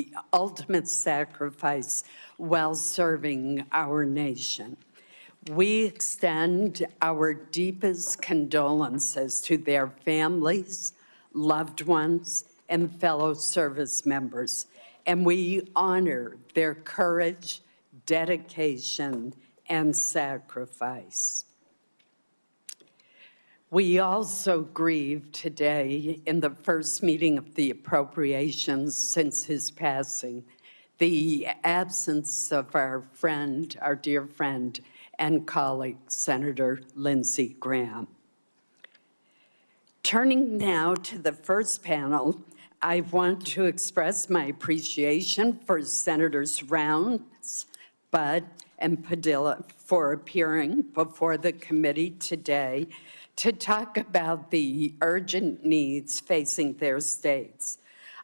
the ultimate sacrifice while serving our nation. We extend our deepest condolences to their families, loved ones, and fellow service members, and we honor their courage, dedication, and sacrifice. We also grieve today, in the first meeting of the appropriations since his passing, the absence of our friend, our dear friend, and colleague, Senator Lindsey Graham. Turning now to the first panel, I want to express my appreciation for Senators Rounds, Budd, and Padilla for appearing before the committee today to talk about the urgent needs facing their states.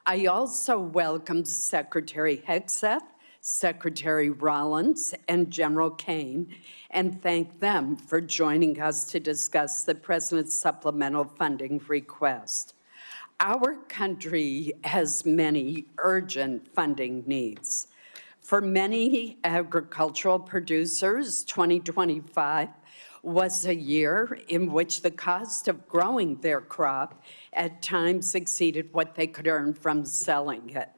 I also welcome Secretary Hegseth, Secretary Rollins, and General Caine, and thank them for joining us to discuss the President's supplemental funding request. Our country has many urgent funding needs. For many agricultural producers, 2025 was a year in which the cost of growing their crop at times exceeded what they could earn from selling it.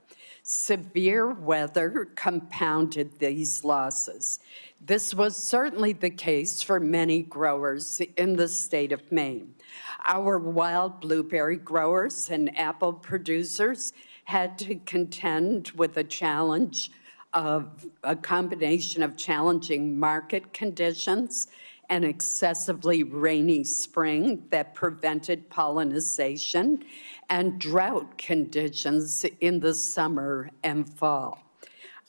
Severe weather compounded these losses. This was certainly the case for many growers in the state of Maine. Our wild blueberry growers and apple producers had to contend with a challenge of a combination of challenging market conditions, an excessively rainy spring that prevented pollination, and drought conditions in the summer and fall.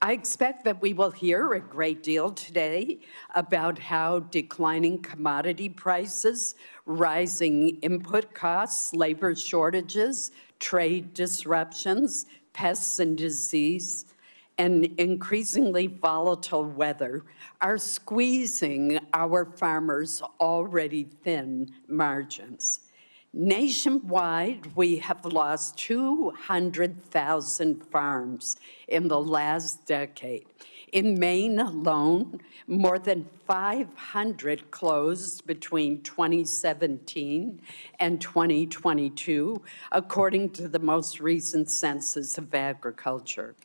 I expect that we will hear a great deal today about how declining commodity prices, rising input costs, labor shortages, trade disruptions, pests and disease, and increasingly volatile weather are squeezing our farmers' already thin margins. Nationwide, we have lost 200,000 farms in the last decade. In Maine alone, more than 500 closed between 2017 and 2022, according to the most recent Census of Agriculture.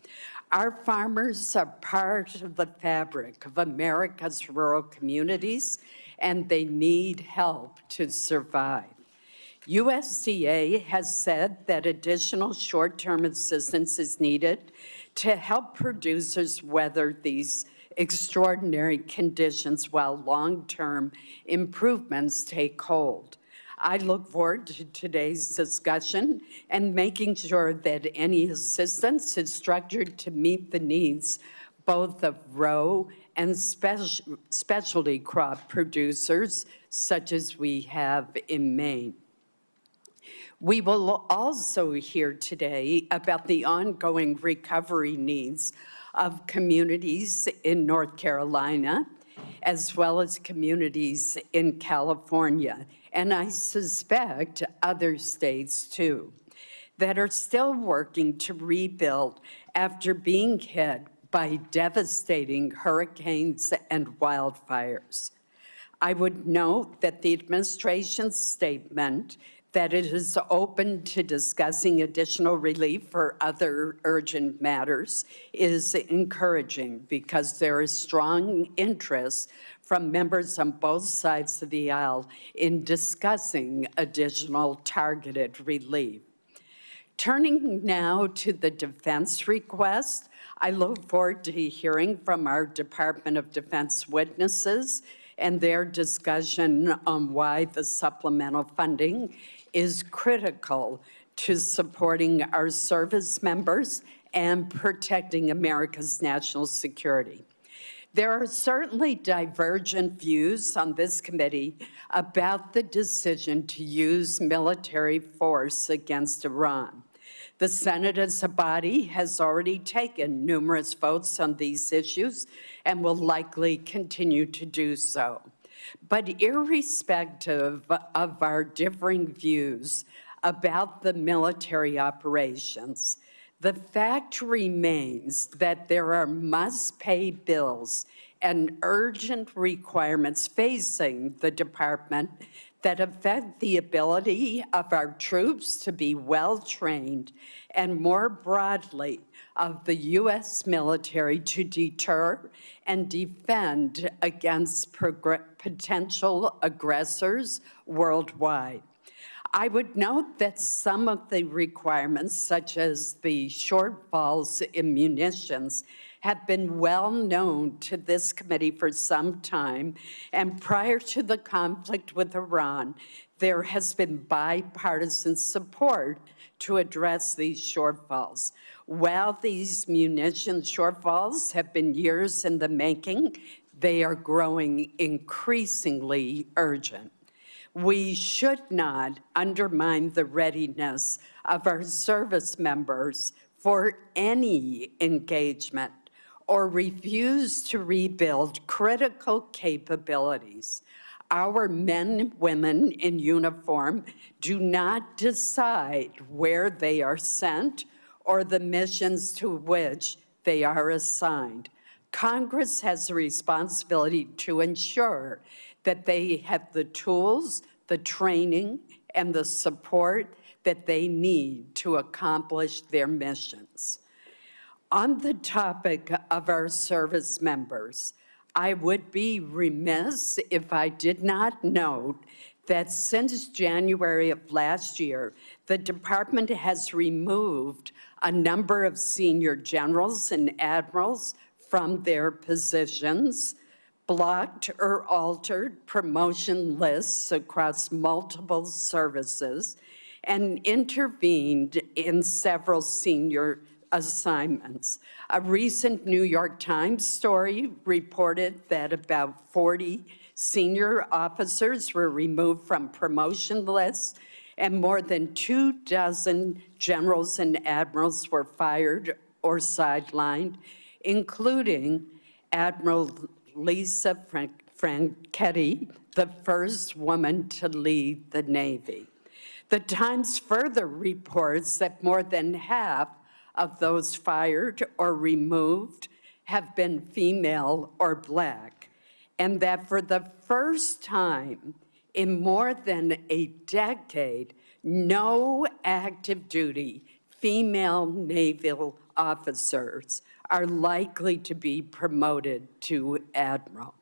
Our farmers are part of the fabric of America's rural communities, and they need help to survive. USDA has said that additional short-term assistance is needed to help producers weather these extraordinary conditions while long-term improvements take hold. I look forward to today's discussion and making sure that any assistance is structured to meet the needs both of row and specialty crop producers, such as we have in Maine. We will also hear today about the ongoing recovery needs of communities in North Carolina, as well as communities in California, and I suspect other states too, that are still working to rebuild after being hit by devastating hurricanes and wildfires. I would note that the administration's statement that it is open to discussing additional relief for other urgent matters is encouraging, because there is strong interest from members on both sides of the aisle in discussing additional targeted relief. Turning now to the defense request, I look forward to hearing from our Department of Defense witnesses and their discussion on why the supplemental funding is critical to supporting our service members and protecting America's national security. There are certainly divergent views on this committee about the decision to use military force against Iran. The Senate as a body has already taken numerous votes on these issues and will likely continue to do so. But irrespective of our differing views about the military operations, The fact remains that there are must-pay bills and urgent requirements facing the department that affect the ability of our troops to be well-trained and more broadly of the U.S. military to deter and defend against potential aggressors worldwide. I would note that some of the requirements, such as the shortfalls in munitions, have been well known to this committee for some time, and prior to the conflict with Iran, there has been bipartisan support to address these shortfalls. While these munition shortfalls have been years in the making, they are growing increasingly urgent. We should not undermine the readiness of our service members for any engagement or refuse to rebuild critical capabilities. Our men and women in uniform do not decide where they are sent or the missions to which they are assigned. Congress has a responsibility to ensure that they have the tools, the training, and the support that they need to accomplish their missions. On the topic of our service members, I would be remiss if I did not note that since January of last year, the department has removed a number of senior generals and admirals from their positions, blocked or altered promotion lists across multiple services, and intervened in several senior assignments. A recent New York Times story reported that about 40 senior officers were removed from promotion lists, and more than 24 generals and admirals were fired or sidelined, including Admiral Lisa Franchetti, the first woman to lead the Navy. The Times further reports that more than half of those fired or removed have been female or Black, and that for the first time in more than a decade, no active duty female naval officers are likely to be promoted to admiral.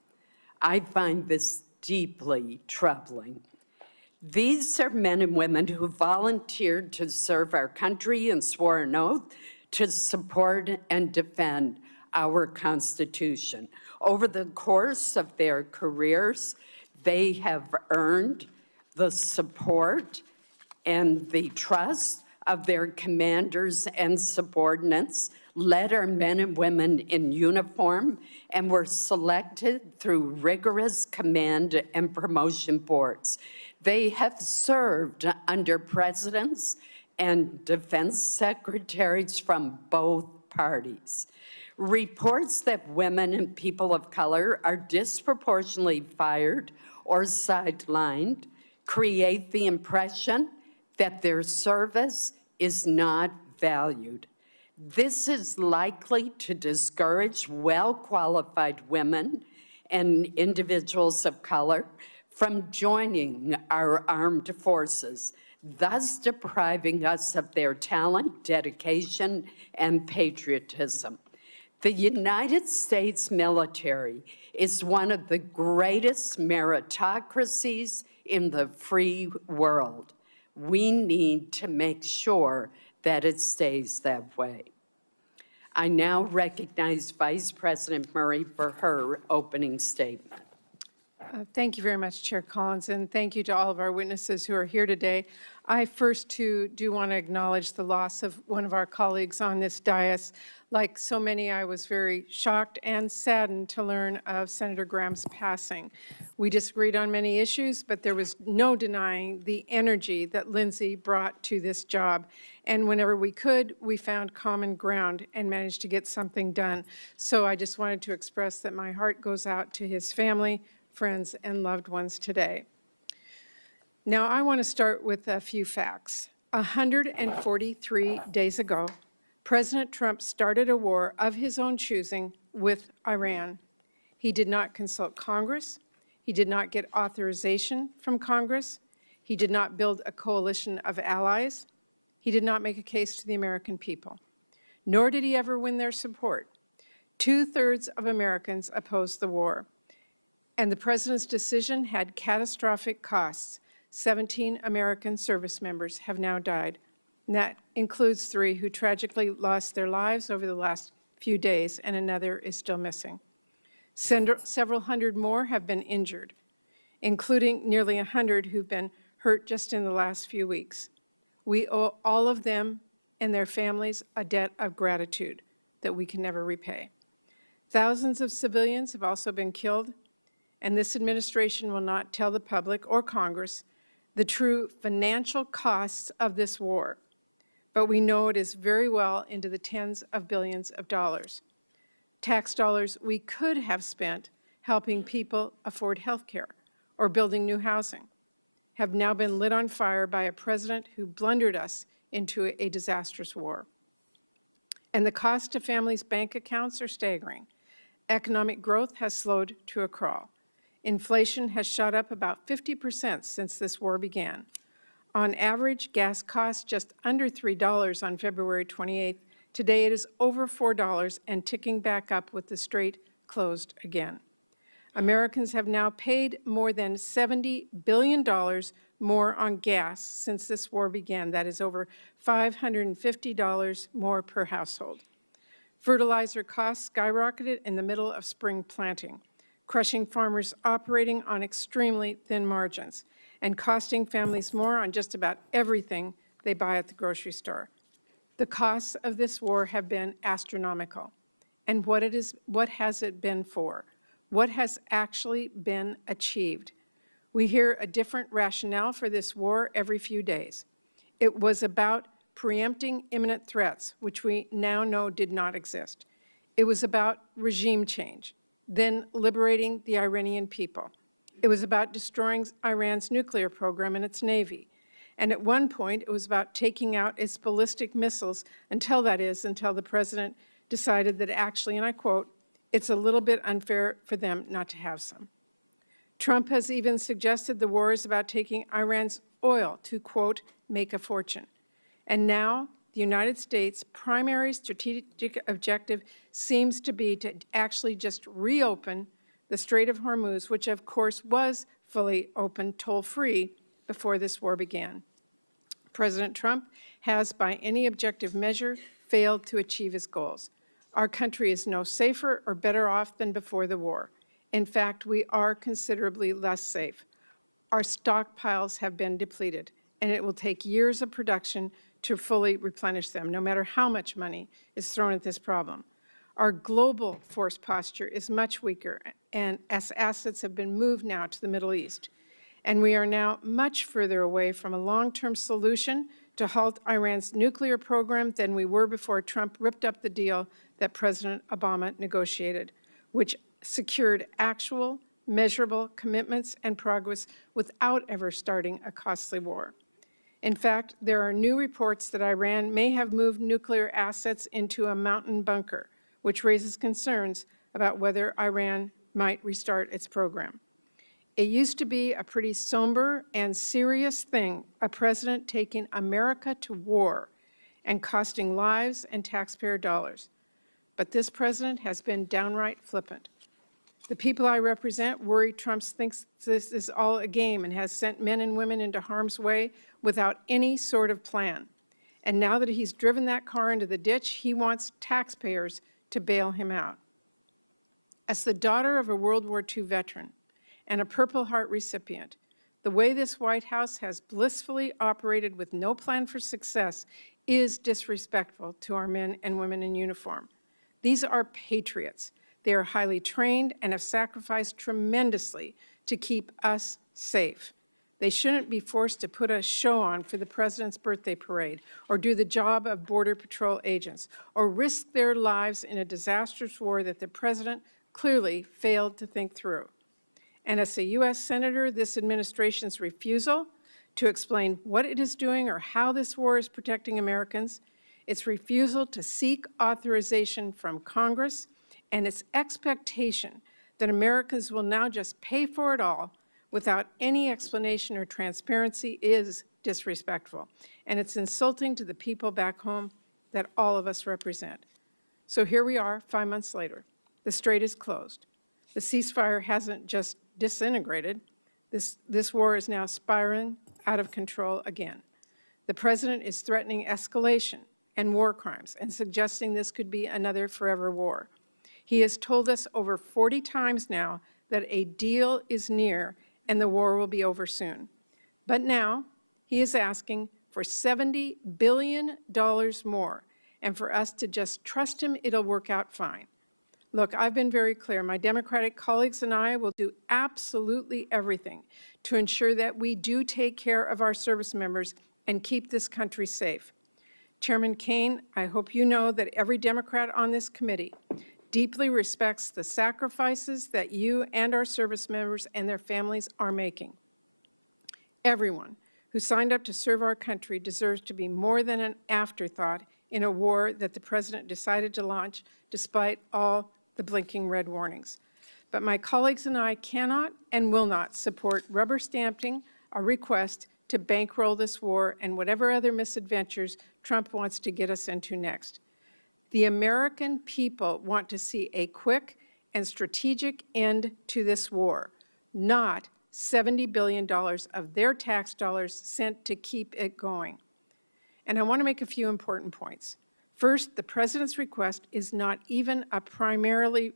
I find this deeply troubling. These are men and women who volunteered to serve our country and swore an oath to support and defend our Constitution. Over the course of their careers, they have earned the support and the trust of their commanders and subordinates, led our men and women in uniform, and were selected through rigorous command and promotion boards. They have served under presidents and defense secretaries from both parties. Reports that women and people of color are disproportionately fired or sidelined create the impression that their service is not valued. This is likely to discourage well-qualified women and individuals of color from joining our armed forces, thus depriving us of their talent, dedication, and patriotism. The United States military is one of the greatest meritocracies in the free world. We need to make sure that it stays that way. I now recognize Vice President Murray for her opening statement. Thank you very much, Chair Collins, and thank you to all of our witnesses who are here today. I first, too, do want to acknowledge the loss of one of our colleagues on this dais. Like so many, I was very shocked and saddened to learn of Senator Graham's passing. We disagreed on many issues, but there was no denying the energy that Lindsay brought to this job. And whenever we could, we found common ground and managed to get something done. So I just wanted to express that my heart goes out to his family, friends, and loved ones today. Now, I want to start with a few facts. 143 days ago, President Trump started a war of his own choosing with Iran. He did not consult Congress. He did not get authorization from Congress. He did not build a coalition of allies. He did not make a case to the American people, nor did he ever win their support. 2/3 of Americans opposed the war, and the president's decision had catastrophic costs. 17 American service members have now died, and that includes 3 who tragically lost their lives over the last few days, and another is still missing. Several hundred more have been injured, including nearly 100 who've been hurt just in the last few weeks. We owe all of them and their families a debt of gratitude that we can never repay. Thousands of civilians have also been killed, and this administration will not tell the public or Congress the true financial costs of this war, but we know it is very well into the tens of billions of dollars. Tax dollars we could have spent helping people afford health care or building new housing have now been lit on fire by a president who blundered us into a disastrous war. And the cost to families' bank accounts are staggering. Economic growth has slowed to a crawl. Inflation has shot up about 50% since this war began. On average, gas cost just under $3 on February 28th. Today it is over $4 and ticking back up with the Strait closed again. Americans have now paid more than $70 billion more on gas since this war began. That is over $550 more per household. Fertilizer costs skyrocketed in the middle of spring planting, crushing farmers operating on extremely thin margins and costing families more on just about everything they buy at the grocery store. The costs of this war have been astronomical. And what has it been for? What has actually been achieved? We hear a different rationale for this war every few days. It was about preempting imminent threats, which we now know did not exist. It was about regime change, then liberating the Iranian people. It was about destroying Iran's nuclear program and its Navy. And at one point, it was about taking out its ballistic missiles until the president decided that actually, and I quote, "It's a little bit unfair for them not to have some." Trump has even suggested the war is about taking Iran's oil to, quote, "make a fortune." And now the United States' primary strategic objective seems to be to actually just reopen the Strait of Hormuz, which of course was fully open, toll-free, before this war began. President Trump has, by any objective measure, failed to achieve his goals. Our country is no safer or better off than before the war. In fact, we are considerably less safe. Our stockpiles have been depleted, and it will take years of production to fully replenish them, no matter how much money is thrown at this problem. Our global force posture is much weaker, and as assets have been moved now to the Middle East. And we are now much further away from a long-term solution to halt Iran's nuclear program than we were before Trump ripped up the deal that President Obama negotiated, which secured actual, measurable commitments and progress without ever starting a costly war. In fact, there are new reports that Iran may have moved nuclear assets into a mountain bunker, which raises concerns about whether Iran might restart its program. It used to be a pretty somber and serious thing, a president taking America to war and costing lives and taxpayer dollars. But this president has been downright flippant. The people I represent worry Trump thinks this is all a game and has sent men and women into harm's way without any sort of plan. And now that he's driven that car into the ditch, he wants taxpayers to bail him out. As the daughter of a World War II veteran and a Purple Heart recipient, the way this White House has blissfully operated with no plan for success is disrespectful to our men and women in uniform. These are patriots. They are highly trained and have sacrificed tremendously to keep us safe. They shouldn't be forced to put a show on for the president's birthday parade, or do the job of Border Patrol agents, or risk their lives in a disastrous war that the president clearly failed to think through. And as a U.S. Senator, this administration's refusal to explain what it is doing or how this war is protecting Americans its refusal to seek authorization from Congress, and its expectation that Americans will now just pay for it all without any explanation or transparency is disrespectful, and it's insulting to the people back home that all of us represent. So here we are 5 months later. The strait is closed. The ceasefire hasn't just disintegrated. This war is now spiraling out of control again. The president is threatening escalation and war crimes and suggesting this could be another forever war. He has told us over 40 times now that a deal is near and the war will be over soon. But now he is asking for $70 billion more and for us to just trust him it'll work out fine. Look, I've been very clear. My Democratic colleagues and I will do absolutely everything to ensure that we do take care of our service members and keep this country safe. Chairman Caine, I hope you know that every Democrat on this committee deeply respects the sacrifices that you and our service members and their families are making. Everyone who signed up to serve our country deserves to be more than an afterthought in a war that the president decided to launch despite all the blinking red warnings. But my colleagues and I cannot and will not support rubber stamping a request to bankroll this war and whatever other misadventures Trump wants to get us into next. The American people want to see a quick and strategic end to this war, not $70 billion of their tax dollars sent to keep it going. And I want to make a few important points. First, the president's request is not even primarily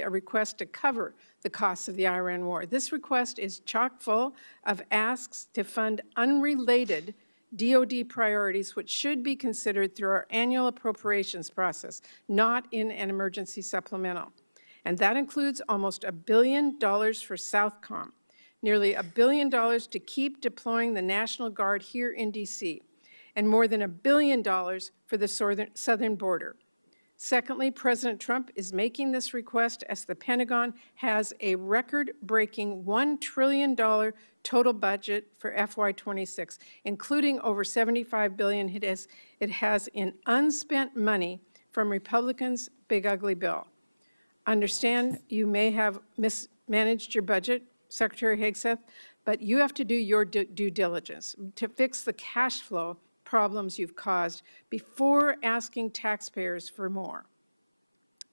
a request to cover the costs of the Iran war. This request is chock full of asks to fund unrelated DoD priorities which should be considered through our annual appropriations process, not in an emergency supplemental. And that includes almost $1 billion for Southcom, nearly $1 billion to keep deploying the National Guard here in D.C., and more than $1 billion for the southern border. Secondly, President Trump is making this request as the Pentagon has a record-breaking $1 trillion total budget for FY26, including over $75 billion it has in unspent money from Republicans' big ugly bill. Understand you may have mismanaged your budget, Secretary Hegseth, but you have to do your due diligence to fix the cash flow problems you've caused before asking taxpayers for more.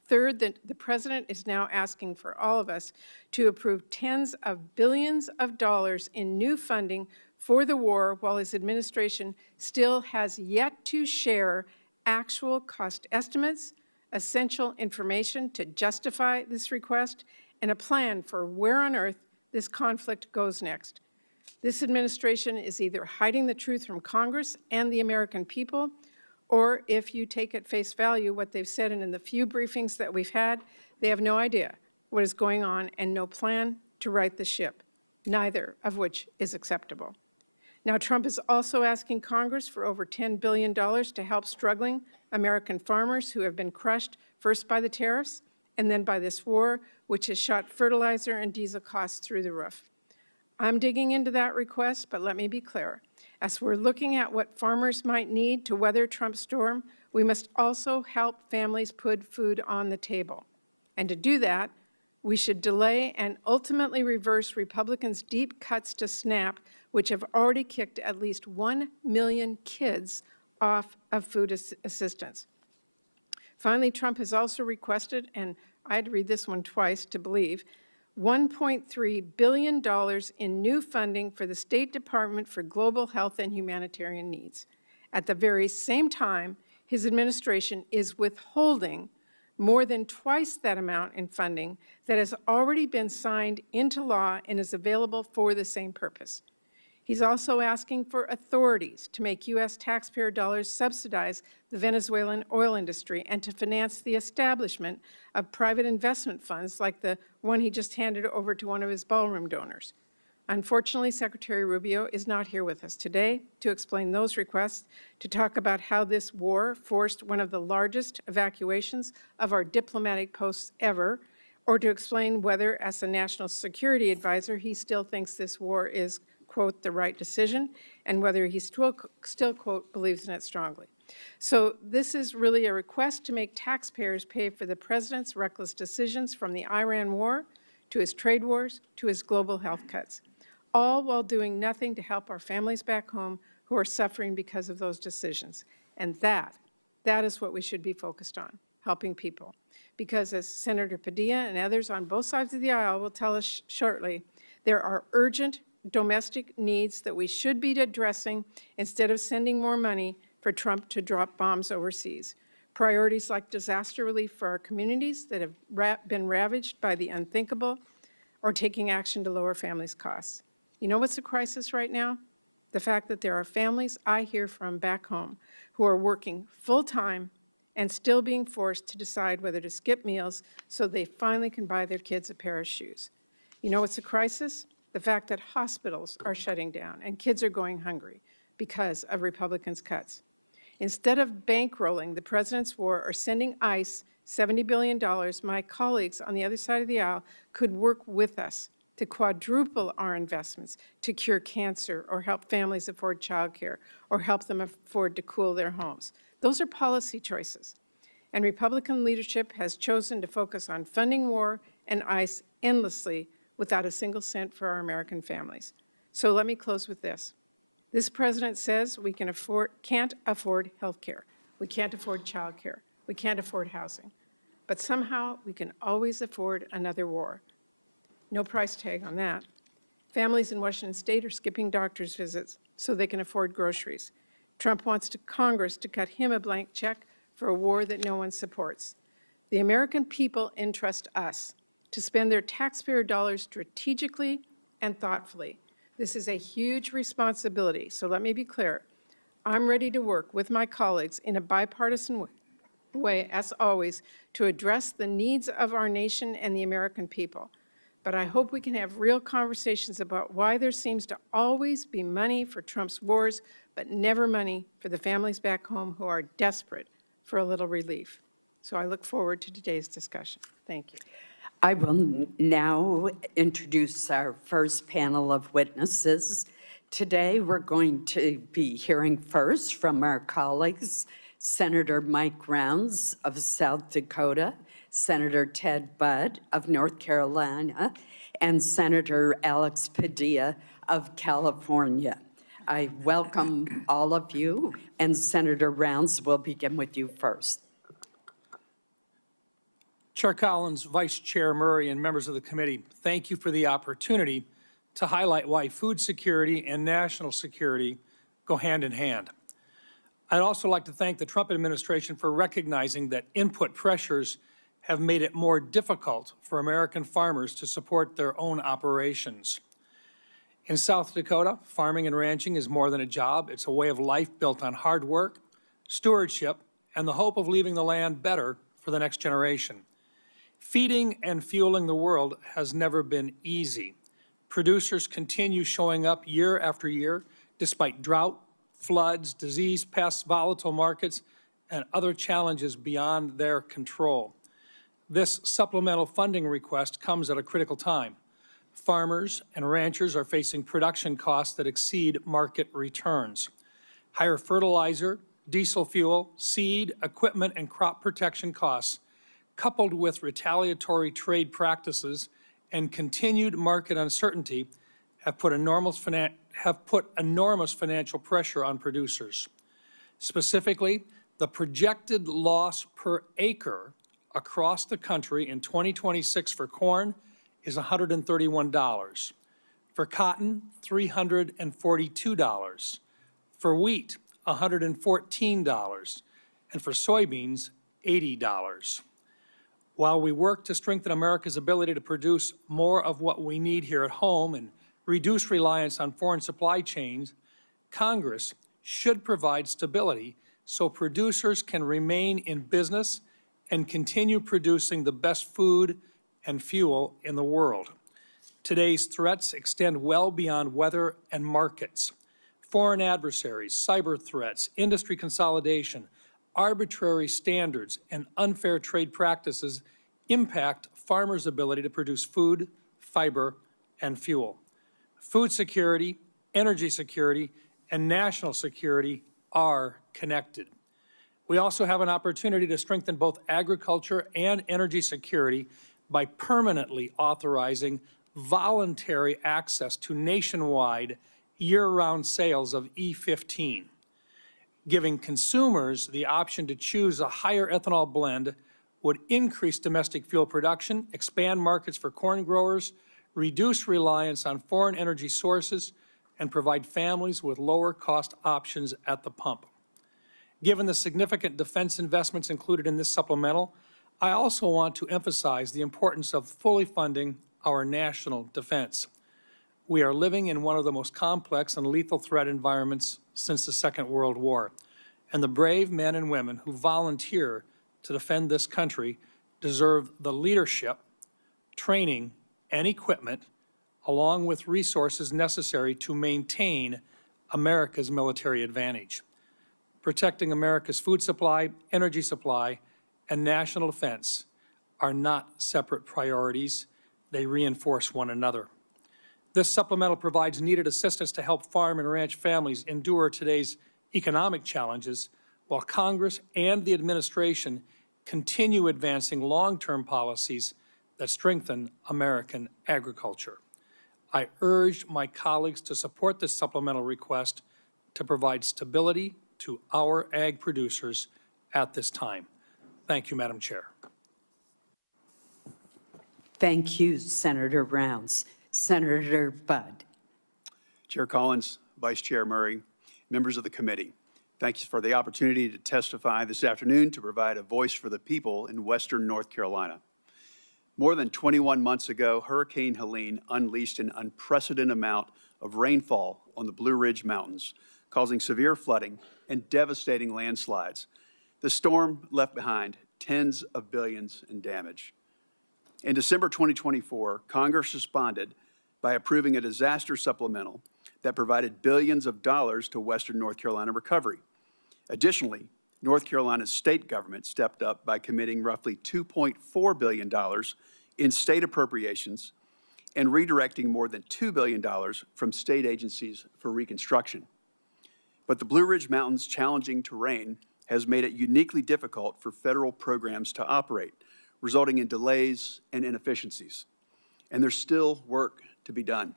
Third, the president is now asking for all of us to approve tens of billions of dollars in new funding for the war while his administration still has yet to share actual cost estimates, essential information to justify this request, and a plan for where on earth this conflict goes next. This administration is either hiding the truth from Congress and the American people, or if you take at face value what they've said, and in the few briefings that we've had, they have no idea what is going on and no plan to right the ship, neither of which is acceptable. Now, Trump is also asking Congress for over $10 billion to help struggling American farmers who have been crushed first by the tariffs and then by this war, which has shot fertilizer and diesel costs through the roof. I'm digging into that request, but let me be clear. As we're looking at what farmers might need to weather Trump's storm, we must also help families put food on the table. And to do that, we should delay and ultimately reverse Republicans' deep cuts to SNAP, which have already kicked at least 1 million kids off of food assistance. Finally, Trump has also requested, and I had to read this one twice to believe, $1.3 billion in new funding for the State Department for Global Health and Humanitarian Needs. At the very same time, his administration is withholding more than twice that amount in funding that has already been signed into law and is available for the same purpose. He's also asking for authorities to make U.S. taxpayer dollars subsidize the Venezuelan oil industry and to finance the establishment of private investment funds like the one he just handed over to one of his ballroom donors. Unfortunately, Secretary Rubio is not here with us today to explain those requests, to talk about how this war forced one of the largest evacuations of our diplomatic posts ever, or to explain whether, as a national security advisor, he still thinks this war is, quote, the right decision, and whether he still, quote, believes in it strongly. So this is really a request to make taxpayers pay for the president's reckless decisions, from the Iran war to his trade wars to his global health cuts, all while doing nothing to help our families back home who are suffering because of those decisions. And that is what we should be focused on, helping people. Because as Senator Padilla and others on both sides of the aisle will tell us shortly, there are urgent domestic needs that we should be addressing instead of sending more money for Trump to drop bombs overseas. Priorities like disaster relief for our communities that have been ravaged by the unthinkable, or taking action to lower families' costs. You know what's a crisis right now? The fact that there are families I hear from back home who are working full-time and still being forced to decide whether to skip meals so they finally can buy their kids a pair of shoes. You know what's a crisis? The fact that hospitals are shutting down and kids are going hungry because of Republicans' cuts. Instead of bankrolling the president's war or sending ICE $70 billion, my colleagues on the other side of the aisle could work with us to quadruple our investments to cure cancer or help families afford childcare or help them afford to cool their homes. Those are policy choices. And Republican leadership has chosen to focus on funding war and ICE endlessly without a single cent for our American families. So let me close with this. This president says we can't afford health care. We can't afford child care. We can't afford housing. But somehow we can always afford another war. No price tag on that. Families in Washington State are skipping doctor's visits so they can afford groceries. Trump wants Congress to cut him a blank check for a war that no one supports. The American people entrust us to spend their taxpayer dollars strategically and thoughtfully. This is a huge responsibility, so let me be clear. I'm ready to work with my colleagues in a bipartisan way, as always, to address the needs of our nation and the American people. But I hope we can have real conversations about why there seems to always be money for Trump's wars, but never money for the families back home who are desperate for a little relief. So I look forward to today's discussion. Thank you. I will now introduce our first panel of witnesses. Today, we're going to be hearing first from our colleagues, Senator Mike Rounds of South Dakota, Senator Ted Budd of North Carolina, and Senator Alex Padilla of California. I welcome all of you, and Senator Rounds will begin with you first. Chair Collins, Vice Chair Murray, and members of the committee, thank you for the opportunity to highlight why food security and national security go hand in hand. I'd also like to thank the Trump administration for recognizing that input pressures have made it more difficult for American farmers to support their own operations. In South Dakota, farming and ranching is more than a job. It's a way of life built on hard work, stewardship, and the hope of leaving the land better for the next generation. Feeding and fueling the world has never been easy. Producers continue showing up year after year despite drought, floods, disease, pests, volatile markets, and other challenges beyond their control. This supplemental funding request comes at a critical time. Farmers and ranchers are facing production costs that exceed market returns. Higher fertilizer, diesel fuel, seed, equipment, and crop protection costs, coupled with retaliatory trade practices and continued market uncertainty, have put enormous financial pressure on producers. Specifically, the projected loss per acre across the country in 2026 for corn is $131, for cotton, $342, for wheat, $114, and for soybeans, $80. While we work to strengthen America's ability to produce more of what we need here at home and reduce reliance on foreign supply chains, Congress should provide stability so producers can remain in business and continue producing the best food and fuel in the world. Today's threats extend well beyond weather and markets. Foreign adversaries, cyber threats, industry consolidation, arbitrary standards, and unfair trade practices impact farmers' ability to produce food, fiber, and fuel. Food security, energy security, and national security are connected. We also have an opportunity to strengthen both agriculture and energy security by permanently authorizing voluntary access to nationwide year-round sales of E15, giving consumers the option to choose a higher ethanol blend would increase domestic fuel production, expand markets for corn growers, reduce reliance on foreign energy sources, and provide families with lower cost options at the pump. Given the significant defense investments included in this supplemental, I also want to emphasize the importance of fully funding our national defense. We are living in one of the most complex and lethal threat environments since the Second World War, and the brave men and women who volunteer to defend this country deserve the leadership, training, and equipment, along with resources necessary to maintain America's military advantage. Protecting America's food supply, energy supply, and national defense are not separate priorities. They reinforce one another. This supplemental provides needed assistance to help farm and ranch families endure today's economic challenges, while Congress and the administration continue advancing long-term policies that strengthen American agriculture. I urge my colleagues to support this supplemental request to provide stability to our ag producers at this time. Thank you, Madam Chair. Thank you, Senator Rounds. Senator Budd. Chair Collins, Vice Chair Murray, members of the committee, thank you for the opportunity to testify this afternoon to provide a voice for the people in Western North Carolina. More than 21 months ago, Hurricane Helene unleashed an unprecedented amount of rainfall on the Blue Ridge Mountains, causing severe flooding and devastating landslides. The storm left behind tens of billions in damage. In December 2024, Congress responded by approving a disaster supplemental that provided billions of dollars to Western North Carolina recovery. Additionally, North Carolina's state government stepped up by committing roughly $2.4 billion in state appropriations and redirecting more than $2 billion from state agencies for reconstruction. But the Blue Ridge Mountains' challenging terrain has made it uniquely difficult for federal programs to operate, resulting in delays and inefficiencies. And there's still work to be done.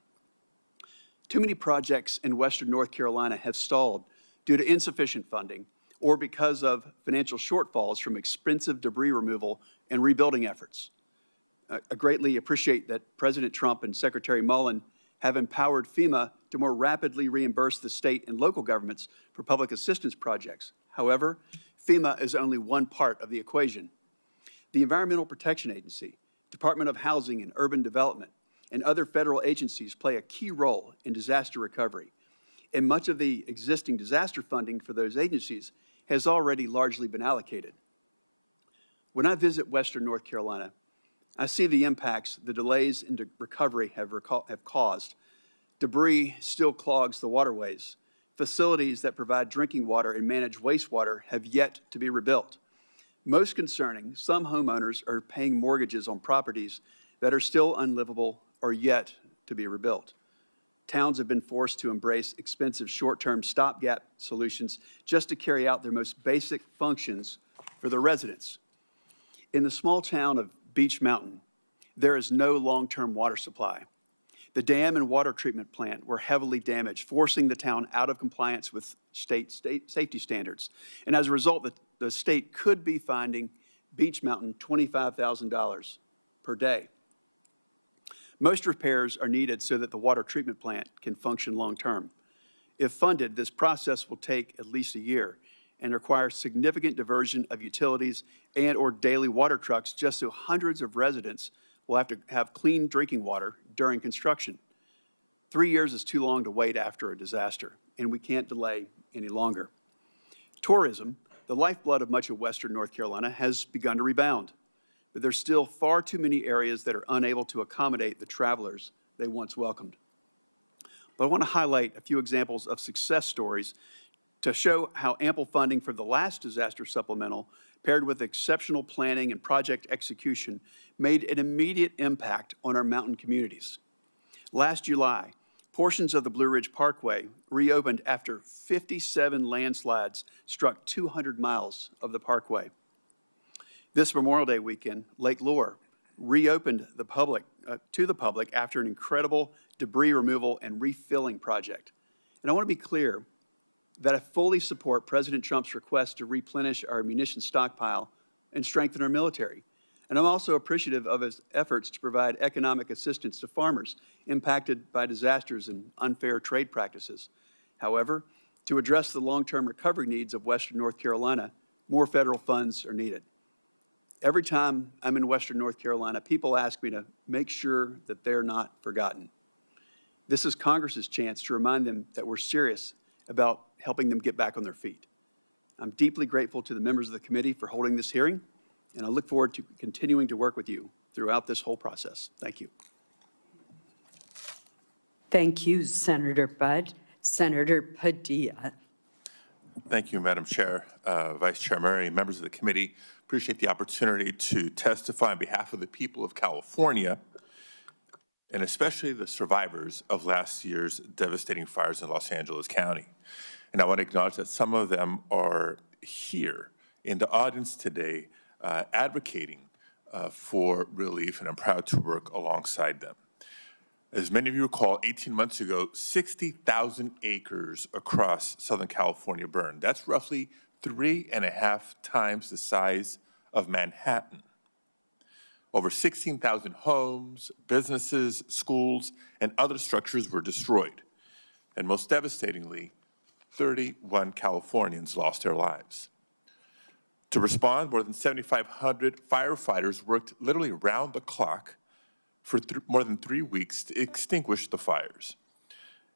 Too many projects in Western North Carolina have stalled due to insufficient funding or because of financial shortfalls from expensive debris removal and rebuilding efforts. I greatly appreciate that President Trump and Secretary Mullen have empowered FEMA to more rapidly reimburse the state and local governments for public assistance projects. However, FEMA is only one part of the equation. The Environmental Protection Agency, Department of Housing and Urban Development, and other federal agencies play a key role in disaster recovery. And much of the existing disaster funding for those agencies has already largely been allocated. When I visit Western North Carolina, I see the impacts the delays in recovery have caused. Debris still clogs the waterways. Facilities that provide drinking water and manage wastewater have yet to be rebuilt. Most concerning, some homeowners are paying mortgages on properties that are still unlivable or yet to be rebuilt. Towns have been forced to embrace expensive short-term stopgap solutions just to carry out their most basic functions for their residents. In the small town of Beech Mountain, there is no long-term water supply. The dam and water treatment plant were heavily damaged, forcing the town out of compliance with state safety standards. And as a result, the state could be finding Beech Mountain $25,000 per day. Most repairs are needed so that the water treatment plant can function long-term. If funded, this process will take at least a year and require significant diversion of utilities and or daily water trucks just so hundreds of residents will have to have clean drinking water during construction. 3 years is too long to wait after a disaster, and we can't delay any longer. Tourism, the lifeblood of much of Western North Carolina, has begun to rebound, but there's still far too many areas that are unable to accommodate the travelers they once welcomed. But I want to highlight a few examples of success stories to show how ample funding for the last disaster supplemental, paired with exceptional planning and project execution, made an immediate impact on our mountain communities. Last July, Portions of the Blue Ridge Parkway reopened after 57 landslides struck 200 miles of the parkway. This Memorial Day weekend, Lake Lure reopened to the public after an incredible debris removal and refilling project. And I want to be clear that I fully support President Trump's request to replenish our munitions stockpile and strengthen our military. And I'm also appreciative of his efforts to provide economic assistance to farmers impacted by disasters and unfair trade practices. However, to address the long-term recovery needs of Western North Carolina, more federal funds are needed. Every time I'm in Western North Carolina, people ask me to make sure that they're not forgotten. This is Congress's chance to remind them that we're serious about helping them get back on their feet. I'm deeply grateful to the members of the committee for holding this hearing, and I look forward to continuing to work with you throughout this whole process. Thank you. Thank you, Senator Budd. Senator Padilla. Thank you, Madam Chair, Vice Chair Murray, members of the committee. Appreciate the opportunity to testify on behalf of the people of California, and especially the survivors of last year's devastating fires in Los Angeles County. And I want to acknowledge that some of them are here in the audience today advocating for relief, and I'm proud to work alongside them. As many of you recall, 18 months ago, 60,000 acres across Southern California burned. That's roughly 3.5 times the size of Manhattan. Over 16,000 homes, businesses, schools, and other structures were destroyed. And most devastatingly, 31 Californians lost their lives. To respond, more than 7,500 firefighters worked literally around the clock for more than 3 weeks to extinguish the fires.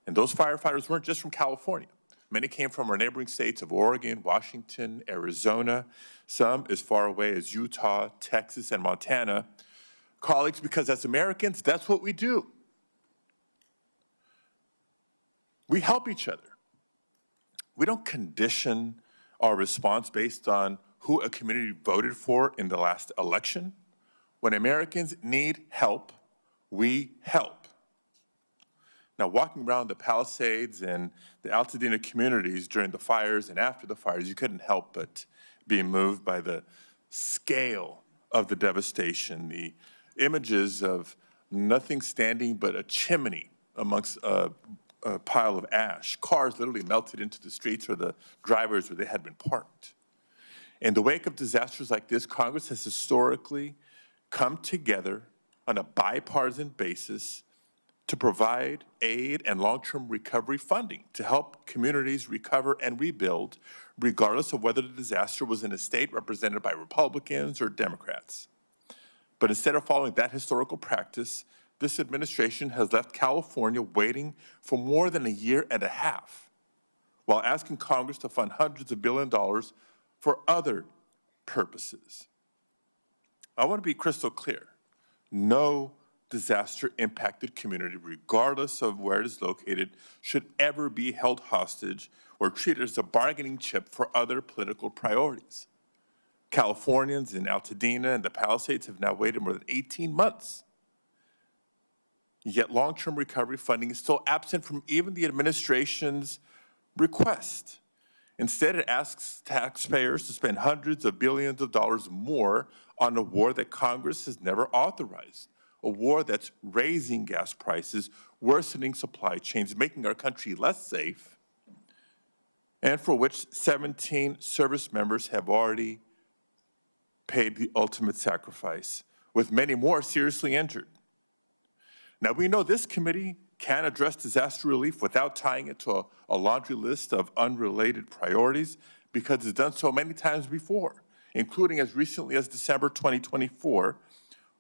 And those firefighters weren't just from California. Many came from our neighboring states of Oregon, Washington, Arizona, some as far away as Utah, Texas, and Montana. Colleagues, because as Americans, that's what we do. We help each other. We don't condition our response based on who a community voted for in the last election. When Americans need help, we help. Now, walking around the Palisades and the Altadena communities during the fires and after the fires, you couldn't help but be moved by the scale of the devastation, the images of nothing standing but a chimney amongst a pile of ash. Cars literally melted into the streets or the drivers where they had been parked. In the wake of disasters like this, Congress has historically come together on a bipartisan basis to provide aid and long-term recovery funding to help communities recover and rebuild, regardless of whether the disaster was in a state represented by Republicans or Democrats. But instead of following that historical practice, this administration has left California waiting for more than 1.5 years, while asking Congress to fund hundreds of billions of dollars for other purposes. I want to be crystal clear. No disaster-impacted community, regardless of where it is located, should ever be held hostage or treated as a bargaining chip for other political priorities. Californians in Altadena and the Palisades have now waited more than 18 months. Yet long-term recovery funding is still absent from even the administration's request. Instead, it asks taxpayers to spend hundreds of billions of dollars more on a war that Congress has never authorized, a war that's raising gas prices, worsening supply chains, making our country less safe, and for which 17 service members have already paid the ultimate sacrifice, with many more seriously injured. Now, we know this committee can address disaster relief without tying it to a laundry list of unrelated priorities, because it's done so many times before, including as recently as December 2024,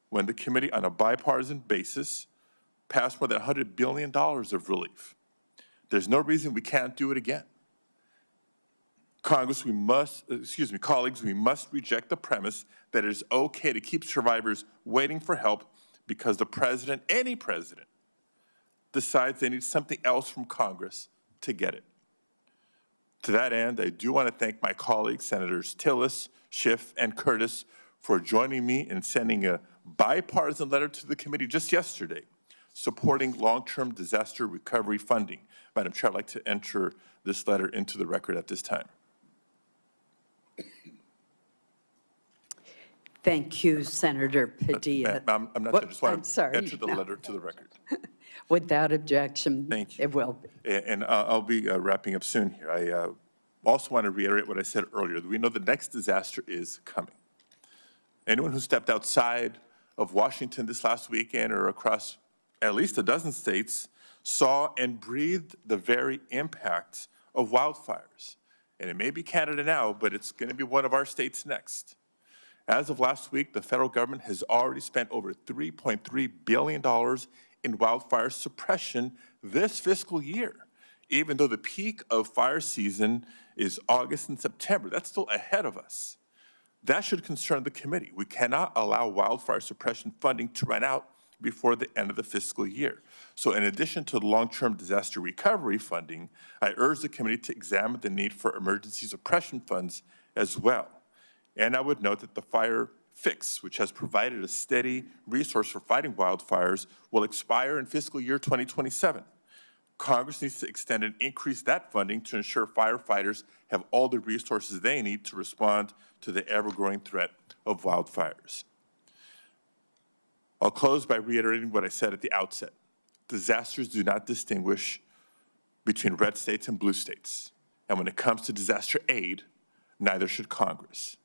when the committee on a bipartisan basis passed more than $100 billion of relief. There's no reason we can't do it again. Colleagues, we must reject the premise that it is okay to keep survivors waiting for help because the president, any president, decides they need something else from Congress to get it. To that end, I do want to thank my colleagues, Senators Tillis, Schiff, and Curtis, for joining me in sending a bipartisan letter to the committee just yesterday, supporting long-term disaster recovery funding. Madam Chair, I'd like to enter this letter into the record at this time. Thank you, Senator Padilla. I'm not, What? I just want I'm to sorry, enter the no. letter to the record. Without objection. Thank you. It will be. And I'll be wrapping up soon here. I also want to reiterate what I said earlier, that we know the next disaster is coming. Anyone who stepped outside of Washington this last weekend or across at least a dozen states saw and breathed the very impact of wildfires. And it may be Canada now, but it's going to be one of our states next. As of last week, the federal government has already spent over $3.3 billion in wildfire suppression this fiscal year, even though the peak of fire season is August and September. That's still ahead of us. That should concern the committee. We cannot allow wildfire suppression funding to run out before the end of the fiscal year. So in addition to the long-term disaster recovery funding, I urge the committee to examine the need for emergency suppression funds as well. And I would note that the Fire Fix, which has provided a steady resource for fighting wildfires, will expire in fiscal year 2027. Congress needs to extend and increase that funding to ensure firefighters have all the resources they need to respond to the ever-growing threat of wildfires. I'll close by reiterating what I said at the outset. Disasters do not distinguish between red states and blue states. And when it comes to disaster aid, neither should Congress.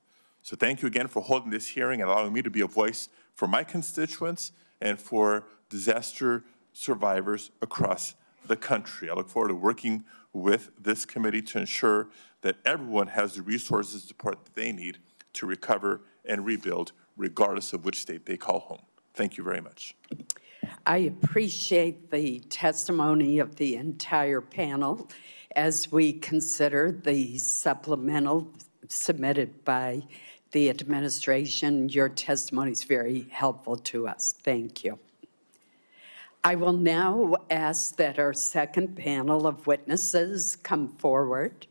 So thank you again for holding this hearing and allowing me to be a voice for my constituents and for disaster survivors across the country. I look forward to working with this committee to ensure that everyone has the resources and support that they need to recover and rebuild, regardless of which state they call home. Thank you very much. I appreciate the testimony of the entire panel as we consider the supplemental submitted by the administration. Your testimony is very helpful to us. Thank you. I will now ask that our second panel of witnesses come forward.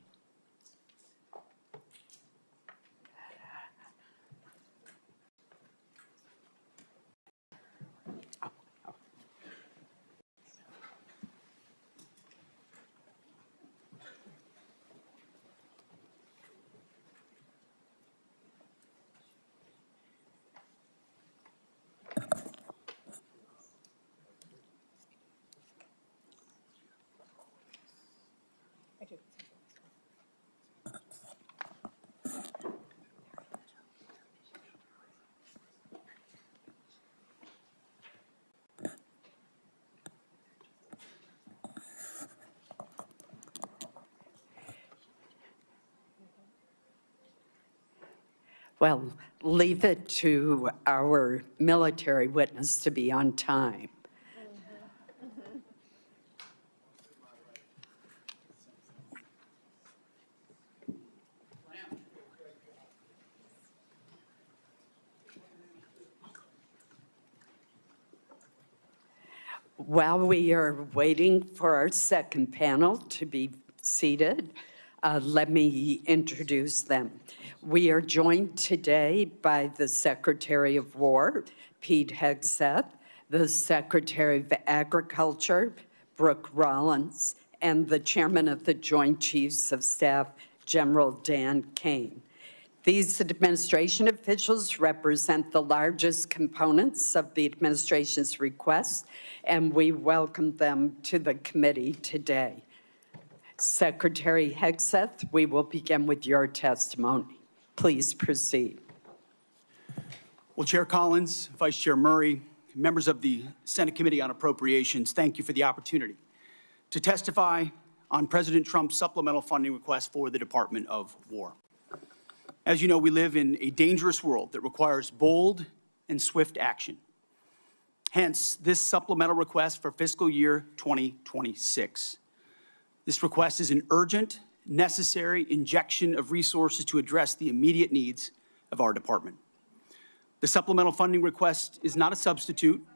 Well, leave it to our military witness to be on time. While we are waiting for our second panel to be seated, let me introduce them. We are joined today by the Secretary of War, Pete Hegseth, the Secretary of Agriculture, Brooke Rollins, and the Chairman of the Joint Chiefs of Staff, General Dan Caine. These administration officials represent the largest components of the administration's request, and we welcome them to the committee today. Secretary Hegseth, we will begin with your testimony. Please proceed. Well, Chair Collins, Vice Chair Murray, members of the Senate Committee on Appropriations, thank you for the opportunity to testify on President Trump's supplemental funding request for the Department of War. As you know, we live in a dangerous world that requires bold and swift action. Hence, this supplemental request for fiscal year 2026. This request is an urgent, necessary injection of resources to address the immediate needs of our department. The supplemental funding request is not a substitute.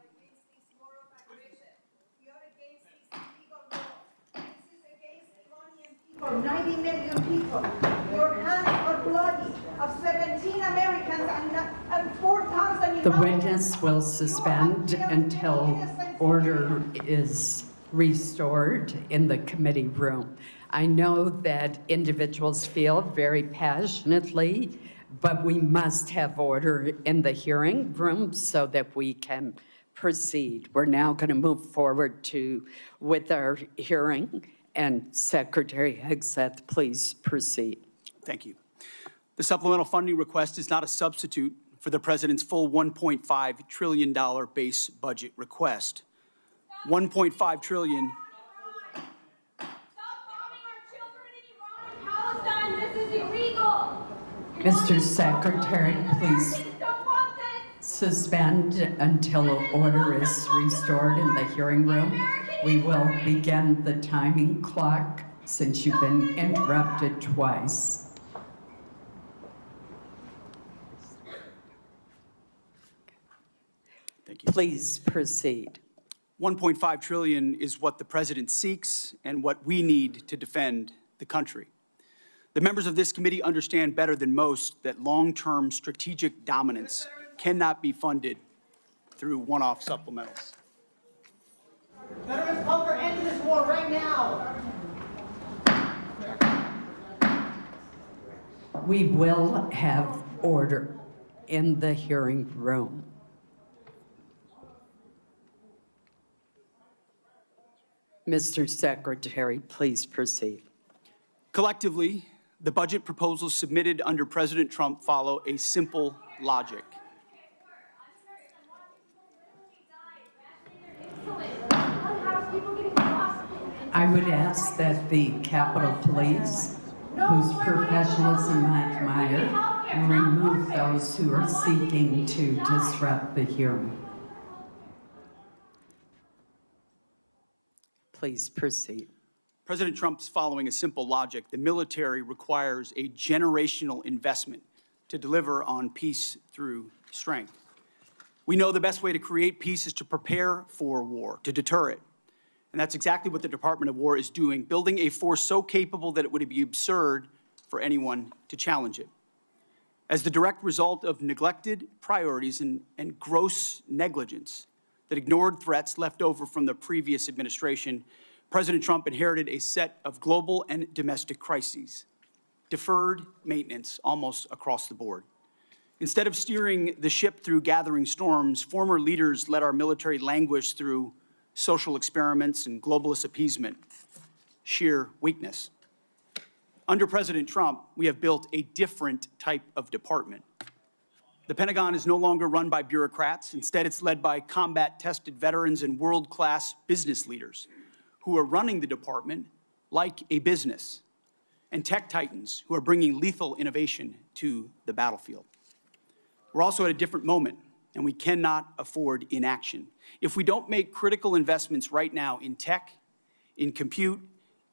For 90 million people, your hands are bloody of 17 Americans and 4,000 The witness will suspend until order is restored in the committee room. I know that individuals feel very passionately, but we must have order in the hearing room so that we can proceed. We're now going to move forward with our hearing, and Secretary Hegseth, please proceed. Thank you. The supplemental funding request is not a substitute for the President's full $1.5 trillion base budget request. $1.5 trillion. Stop bombing our children in Iran and Palestine. This is illegal. Mr. Secretary, please Americans don't want this. suspend until order is restored in the hearing room. We will begin the timing clock since you've been interrupted twice. Thank you. Please proceed. $1.5 trillion is what the President seeks and what we need to defend the country. The members of this committee understand better than most that long-term strategic dominance cannot be funded through one-off supplementals. Veterans, call for end to this war right now. We will have order in the hearing room. Mr. Secretary, please proceed. Collectively, the budget proposals submitted under President Trump follow a simple logic. I would ask that the Capitol Police, whose professionalism I admire, remove those who are seeking to disrupt the hearing. Please proceed. President Trump's following a simple logic. The military requires a generational investment to deliver on peace through strength. We know the best way to create peace is to prepare for war, to deter it. And that's exactly what the Department of War is doing, building a force so capable that it would be absurd for anyone to challenge it. As the direct result of neglected priorities and gross negligence that ignored threats left over from the previous administration, President Trump inherited a set of global and domestic crises, deferred maintenance almost across the board. Instead of steering the ship through gathering storms, former leaders let our military languish through social experiments and globalist appeasement, sheer weakness. Under President Trump, we have built a different type of department. The Pentagon is no longer run by bureaucrats. Instead, it's led by combat-tested veterans and world-class business leaders who are running the department like a business, and tech titans who are bringing lethal innovation to the battlefield. We're also at a different moment, and we cannot afford inaction. If we don't make critical investments right now in tech, in compute,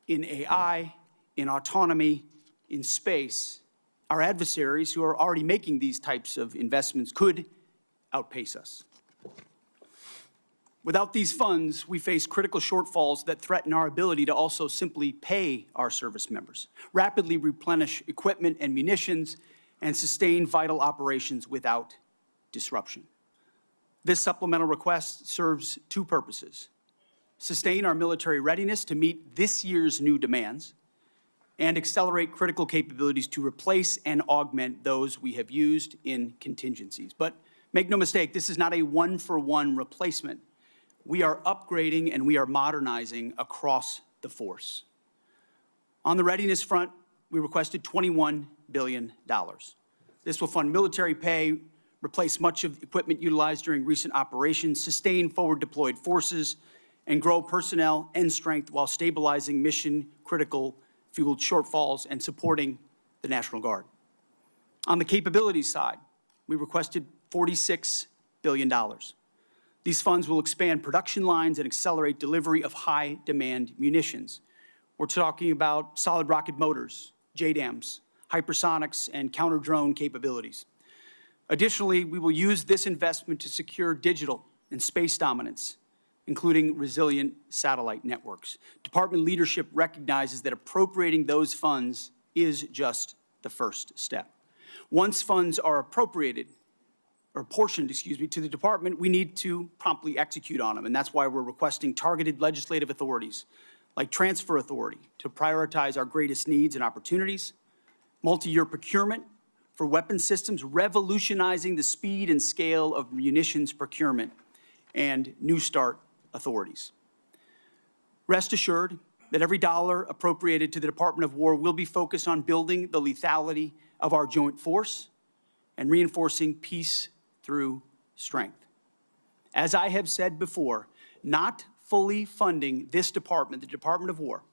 in AI, in autonomy, in space, our adversaries who are already making these types of investments could outpace us. Without these funds, we face critical shortfalls that threaten our ability to also simply pay our service members, rapidly replenish equipment and munitions, and sustain vital operations without disruption. This supplemental request serves two purposes: sustain our military readiness to meet this year's new demands, and accelerate critical capabilities to replace and augment those we have used in contingencies. But make no mistake, this is not a one-for-one replacement. We are upgrading and we are modernizing across the force. On the readiness front, we requested $21 billion. This will fund military pay, replace much of the equipment utilized during recent operations, sustain forward-deployed forces, and grow personnel and strength while stabilizing mission-critical fueled shortfalls and supporting the National Guard. On the capabilities side, we requested $46 billion. These funds will expand production lines and accelerate delivery of high-demand munitions. We're talking about solid rocket motors, JDAMs, hypersonics, and counter-drone capabilities. Additionally, we will use this investment to secure digital and space dominance, including resilient satellite networks. Department leadership recognizes that appropriating those funds is just the first step. Once funds are appropriated, or portioned, to the department, we need to promptly execute on them. And that's why we're requesting targeted legislative authorities, like transfer authority, to prioritize our greatest needs and opportunities, multi-year procurement for weapon systems, revolutionizing the speed and scale of munitions procurement, and New START authorities. Rest assured that every dollar appropriated to the Department of War will be focused on building the lethality of our joint force and reinforcing peace through strength. As I have said before, not fully funding this department, the Department of War,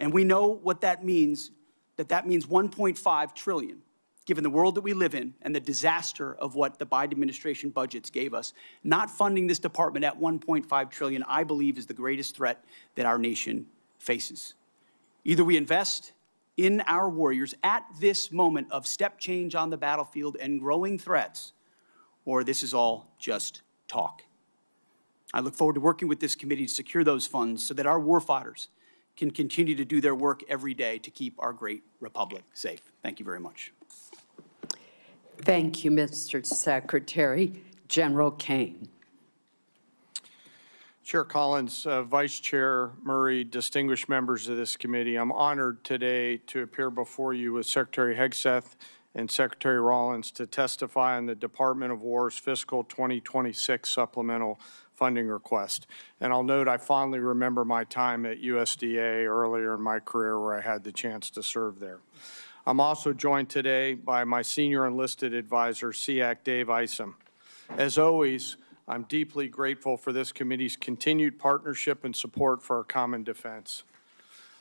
and we know what that means, that means $1.5 trillion, given the world that we live in and the disaster of what the Biden administration budgets gave us. Not funding this department at $1.5 trillion, I believe, is the greatest threat that our nation faces. Either we invest in our warriors at this moment of step change on the battlefield and growing threats, or this is all just talk. I look forward to working with this committee to secure those funds so that our warfighters can continue to do their work every day to keep our great republic safe. Thank you very much. Thank you, Mr. Secretary. General Caine. Chair Collins, Vice Chair Murray, distinguished members of this committee, I'm honored today to appear before you with Secretary Hegseth and Secretary Rollins to testify on the Department of War's fiscal 2026 supplemental funding request. And I'll note I fondly remember my time at USDA earlier in my career where I had the chance to serve there. I'm also joined today by my senior enlisted advisor, SEAC Dave Isom. As always, I'm deeply grateful for this committee's continued partnership and support for our common defense.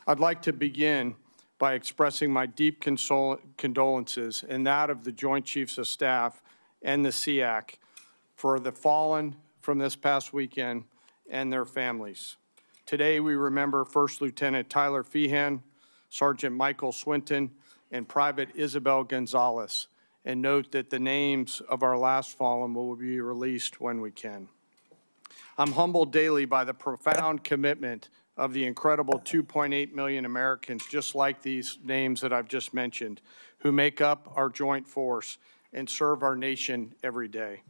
I'd like to begin by expressing my deep condolences and that of the Joint Chiefs of Staff and the SEAC for the fallen from this past weekend and their families. Today, we remember First Lieutenant Tyler Feehan, Sergeant Michael Swinton, and Private Isabel Gonzalez, and note that the names of our last fallen will be released when we can. I'm humbled daily by the profound commitment of the incredible 2.8 million Americans, just like these names that I've just mentioned, who make up our joint force and serve our nation every day.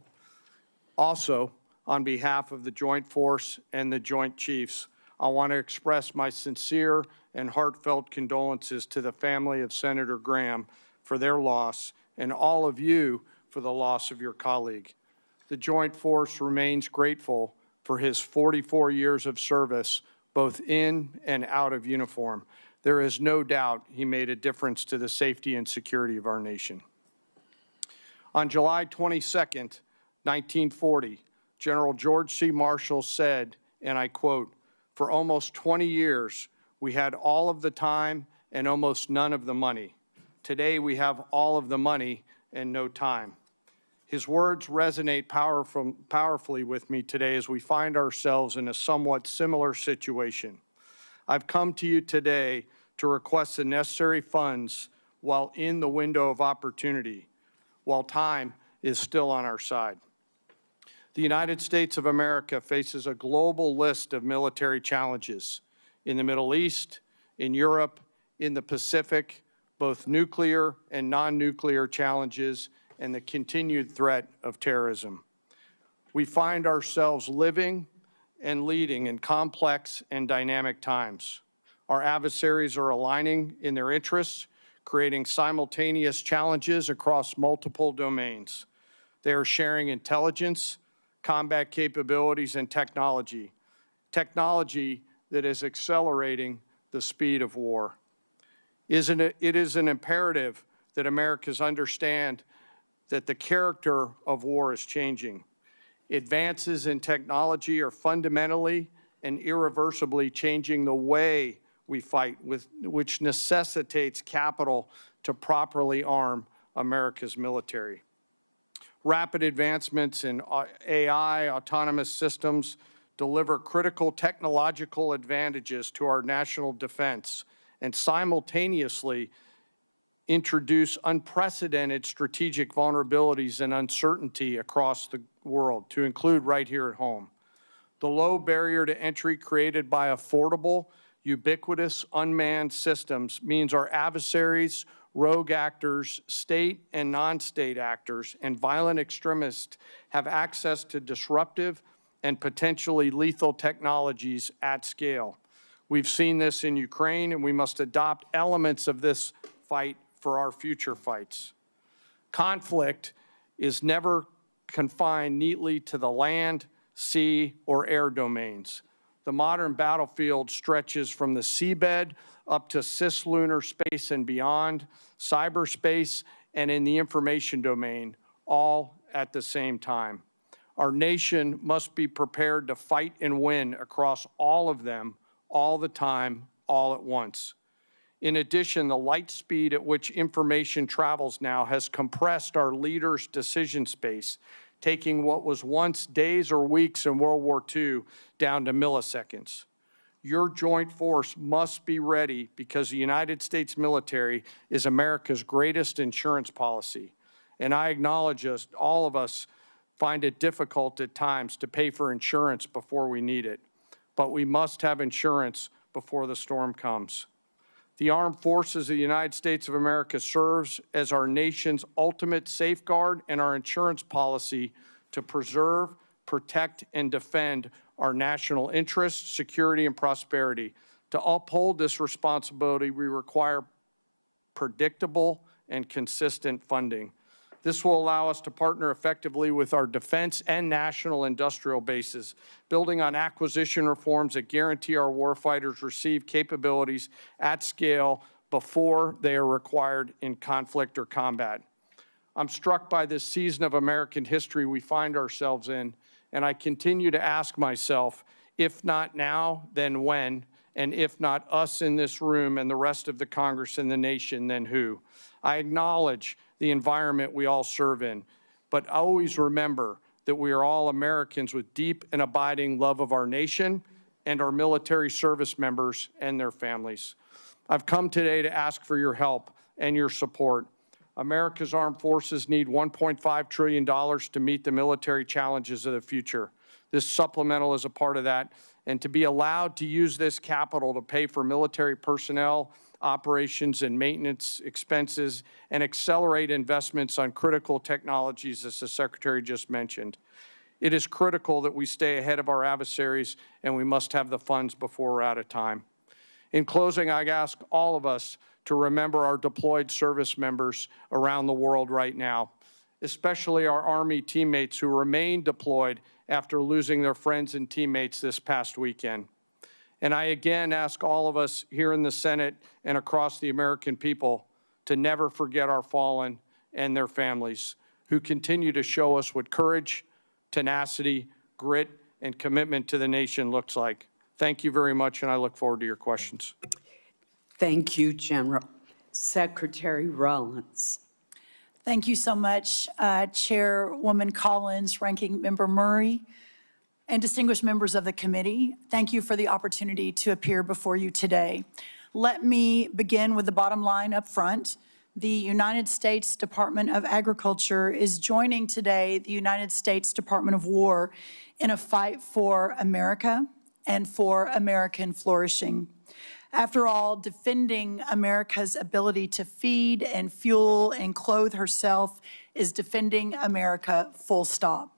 Also, on behalf of the Joint Force and the Joint Chiefs, I want to express my sincere and heartfelt condolences to the family of Senator Graham for their loss and all of you for the loss of your colleague. The Joint Force remains grateful for his 44 years of service, both in and out of uniform. There is no doubt he made a difference to the safety and security of our nation. On July 22nd, 1940, General George C. Marshall said, and I quote, "For almost 20 years, we had all of the time and almost none of the money. Today, we have all of the money and no time." His words resonate powerfully with me today as we find ourselves in a somewhat similar situation. I've come to you today to request the necessary funds while in the window of opportunity, while time is still on our side. The United States of America faces a global list of military challenges in the Middle East, in Europe, in the Pacific, both nuclear and non-nuclear challenges, and the continued threat of terrorism. We find ourselves living and leading in complex and dynamic times. Our adversaries are aligning in their interests, creating simultaneous challenges across multiple domains. They are sharing intelligence, combat capabilities, and technology that is accelerating the speed of war. It is an imperative that Americans understand that the character of war is changing. Advances in technology are fundamentally and irreversibly changing the way we fight, which necessitates capital to properly arm America's military. Rapid advancements in AI, autonomous systems, deliver critical technological advantages to our national defense and simultaneously introduce unprecedented strategic vulnerabilities and uncertainty across the world, to include right here at home. The low barrier to entry created by affordable, ubiquitous, unmanned systems means our adversaries rogue actors, state and non-state actors, and violent extremists have access to disruptive and potentially lethal technologies at scale. We've seen this in Ukraine, and we must adopt elements of this fight for our future fights. Conflict is never confined neatly to the land, sea, or air domains. The modern battlefield stretches from the seabed up to cislunar space and beyond, cyberspace, and in the information domain, all at the same time. Our nation must be prepared to fight and win across all of them, all the time, all at once. In addition, the light speed at which information travels now has compressed our leaders' decision space, taking what was once days or weeks in World War II down to milliseconds. Your joint force must be ready because the United States military is America's greatest insurance policy. And I acknowledge all of us find it difficult at times to pay for insurance before we need it. But we must have insurance before the storm comes. The Armed Forces of the United States of America serves as our nation's ultimate safeguard and our insurance policy to preserve, protect, and defend our national interests, security, and prosperity. To uphold this responsibility, we require predictable and consistent funding. This will allow us to partner effectively with our defense and national industrial bases, building on acquisition reforms that guarantee our warfighters receive capabilities at scale before they are required in conflict or combat. I'm struck by this season of American history we find ourselves in, and I continue to ask myself, if not now, then when? And if not us in this room and the rest of the Congress and the nation, then who? I acknowledge the environment we all serve in, but always remember that we are all Americans with deep and abiding love of our nation and our military service members and their families. I've come today to ask for your help and your support. America's armed forces need $1.5 trillion to meet the military challenges of the future. This supplemental is a part of that, and to be allowed to use this capital to pay for military personnel, operations and maintenance expenses, and accelerate investments on critical technologies, as the Secretary just mentioned. It is critical that we stay ahead of our adversaries, and we must have the funds before we're out of time. In closing, I ask all of us to remember our deployed service members around the world right now, especially our Army teammates who remain deployed after losing their friends and teammates this past weekend. And I again ask all of us here in the Senate and across the American people to never forget our fallen and their families who continue to show us what courage, tenacity, grit, and commitment to the nation looks like. Thank you very much, and I look forward to your questions. Thank you, General. Secretary Rollins. Thank you so much, Chairwoman Collins, Ranking Member Murray, and distinguished members of the committee. Thank you for the opportunity to appear before you today. Let me begin with the bottom line up front. The United States Department of Agriculture is joining today the United States Department of War in a fight for America and for American flourishing. After all, defending America's ability to feed and fuel and clothe herself is defending America, full stop.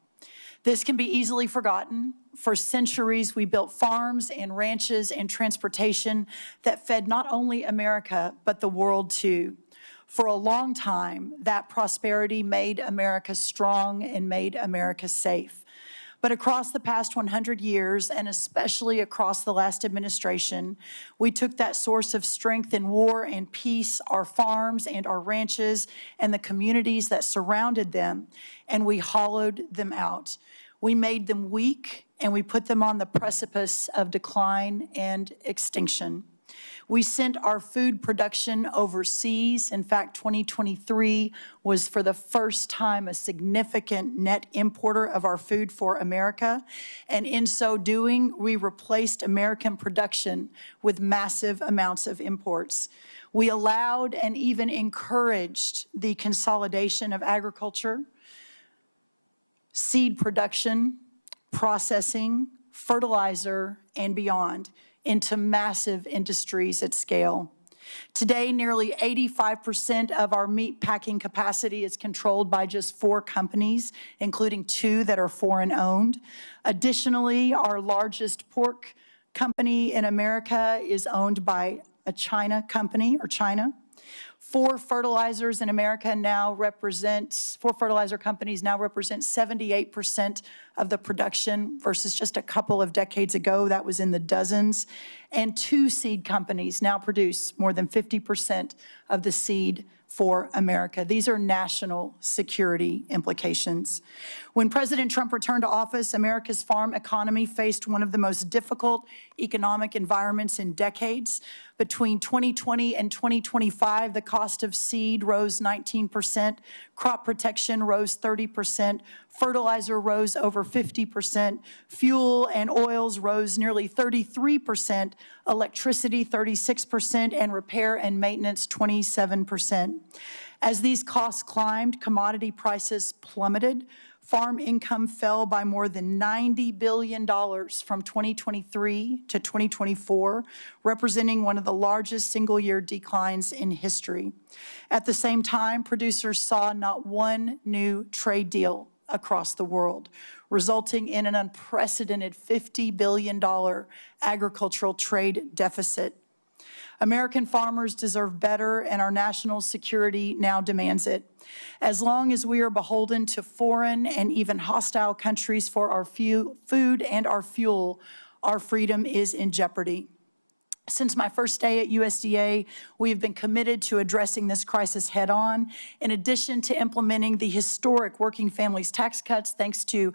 This can be easily forgotten. For centuries, we built farms and ranches and transportation that fed not only America, but the world too. For a long time, that prosperity made America strong and made America safe. But across the past 100 years, and especially across the last administration, we took that source of strength in war and peace, our farms and our ranches, and the communities that surrounded them, and we hollowed them out. We made them weak, and we put them on the precipice of decline and extinction. We sent our food production overseas. In fact, 2023 was for the first time a significant net importer of our food for America. And in so doing, we replaced American production with massive amounts of imports. We allowed and even encouraged the consolidation of agriculture, seed production, processing, fertilizer, and beyond into massive industries at scale. Today, nearly 85% of our meat packing capacity is controlled by just 4 companies, including 2 that are foreign-owned. Additionally, our largest pork company in America is owned by a China company, or China. 4 fertilizer companies now represent 78% of the production versus just a couple of decades ago, that was in the dozens. And 2 seed companies now produce more than 50% of the seed for America. These are national security implications. When President Trump returned to office, America's farm economy faced one of the most difficult economic environments in decades. Between 2020 and 2025, the cost of seed rose 19%, crop protection rose 30%, fertilizer rose over 50%, fuel and oils rose nearly 33%, electricity 36%, and repair and maintenance 27%. As these costs climbed, commodity prices plummeted. Farm income fell by more than $90 billion from 2023 to 2024, representing one of the largest single-year declines in history. At the same time, producers saw not one new trade deal across the world, resulting in an unprecedented $50 billion agricultural trade deficit. American farmers deserve better, and our national security now demands it. As long as we are beholden to foreign and even hostile countries for our food and our fuel, our freedom is in jeopardy. Since my first day at USDA, we have been committed to addressing this crisis head-on. In addition to implementing the historic Working Families tax cuts, thanks to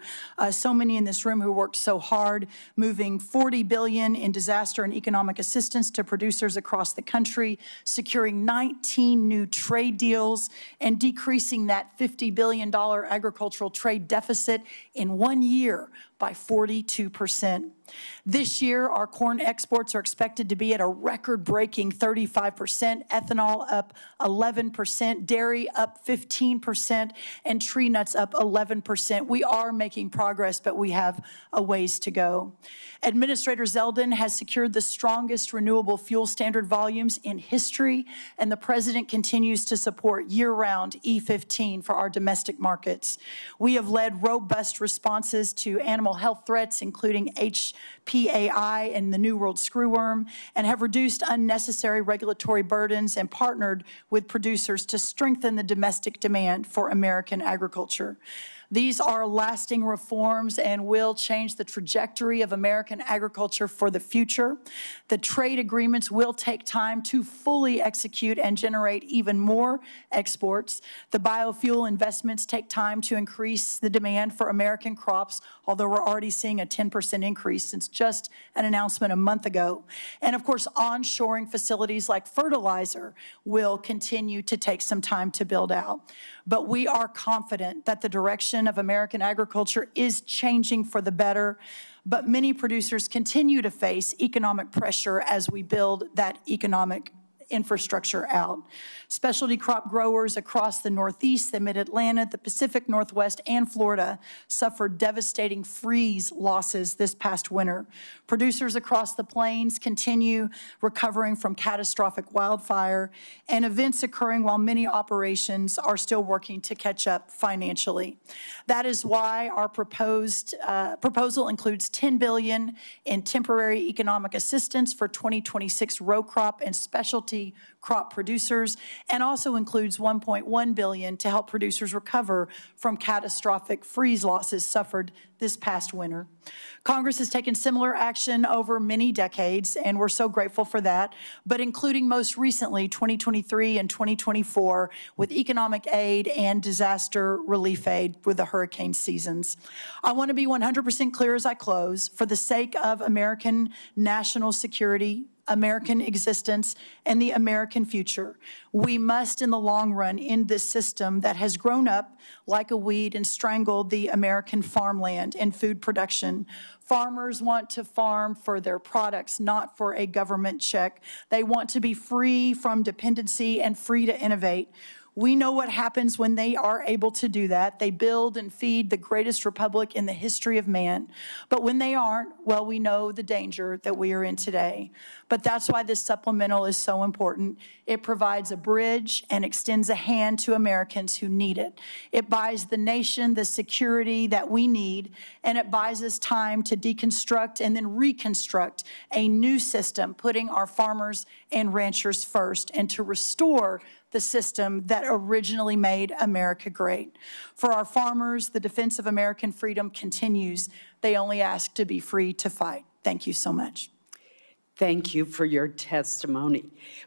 so many in this room who worked so hard, moving $40 billion in disaster and economic assistance to producers across the country, securing 19 new trade deals, and decreasing that $50 billion agricultural trade deficit in 1 year by 42%. This year, our corn exports are expected to be at a record-breaking 35%, ethanol up 11%, dairy up 15%, and tree nuts up 11%. We are making progress, but we have a ways to go. Administrator Zeldin has secured the strongest renewable fuel standard volumes in history, and the President continues to support year-round E15 for our domestic markets. We have led robust responses to animal health threats, including HPAI and the New World screwworm, and have reduced unnecessary regulatory burdens and partnered with producers to strengthen the domestic demand for American agriculture. These are lasting reforms and will change the trajectory of American agriculture for the future. The trade agreements will take time to fully execute and generate even more exports. The biofuel investments take time to increase the demand for American crops, although we're already seeing a 10% increase since just an announcement a month ago. And of course, onshoring facilities like fertilizer will continue to take some time to build out. But we are confident that the direction of American agriculture is changing for the better, but many producers continue to face economic pressure as we build that economic infrastructure out. Specialty crop growers across the Northeast, the Mid-Atlantic, the Pacific Northwest, and Florida suffered devastating freeze losses this past winter. Producers across the plains continue recovering from catastrophic wildfire and events occurring while many operations are still working to catch up financially. That is why our proposal includes $10 billion in temporary economic assistance for 2026 row crop and specialty crop producers, and also includes $1.1 billion to help producers recover from catastrophic freeze losses suffered this past winter. Congress has taken similar action over many decades, and we're so grateful for that, but including most recently 2023 and 2024 with economic aid and disaster relief aid with the hurricane seasons. I want to be 100% clear as I close. For the sake of American national security, American existence, and the American future, we must, in the long run, end this system that has grown up like a weed and strangled the American farmland and food production. Farmers want to farm for their products, not for a government check. They want to be free from dependency and free to innovate. We know what happens when they are able to do that. They build and feed the greatest republic in the history of man. But when they aren't, well, we know the danger that we are in today. But that's why this supplemental is so important. It provides a bridge and extends a hand to Americans who need it. It buys the nation the security that we need, and it buys us time to deconstruct and then reconstruct a new system, putting our farmers and ranchers first, and to restore the system that originally made America great. For our farmers, the defense of American freedom continues. They only ask to be free to fight. Thank you so much. Thank you for your testimony.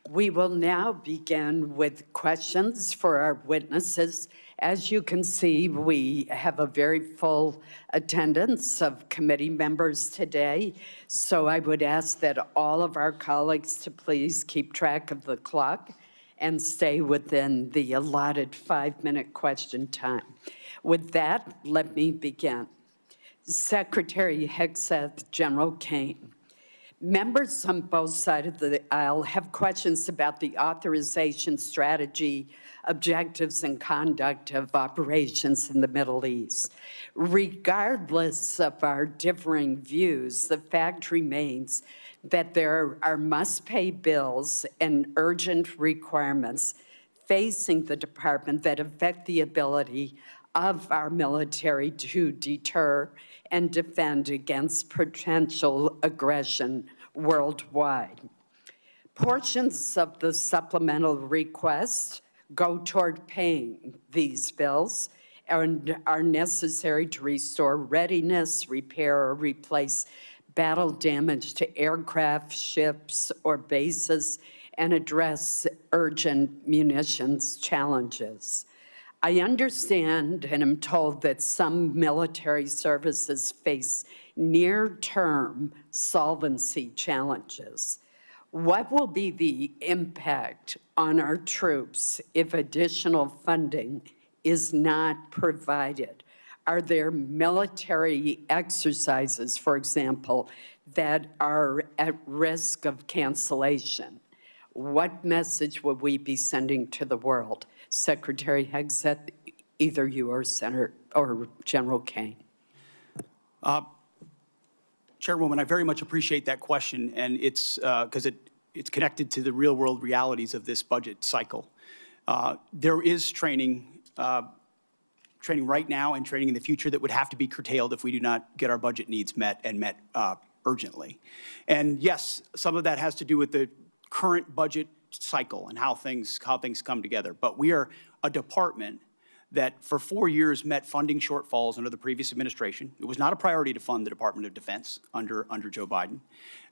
We will now begin with questions for our witnesses. As you can see, we have a very full attendance of committee members today, so I would ask that all of our colleagues to please keep track of the clock and stay within the allotted 5-minute question time. With that, let me begin. Secretary Hegseth, General Caine. Members on both sides of the aisle have questions about the authorization strategy, objectives, and conduct of operations in the Middle East. Regardless of our differing views, the fact remains that there are must-pay bills and urgent requirements facing the department that affect the ability of our military to deter and defend against potential aggression worldwide. Portions of the supplemental request go toward paying these bills and are necessary to restore readiness, repair, or replace battle damage to aircraft, ships, or bases, and address urgent munitions challenges. I understand and am told that some military services face near-term solvency challenges. What will be the impact on our troops if additional funding is not provided? Are there military exercises, for example, that are at risk of cancellation? What message will we be sending to the world? Secretary Hegseth, either you or Senator or General Caine. Chairwoman, I very much appreciate that question, and it's because it's connected to the real-world realities of this budget cycle. There is training right now and training in the future that would have to be curtailed if we do not get our budget needs met and met urgently. And yes, some of that has to do with the current budget cycle and how things come together. But we are a department that for 4 years met funding shortfalls under the previous administration. It was not a priority to fund the Department of Defense under Joe Biden.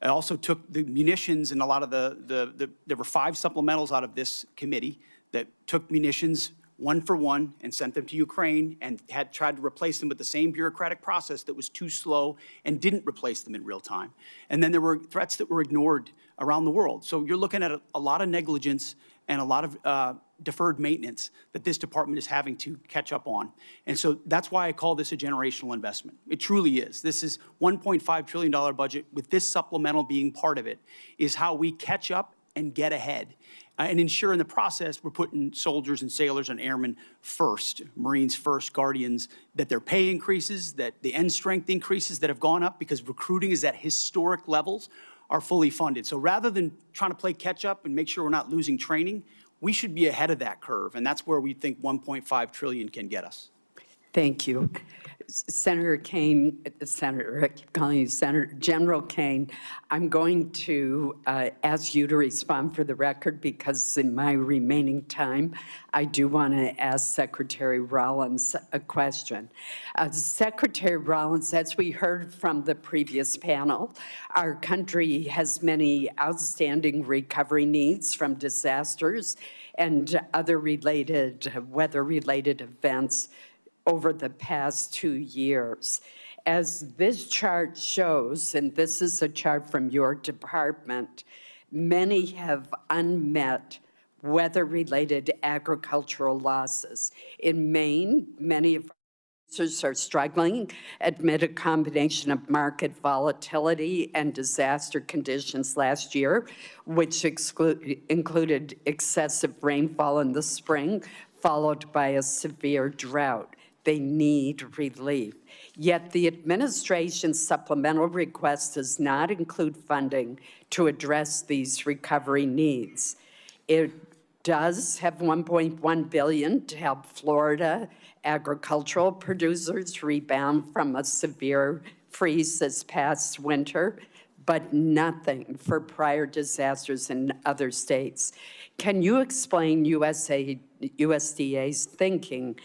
It also took the munitions and a lot of there were 5 supplementals out of this committee that took munitions one for one and sent them to Ukraine and had tried to replace them with the same bureaucratic process that was too slow and didn't replace them in real time. And then there were threats that were ignored around the world. So you're looking at a lot of negligence and a lot of deferred maintenance that this department is having to catch up on. And so that's why I call this a generational investment. It truly is. This is $1.5 trillion budget with this supplemental being part of it is how we catch up and get ahead. And ensure in the process we're putting soldiers and sailors and airmen first, Marines first, Guardians, that their pay increases, that the end strength increases that have gone up because recruiting is at historic levels are fully funded. So rather than trying to play catch up and make sure we're not losing training, we should be ahead of that curve. And that's where we think $1.5 trillion can get us. Thank you. Senator Caine, I keep calling you Senator, General Caine, I'm going to ask you to respond for the record because in my remaining time, I do want to ask Secretary Rollins a question. Secretary Rollins, as we heard from the previous panel, our country has many outstanding recovery needs from disasters and other weather-related events over the past 2 years. As this chart shows, and this is a chart from your department, many have unmet weather-related agricultural losses. In Maine, many of our producers are struggling amid a combination of market volatility and disaster conditions last year, which included excessive rainfall in the spring, followed by a severe drought. They need relief. Yet the administration's supplemental request does not include funding to address these recovery needs. It does have $1.1 billion to help Florida agricultural producers rebound from a severe freeze this past winter, but nothing for prior disasters in other states. Can you explain USDA's thinking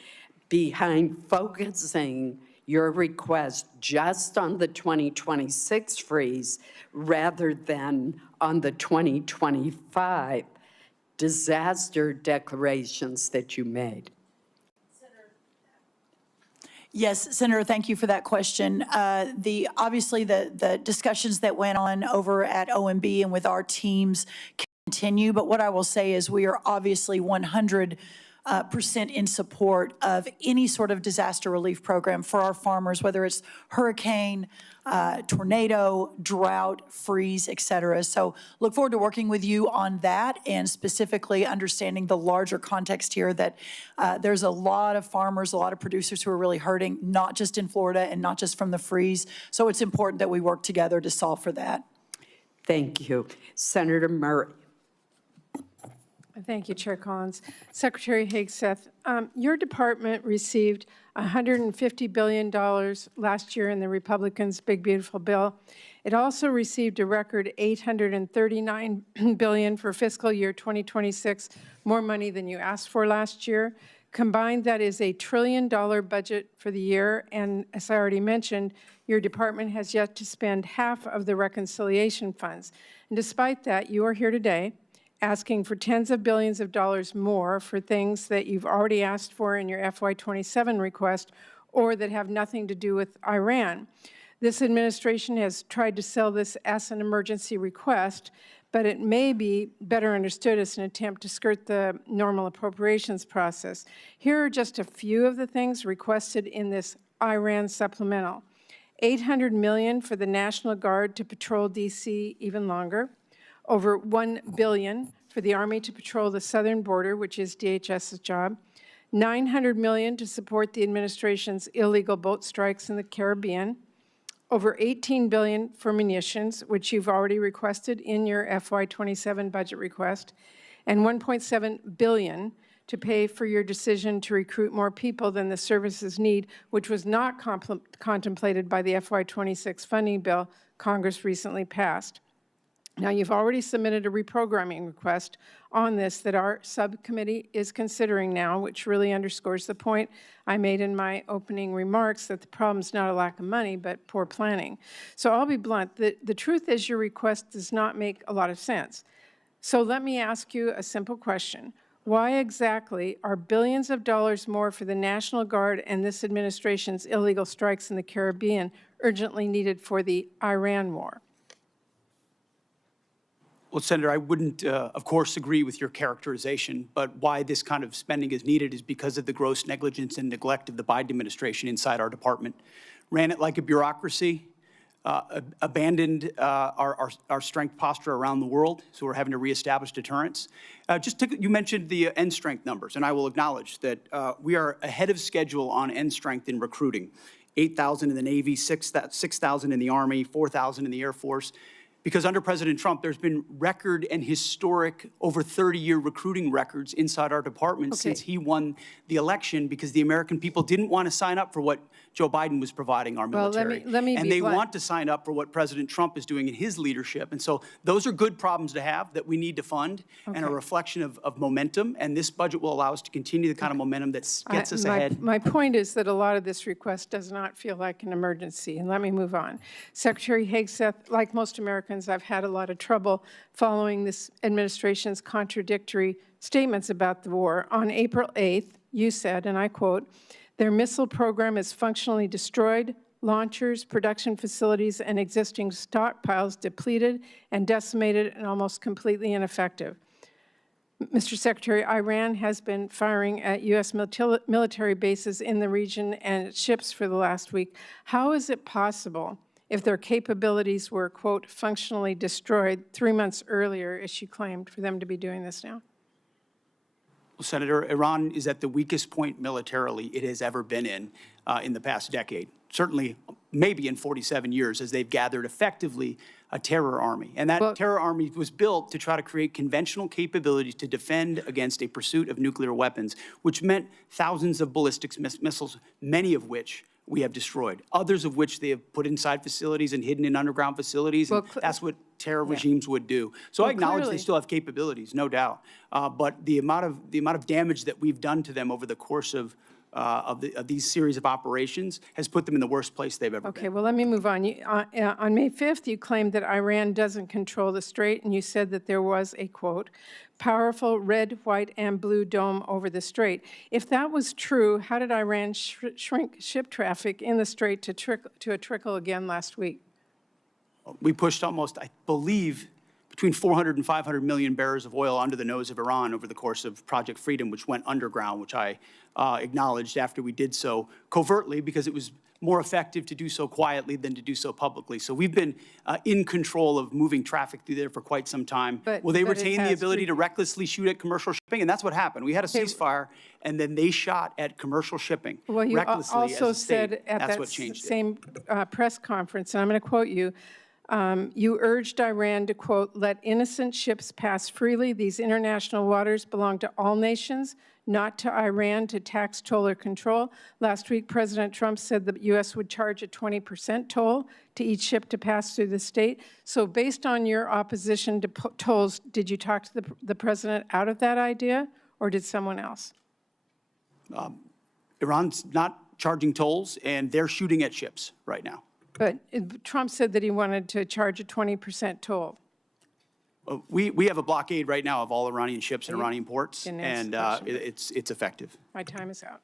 behind focusing your request just on the 2026 freeze rather than on the 2025 disaster declarations that you made? Yes, Senator, thank you for that question. Obviously, the discussions that went on over at OMB and with our teams continue, but what I will say is we are obviously 100% in support of any sort of disaster relief program for our farmers, whether it's hurricane, tornado, drought, freeze, et cetera. So look forward to working with you on that and specifically understanding the larger context here that there's a lot of farmers, a lot of producers who are really hurting, not just in Florida and not just from the freeze. So it's important that we work together to solve for that. Thank you. Senator Murray. Thank you, Chair Collins. Secretary Hegseth, your department received $150 billion last year in the Republicans' Big Beautiful Bill. It also received a record $839 billion for fiscal year 2026, more money than you asked for last year. Combined, that is a $1 trillion budget for the year, and as I already mentioned, your department has yet to spend half of the reconciliation funds. And despite that, you are here today asking for tens of billions of dollars more for things that you've already asked for in your FY27 request or that have nothing to do with Iran. This administration has tried to sell this as an emergency request, but it may be better understood as an attempt to skirt the normal appropriations process. Here are just a few of the things requested in this Iran supplemental. $800 million for the National Guard to patrol D.C. even longer. Over $1 billion for the Army to patrol the southern border, which is DHS's job. $900 million to support the administration's illegal boat strikes in the Caribbean. Over $18 billion for munitions, which you've already requested in your FY27 budget request. And $1.7 billion to pay for your decision to recruit more people than the services need, which was not contemplated by the FY26 funding bill Congress recently passed. Now, you've already submitted a reprogramming request on this that our subcommittee is considering now, which really underscores the point I made in my opening remarks that the problem is not a lack of money, but poor planning. So I'll be blunt. The truth is your request does not make a lot of sense. So let me ask you a simple question. Why exactly are billions of dollars more for the National Guard and this administration's illegal strikes in the Caribbean urgently needed for the Iran war? Well, Senator, I wouldn't, of course, agree with your characterization, but why this kind of spending is needed is because of the gross negligence and neglect of the Biden administration inside our department. Ran it like a bureaucracy, abandoned our strength posture around the world, so we're having to reestablish deterrence. You mentioned the end strength numbers, and I will acknowledge that we are ahead of schedule on end strength in recruiting. 8,000 in the Navy, 6,000 in the Army, 4,000 in the Air Force. Because under President Trump, there's been record and historic over 30-year recruiting records inside our department since he won the election because the American people didn't want to sign up for what Joe Biden was providing our military. Let me and be they blunt. want to sign up for what President Trump is doing in his leadership. And so those are good problems to have that we need to fund and a reflection of momentum. And this budget will allow us to continue the kind of momentum that gets us ahead. My point is that a lot of this request does not feel like an emergency. And let me move on. Secretary Hegseth, like most Americans, I've had a lot of trouble following this administration's contradictory statements about the war. On April 8th, you said, and I quote, "Their missile program is functionally destroyed, launchers, production facilities, and existing stockpiles depleted and decimated and almost completely ineffective." Mr. Secretary, Iran has been firing at U.S. military bases in the region and its ships for the last week. How is it possible, if their capabilities were, quote, functionally destroyed 3 months earlier, as she claimed, for them to be doing this now? Well, Well, Senator, Iran is at the weakest point militarily it has ever been in the past decade. Certainly, maybe in 47 years, as they've gathered effectively a terror army. And that terror army was built to try to create conventional capabilities to defend against a pursuit of nuclear weapons, which meant thousands of ballistic missiles, many of which we have destroyed, others of which they have put inside facilities and hidden in underground facilities. And that's what terror regimes would do. So I acknowledge they still have capabilities, no doubt. But the amount of damage that we've done to them over the course of these series of operations has put them in the worst place they've ever been. Okay, well, let me move on. On May 5th, you claimed that Iran doesn't control the strait, and you said that there was a, quote, powerful red, white, and blue dome over the strait. If that was true, how did Iran shrink ship traffic in the strait to a trickle again last week? We pushed almost, I believe, between 400 and 500 million barrels of oil under the nose of Iran over the course of Project Freedom, which went underground, which I acknowledged after we did so covertly because it was more effective to do so quietly than to do so publicly. So we've been in control of moving traffic through there for quite some time. Will they retain the ability to recklessly shoot at commercial shipping? And that's what happened. We had a ceasefire, and then they shot at commercial shipping well, you recklessly also as a state. said at That's that what changed same press conference, and I'm going to quote you, you urged Iran to, quote, let innocent ships pass freely. These international waters belong to all nations, not to Iran to tax, toll, or control. Last week, President Trump said the U.S. would charge a 20% toll to each ship to pass through the state. So based on your opposition to tolls, did you talk to the president out of that idea, or did someone else? Iran's not charging tolls, and they're shooting at ships right now. But Trump said that he wanted to charge a 20% toll. We have a blockade right now of all Iranian ships and Iranian ports, and it's effective. My time is out.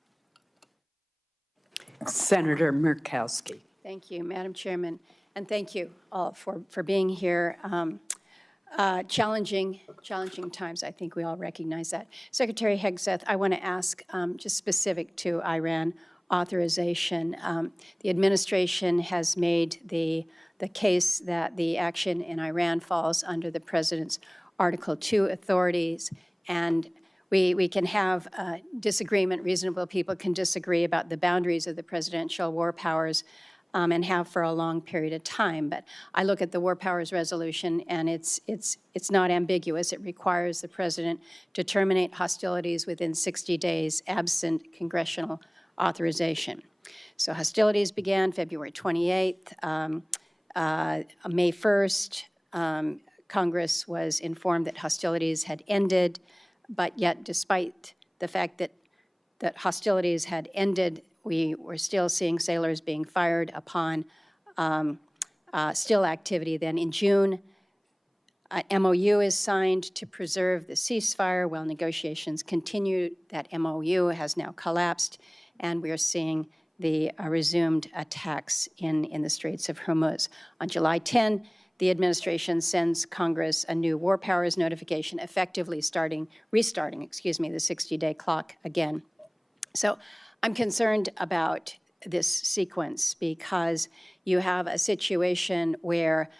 Senator Murkowski. Thank you, Madam Chairman, and thank you all for being here. Challenging times, I think we all recognize that. Secretary Hegseth, I want to ask just specific to Iran authorization. The administration has made the case that the action in Iran falls under the president's Article 2 authorities, and we can have disagreement. Reasonable people can disagree about the boundaries of the presidential war powers and have for a long period of time. But I look at the War Powers Resolution, and it's not ambiguous. It requires the president to terminate hostilities within 60 days absent congressional authorization. So hostilities began February 28th. May 1st, Congress was informed that hostilities had ended, but yet despite the fact that hostilities had ended, we were still seeing sailors being fired upon still activity. Then in June, an MOU is signed to preserve the ceasefire while negotiations continue. That MOU has now collapsed, and we are seeing the resumed attacks in the Straits of Hormuz. On July 10, the administration sends Congress a new war powers notification, effectively restarting, the 60-day clock again. So I'm concerned about this sequence because you have a situation where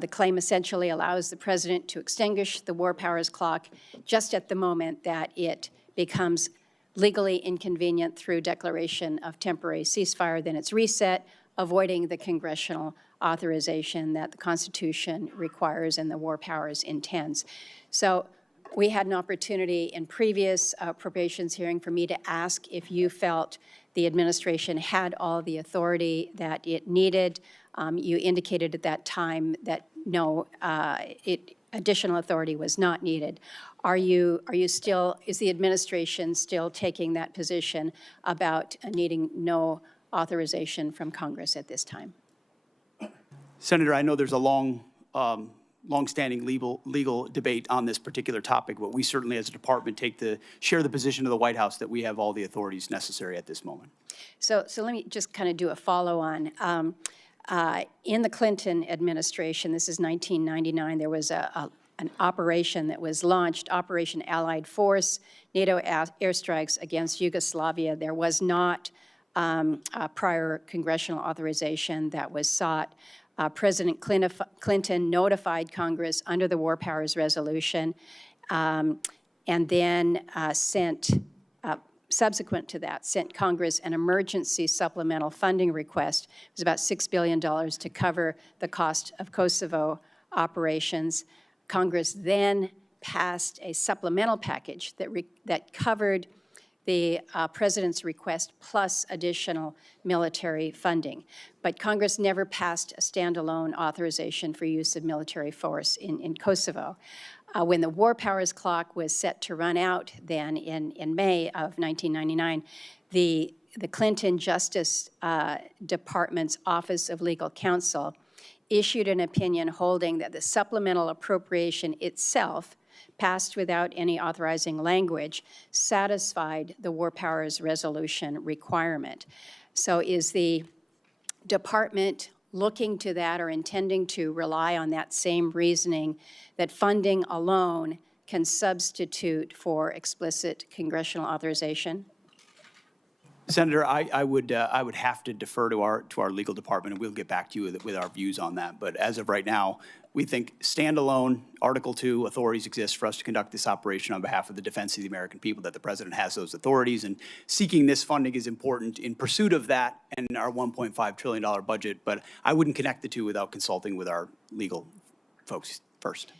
the claim essentially allows the president to extinguish the war powers clock just at the moment that it becomes legally inconvenient through declaration of temporary ceasefire. Then it's reset, avoiding the congressional authorization that the Constitution requires and the war powers intends. So we had an opportunity in previous appropriations hearing for me to ask if you felt the administration had all the authority that it needed. You indicated at that time that no, additional authority was not needed. Are you still, is the administration still taking that position about needing no authorization from Congress at this time? Senator, I know there's a long-standing legal debate on this particular topic, but we certainly as a department share the position of the White House that we have all the authorities necessary at this moment. So let me just kind of do a follow-on. In the Clinton administration, this is 1999, there was an operation that was launched, Operation Allied Force, NATO airstrikes against Yugoslavia. There was not a prior congressional authorization that was sought. President Clinton notified Congress under the War Powers Resolution. and then subsequent to that, sent Congress an emergency supplemental funding request. It was about $6 billion to cover the cost of Kosovo operations. Congress then passed a supplemental package that covered the president's request plus additional military funding. But Congress never passed a standalone authorization for use of military force in Kosovo. When the war powers clock was set to run out then in May of 1999, the Clinton Justice Department's Office of Legal Counsel issued an opinion holding that the supplemental appropriation itself, passed without any authorizing language, satisfied the war powers resolution requirement. So is the department looking to that or intending to rely on that same reasoning that funding alone can substitute for explicit congressional authorization? Senator, I would have to defer to our legal department, and we'll get back to you with our views on that. But as of right now, we think standalone Article 2 authorities exist for us to conduct this operation on behalf of the defense of the American people, that the president has those authorities, and seeking this funding is important in pursuit of that and our $1.5 trillion budget. But I wouldn't connect the two without consulting with our legal folks first.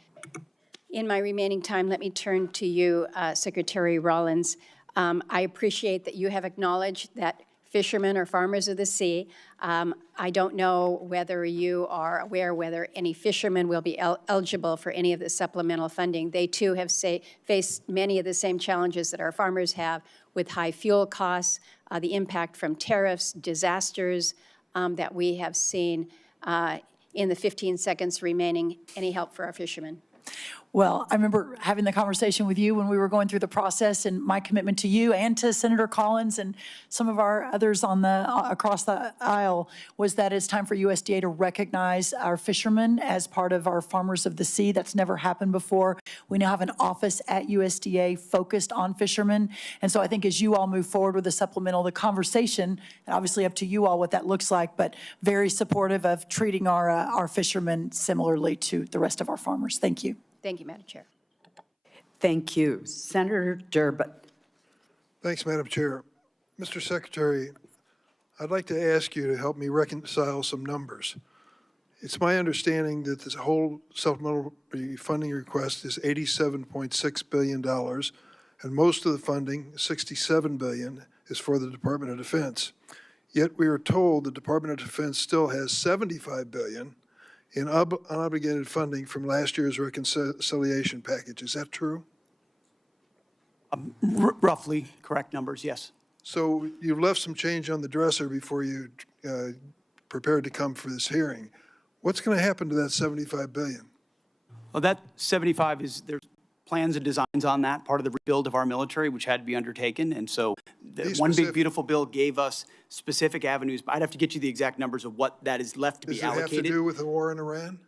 In my remaining time, let me turn to you, Secretary Rollins. I appreciate that you have acknowledged that fishermen are farmers of the sea. I don't know whether you are aware whether any fishermen will be eligible for any of the supplemental funding. They too have faced many of the same challenges that our farmers have with high fuel costs, the impact from tariffs, disasters that we have seen. In the 15 seconds remaining, any help for our fishermen? Well, I remember having the conversation with you when we were going through the process, and my commitment to you and to Senator Collins and some of our others on across the aisle was that it's time for USDA to recognize our fishermen as part of our farmers of the sea. That's never happened before. We now have an office at USDA focused on fishermen. And so I think as you all move forward with the supplemental, the conversation, and obviously up to you all what that looks like, but very supportive of treating our fishermen similarly to the rest of our farmers. Thank you. Thank you, Madam Chair. Thank you. Senator Durbin. Thanks, Madam Chair. Mr. Secretary, I'd like to ask you to help me reconcile some numbers. It's my understanding that this whole supplemental funding request is $87.6 billion, and most of the funding, $67 billion, is for the Department of Defense. Yet we are told the Department of Defense still has $75 billion in unobligated funding from last year's reconciliation package. Is that true? Roughly correct numbers, yes. So you've left some change on the dresser before you prepared to come for this hearing. What's going to happen to that $75 billion? Well, that 75 is, there's plans and designs on that, part of the rebuild of our military, which had to be undertaken. And so the One Big Beautiful Bill gave us specific avenues. I'd have to get you the exact numbers of what that is left to be allocated. Does it have to do with the war in Iran?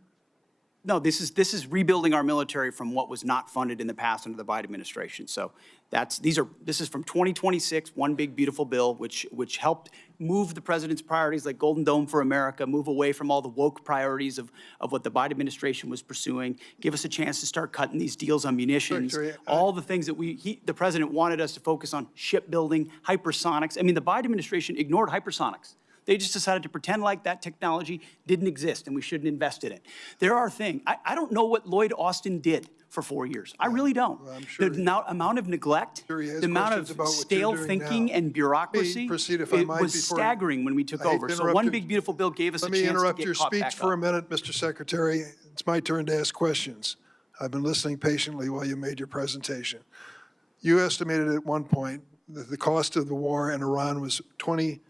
No, this is rebuilding our military from what was not funded in the past under the Biden administration. So this is from 2026, One Big Beautiful Bill, which helped move the president's priorities like Golden Dome for America, move away from all the woke priorities of what the Biden administration was pursuing, give us a chance to start cutting these deals on munitions, all the things that the president wanted us to focus on: shipbuilding, hypersonics. I mean, the Biden administration ignored hypersonics. They just decided to pretend like that technology didn't exist and we shouldn't invest in it. There are things, I don't know what Lloyd Austin did for 4 years. I really don't. Well, I'm sure the amount of neglect, the amount of stale thinking and bureaucracy, it was staggering when we took over. So One Big Beautiful Bill gave us a chance to get caught back up. Let me interrupt your speech for a minute, Mr. Secretary. It's my turn to ask questions. I've been listening patiently while you made your presentation. You estimated at one point that the cost of the war in Iran was $29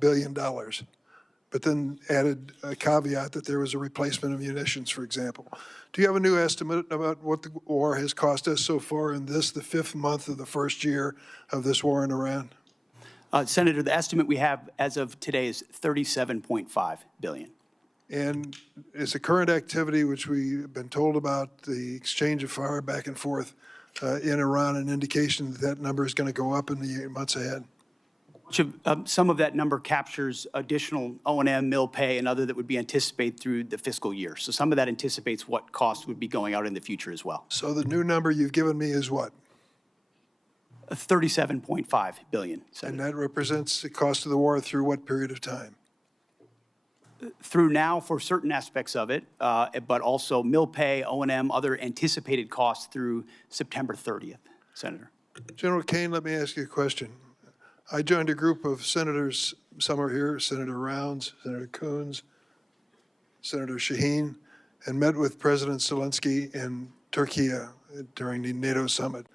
billion, but then added a caveat that there was a replacement of munitions, for example. Do you have a new estimate about what the war has cost us so far in the 5th month of the first year of this war in Iran? Senator, the estimate we have as of today is $37.5 billion. And is the current activity, which we've been told about, the exchange of fire back and forth in Iran, an indication that that number is going to go up in the months ahead? Some of that number captures additional O&M, mill pay, and other that would be anticipated through the fiscal year. So some of that anticipates what costs would be going out in the future as well. So the new number you've given me is what? 37.5 billion. And Senator. that represents the cost of the war through what period of time? Through now for certain aspects of it, but also mill pay, O&M, other anticipated costs through September 30th, Senator. General Caine, let me ask you a question. I joined a group of senators, some are here, Senator Rounds, Senator Coons, Senator Shaheen, and met with President Zelensky in Turkey during the NATO summit.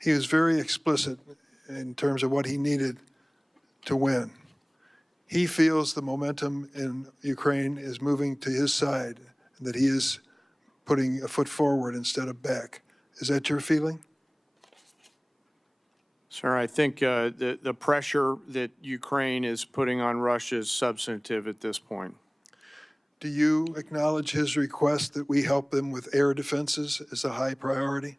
He was very explicit in terms of what he needed to win. He feels the momentum in Ukraine is moving to his side, and that he is putting a foot forward instead of back. Is that your feeling? Sir, I think the pressure that Ukraine is putting on Russia is substantive at this point. Do you acknowledge his request that we help them with air defenses as a high priority?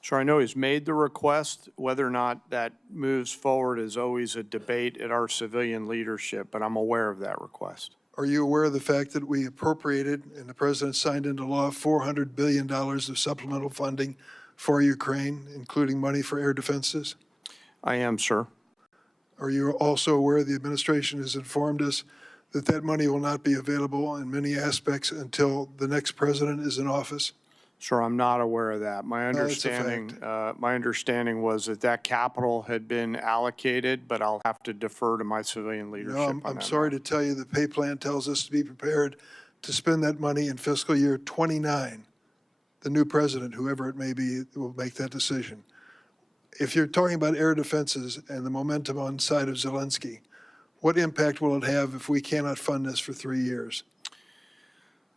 Sir, I know he's made the request. Whether or not that moves forward is always a debate at our civilian leadership, but I'm aware of that request. Are you aware of the fact that we appropriated and the president signed into law $400 billion of supplemental funding for Ukraine, including money for air defenses? I am, sir. Are you also aware the administration has informed us that that money will not be available in many aspects until the next president is in office? Sir, I'm not aware of that. that's a fact. My understanding was that capital had been allocated, but I'll have to defer to my civilian leadership. No, I'm sorry to tell you the pay plan tells us to be prepared to spend that money in fiscal year 29. The new president, whoever it may be, will make that decision. If you're talking about air defenses and the momentum on the side of Zelensky, what impact will it have if we cannot fund this for 3 years?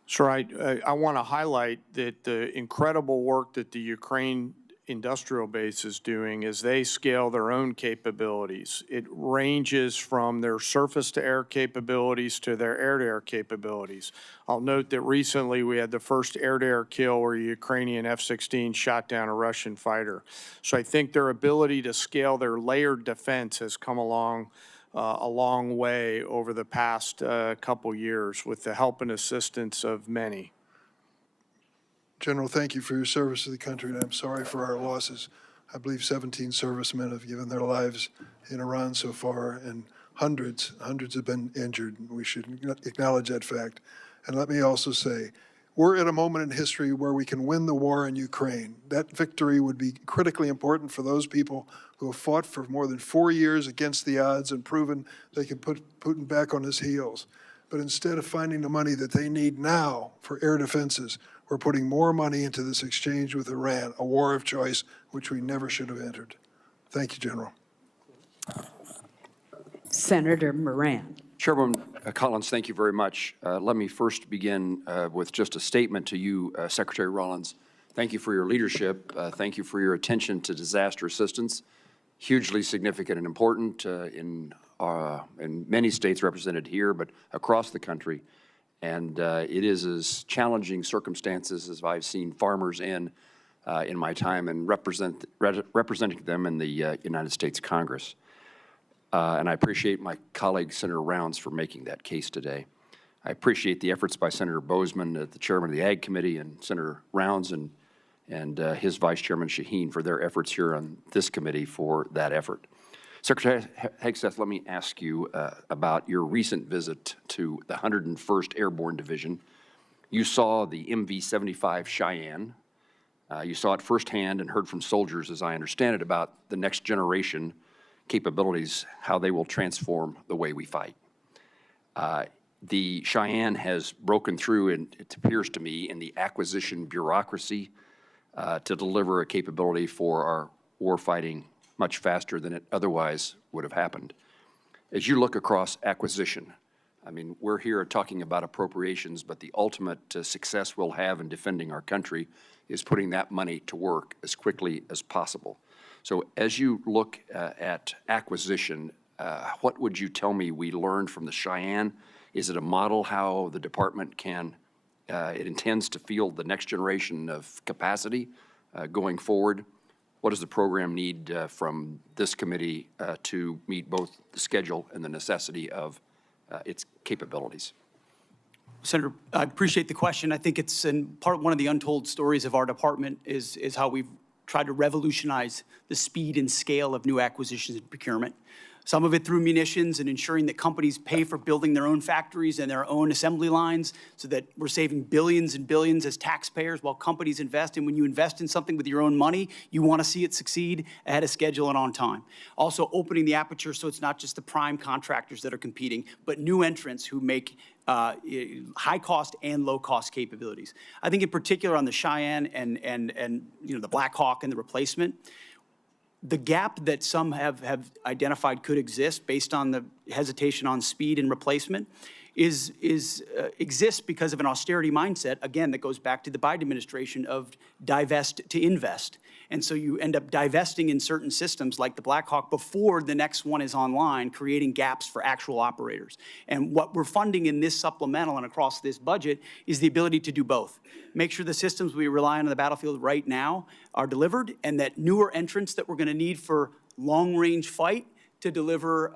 Sir, I want to highlight that the incredible work that the Ukraine industrial base is doing as they scale their own capabilities. It ranges from their surface-to-air capabilities to their air-to-air capabilities. I'll note that recently we had the first air-to-air kill where a Ukrainian F-16 shot down a Russian fighter. So I think their ability to scale their layered defense has come along a long way over the past couple years with the help and assistance of many. General, thank you for your service to the country, and I'm sorry for our losses. I believe 17 servicemen have given their lives in Iran so far, and hundreds have been injured. We should acknowledge that fact. And let me also say, we're at a moment in history where we can win the war in Ukraine. That victory would be critically important for those people who have fought for more than 4 years against the odds and proven they can put Putin back on his heels. But instead of finding the money that they need now for air defenses, we're putting more money into this exchange with Iran, a war of choice which we never should have entered. Thank you, General. Senator Moran. Chairwoman Collins, thank you very much. Let me first begin with just a statement to you, Secretary Rollins. Thank you for your leadership. Thank you for your attention to disaster assistance. Hugely significant and important in many states represented here, but across the country. And it is as challenging circumstances as I've seen farmers in my time and representing them in the United States Congress. And I appreciate my colleague, Senator Rounds, for making that case today. I appreciate the efforts by Senator Bozeman, the chairman of the Ag Committee, and Senator Rounds and his Vice Chairman Shaheen for their efforts here on this committee for that effort. Secretary Hegseth, let me ask you about your recent visit to the 101st Airborne Division. You saw the MV-75 Cheyenne. You saw it firsthand and heard from soldiers, as I understand it, about the next generation capabilities, how they will transform the way we fight. The Cheyenne has broken through, and it appears to me, in the acquisition bureaucracy to deliver a capability for our warfighting much faster than it otherwise would have happened. As you look across acquisition, I mean, we're here talking about appropriations, but the ultimate success we'll have in defending our country is putting that money to work as quickly as possible. So as you look at acquisition, what would you tell me we learned from the Cheyenne? Is it a model how the department can, it intends to field the next generation of capacity going forward? what does the program need from this committee to meet both the schedule and the necessity of its capabilities? Senator, I appreciate the question. I think it's one of the untold stories of our department is how we've tried to revolutionize the speed and scale of new acquisitions and procurement. Some of it through munitions and ensuring that companies pay for building their own factories and their own assembly lines so that we're saving billions and billions as taxpayers while companies invest. And when you invest in something with your own money, you want to see it succeed ahead of schedule and on time. Also opening the aperture so it's not just the prime contractors that are competing, but new entrants who make high-cost and low-cost capabilities. I think in particular on the Cheyenne and the Black Hawk and the replacement, the gap that some have identified could exist based on the hesitation on speed and replacement exists because of an austerity mindset, again, that goes back to the Biden administration of divest to invest. And so you end up divesting in certain systems like the Black Hawk before the next one is online, creating gaps for actual operators. And what we're funding in this supplemental and across this budget is the ability to do both. Make sure the systems we rely on the battlefield right now are delivered, and that newer entrants that we're going to need for long-range fight to deliver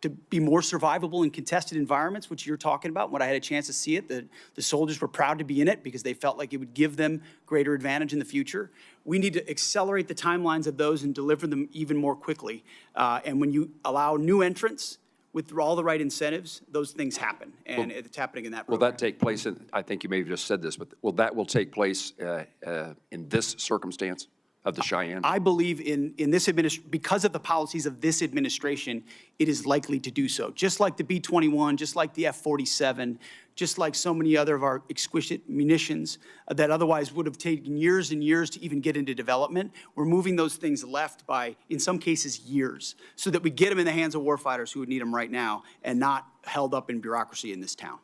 to be more survivable in contested environments, which you're talking about. When I had a chance to see it, the soldiers were proud to be in it because they felt like it would give them greater advantage in the future. We need to accelerate the timelines of those and deliver them even more quickly. And when you allow new entrants with all the right incentives, those things happen, and it's happening in that program. Will that take place, I think you may have just said this, but will take place in this circumstance of the Cheyenne? I believe in this administration, because of the policies of this administration, it is likely to do so. Just like the B-21, just like the F-47, just like so many other of our exquisite munitions that otherwise would have taken years and years to even get into development, we're moving those things left by, in some cases, years, so that we get them in the hands of warfighters who would need them right now and not held up in bureaucracy in this town.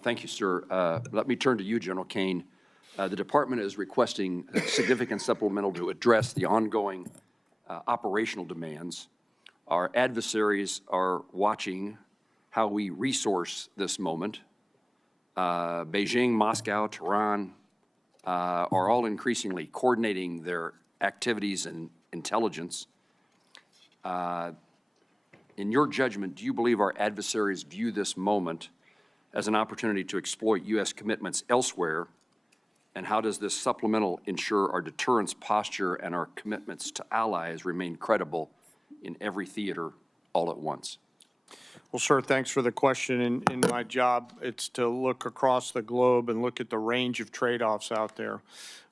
Thank you, sir. Let me turn to you, General Caine. The department is requesting a significant supplemental to address the ongoing operational demands. Our adversaries are watching how we resource this moment. Beijing, Moscow, Tehran are all increasingly coordinating their activities and intelligence. In your judgment, do you believe our adversaries view this moment as an opportunity to exploit U.S. commitments elsewhere? And how does this supplemental ensure our deterrence posture and our commitments to allies remain credible in every theater all at once? Well, sir, thanks for the question. In my job, it's to look across the globe and look at the range of trade-offs out there.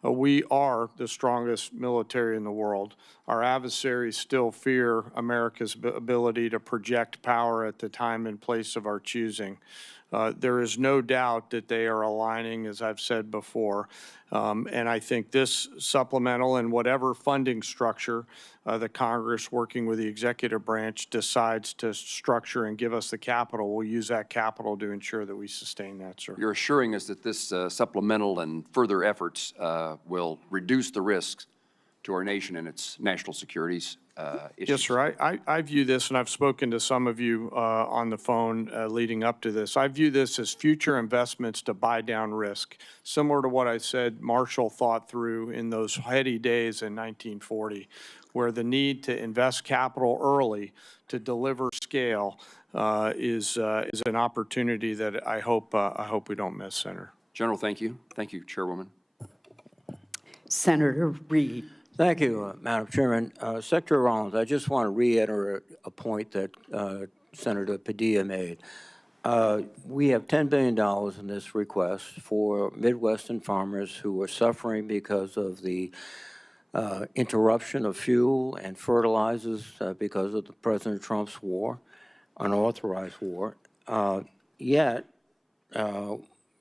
We are the strongest military in the world. Our adversaries still fear America's ability to project power at the time and place of our choosing. There is no doubt that they are aligning, as I've said before, and I think this supplemental and whatever funding structure the Congress, working with the executive branch, decides to structure and give us the capital, we'll use that capital to ensure that we sustain that, sir. You're assuring us that this supplemental and further efforts will reduce the risks to our nation and its national securities issues. Yes, sir. I view this, and I've spoken to some of you on the phone leading up to this. I view this as future investments to buy down risk, similar to what I said Marshall thought through in those heady days in 1940, where the need to invest capital early to deliver scale is an opportunity that I hope we don't miss, Senator. General, thank you. Thank you, Chairwoman. Senator Reed. Thank you, Madam Chairman. Secretary Rollins, I just want to reiterate a point that Senator Padilla made. We have $10 billion in this request for Midwestern farmers who are suffering because of the interruption of fuel and fertilizers because of the President Trump's war, unauthorized war. Yet,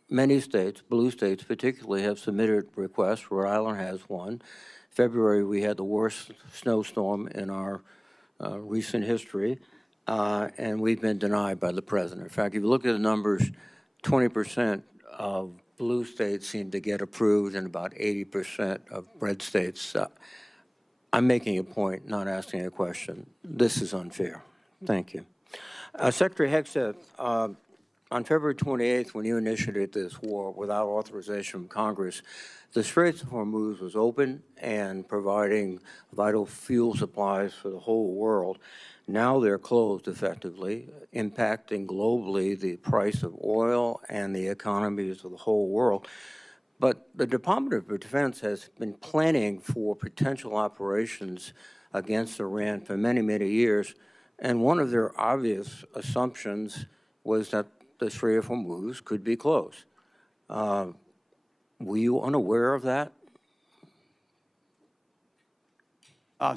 many states, blue states particularly, have submitted requests. Rhode Island has one. February, we had the worst snowstorm in our recent history, and we've been denied by the president. In fact, if you look at the numbers, 20% of blue states seem to get approved, and about 80% of red states. I'm making a point, not asking a question. This is unfair. Thank you. Secretary Hegseth, On February 28th, when you initiated this war without authorization from Congress, the Straits of Hormuz was open and providing vital fuel supplies for the whole world. Now they're closed effectively, impacting globally the price of oil and the economies of the whole world. But the Department of Defense has been planning for potential operations against Iran for many, many years, and one of their obvious assumptions was that the Strait of Hormuz could be closed. Were you unaware of that?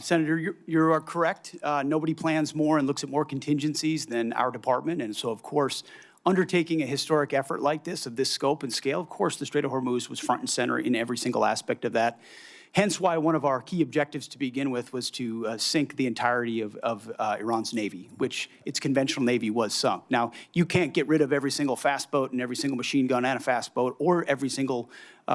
Senator, you are correct. Nobody plans more and looks at more contingencies than our department. And so, of course, undertaking a historic effort like this, of this scope and scale, of course, the Strait of Hormuz was front and center in every single aspect of that. Hence why one of our key objectives to begin with was to sink the entirety of Iran's Navy, which its conventional Navy was sunk. Now, you can't get rid of every single fast boat and every single machine gun and a fast boat or every single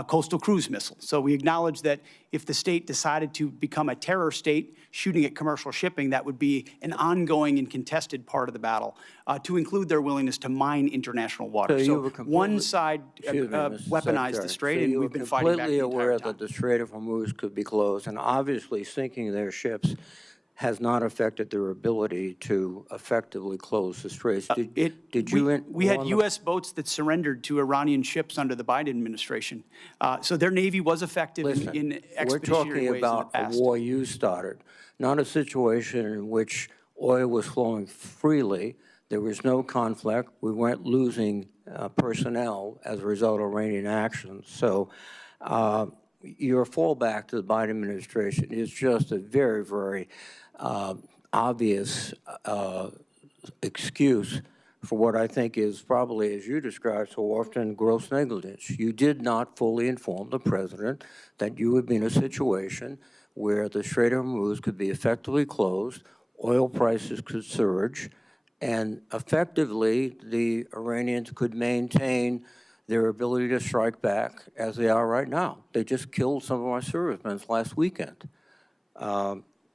coastal cruise missile. So we acknowledge that if the state decided to become a terror state shooting at commercial shipping, that would be an ongoing and contested part of the battle, to include their willingness to mine international water. So one side weaponized the strait, and we've been fighting back the entire time. So you were completely aware that the Strait of Hormuz could be closed, and obviously sinking their ships has not affected their ability to effectively close the straits. We had U.S. boats that surrendered to Iranian ships under the Biden administration. So their Navy was effective in expeditionary ways in the past. We're talking about a war you started, not a situation in which oil was flowing freely. There was no conflict. We weren't losing personnel as a result of Iranian actions. So your fallback to the Biden administration is just a very, very obvious excuse for what I think is probably, as you described so often, gross negligence. You did not fully inform the president that you would be in a situation where the Strait of Hormuz could be effectively closed, oil prices could surge, and effectively the Iranians could maintain their ability to strike back as they are right now. They just killed some of our servicemen last weekend.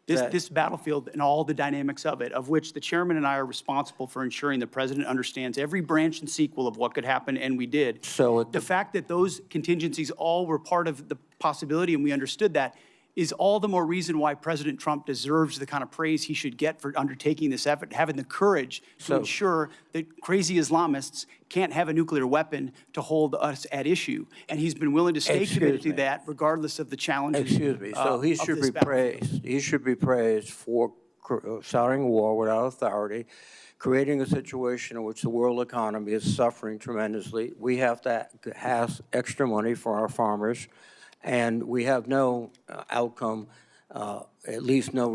This battlefield and all the dynamics of it, of which the chairman and I are responsible for ensuring the president understands every branch and sequel of what could happen, and we did. So the fact that those contingencies all were part of the possibility, and we understood that, is all the more reason why President Trump deserves the kind of praise he should get for undertaking this effort, having the courage to ensure that crazy Islamists can't have a nuclear weapon to hold us at issue. And he's been willing to stay committed to that regardless of the challenges. Excuse me. So he should be praised. He should be praised for starting a war without authority, creating a situation in which the world economy is suffering tremendously. We have to have extra money for our farmers. And we have no outcome, at least no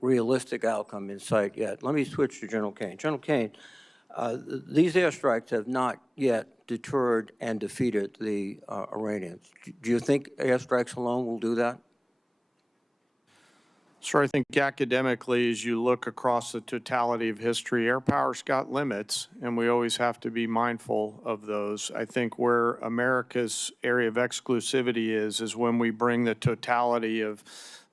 realistic outcome in sight yet. Let me switch to General Caine. General Caine, these airstrikes have not yet deterred and defeated the Iranians. Do you think airstrikes alone will do that? Sir, I think academically, as you look across the totality of history, air power's got limits, and we always have to be mindful of those. I think where America's area of exclusivity is when we bring the totality of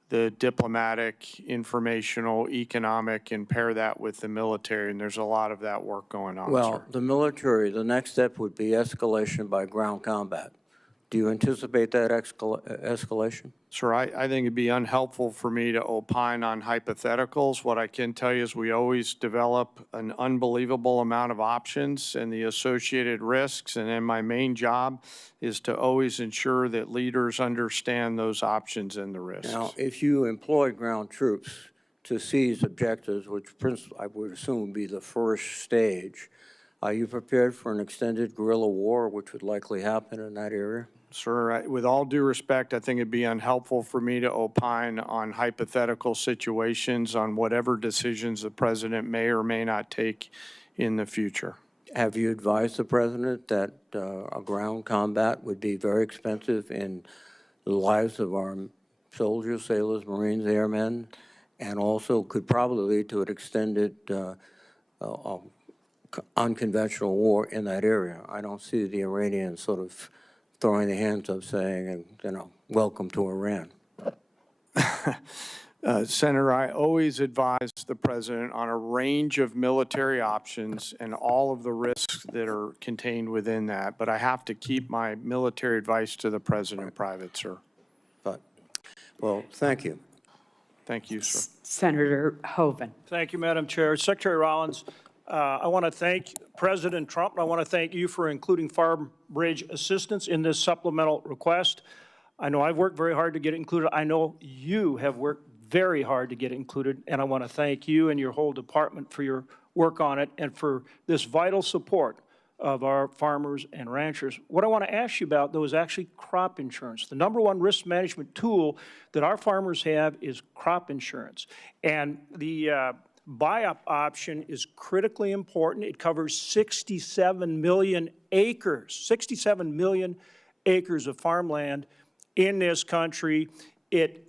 the diplomatic, informational, economic, and pair that with the military, and there's a lot of that work going on, Well, sir. the military, the next step would be escalation by ground combat. Do you anticipate that escalation? Sir, I think it'd be unhelpful for me to opine on hypotheticals. What I can tell you is we always develop an unbelievable amount of options and the associated risks, and then my main job is to always ensure that leaders understand those options and the risks. Now, if you employ ground troops to seize objectives, which I would assume would be the first stage, are you prepared for an extended guerrilla war, which would likely happen in that area? Sir, with all due respect, I think it'd be unhelpful for me to opine on hypothetical situations on whatever decisions the president may or may not take in the future. Have you advised the president that a ground combat would be very expensive in the lives of our soldiers, sailors, Marines, airmen, and also could probably lead to an extended unconventional war in that area? I don't see the Iranians sort of throwing their hands up saying, welcome to Iran. Senator, I always advise the president on a range of military options and all of the risks that are contained within that, but I have to keep my military advice to the president private, sir. But, well, thank you. Thank you, sir. Senator Hoeven. Thank you, Madam Chair. Secretary Rollins, I want to thank President Trump, and I want to thank you for including farm bridge assistance in this supplemental request. I know I've worked very hard to get it included. I know you have worked very hard to get it included, and I want to thank you and your whole department for your work on it and for this vital support of our farmers and ranchers. What I want to ask you about, though, is actually crop insurance. The number one risk management tool that our farmers have is crop insurance. And the buy-up option is critically important. It covers 67 million acres, 67 million acres of farmland in this country. It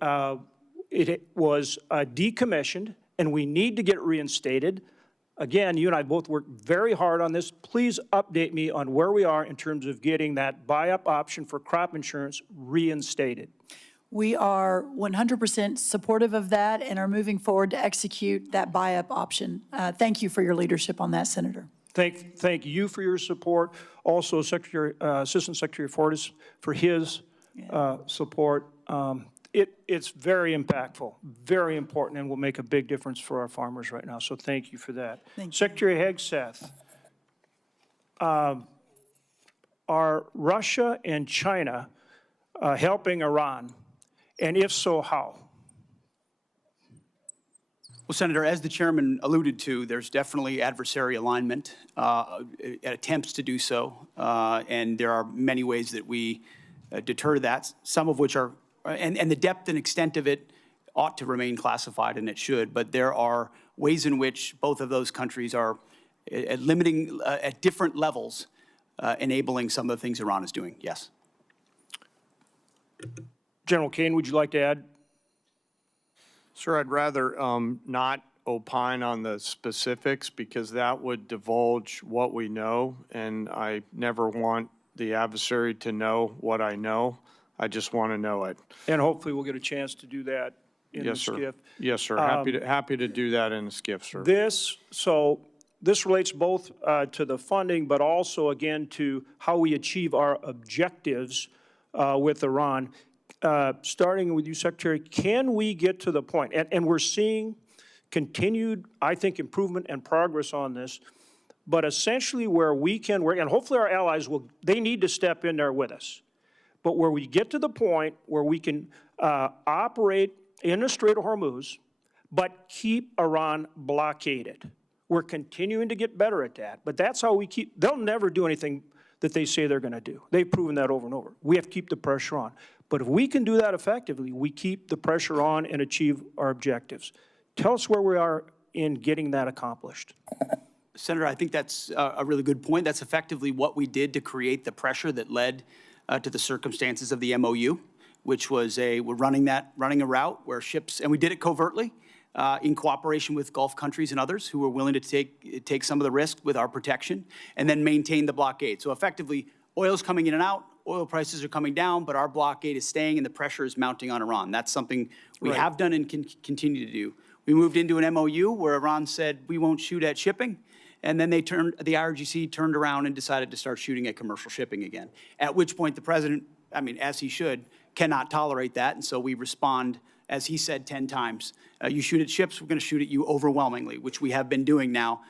was decommissioned, and we need to get it reinstated. Again, you and I both worked very hard on this. Please update me on where we are in terms of getting that buy-up option for crop insurance reinstated. We are 100% supportive of that and are moving forward to execute that buy-up option. Thank you for your leadership on that, Senator. Thank you for your support. Also, Assistant Secretary Fortas for his support. It's very impactful, very important, and will make a big difference for our farmers right now. So thank you for that. Thank you. Secretary Hegseth, are Russia and China helping Iran? And if so, how? Well, Senator, as the chairman alluded to, there's definitely adversary alignment, attempts to do so, and there are many ways that we deter that, some of which are, and the depth and extent of it ought to remain classified, and it should, but there are ways in which both of those countries are limiting at different levels, enabling some of the things Iran is doing. Yes. General Caine, would you like to add? Sir, I'd rather not opine on the specifics because that would divulge what we know, and I never want the adversary to know what I know. I just want to know it. And hopefully we'll get a chance to do that in the Yes, sir. skiff. Yes, sir. Happy to do that in the skiff, sir. This relates both to the funding, but also, again, to how we achieve our objectives with Iran. Starting with you, Secretary, can we get to the point, and we're seeing continued, I think, improvement and progress on this, but essentially where we can work, and hopefully our allies they need to step in there with us, but where we get to the point where we can operate in the Strait of Hormuz, but keep Iran blockaded. We're continuing to get better at that, but that's how we they'll never do anything that they say they're going to do. They've proven that over and over. We have to keep the pressure on. But if we can do that effectively, we keep the pressure on and achieve our objectives. Tell us where we are in getting that accomplished. Senator, I think that's a really good point. That's effectively what we did to create the pressure that led to the circumstances of the MOU, which was we're running a route where ships, and we did it covertly in cooperation with Gulf countries and others who were willing to take some of the risk with our protection and then maintain the blockade. So effectively, oil's coming in and out, oil prices are coming down, but our blockade is staying and the pressure is mounting on Iran. That's something we have done and can continue to do. We moved into an MOU where Iran said we won't shoot at shipping, and then the IRGC turned around and decided to start shooting at commercial shipping again, at which point the president, I mean, as he should, cannot tolerate that, and so we respond, as he said 10 times, you shoot at ships, we're going to shoot at you overwhelmingly, which we have been doing now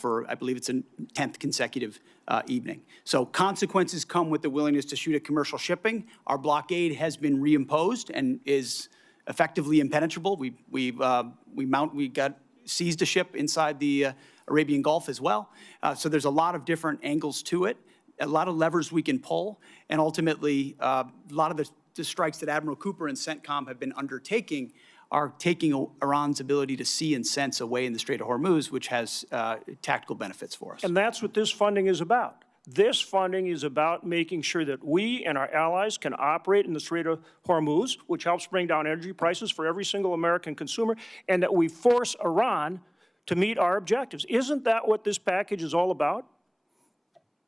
for, I believe it's a 10th consecutive evening. So consequences come with the willingness to shoot at commercial shipping. Our blockade has been reimposed and is effectively impenetrable. We got seized a ship inside the Arabian Gulf as well. So there's a lot of different angles to it, a lot of levers we can pull, and ultimately a lot of the strikes that Admiral Cooper and CENTCOM have been undertaking are taking Iran's ability to see and sense away in the Strait of Hormuz, which has tactical benefits for us. And that's what this funding is about. This funding is about making sure that we and our allies can operate in the Strait of Hormuz, which helps bring down energy prices for every single American consumer, and that we force Iran to meet our objectives. Isn't that what this package is all about?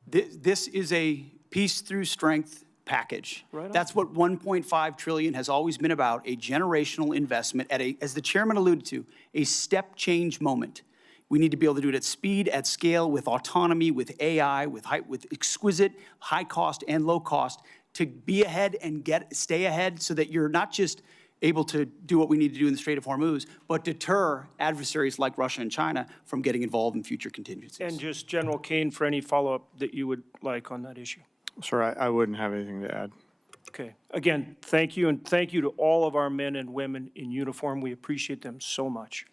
This is a peace through strength package. That's what 1.5 trillion has always been about, a generational investment at a, as the chairman alluded to, a step change moment. We need to be able to do it at speed, at scale, with autonomy, with AI, with exquisite high cost and low cost to be ahead and stay ahead so that you're not just able to do what we need to do in the Strait of Hormuz, but deter adversaries like Russia and China from getting involved in future contingencies. And just General Caine for any follow-up that you would like on that issue. Sir, I wouldn't have anything to add. Okay. Again, thank you, and thank you to all of our men and women in uniform. We appreciate them so much.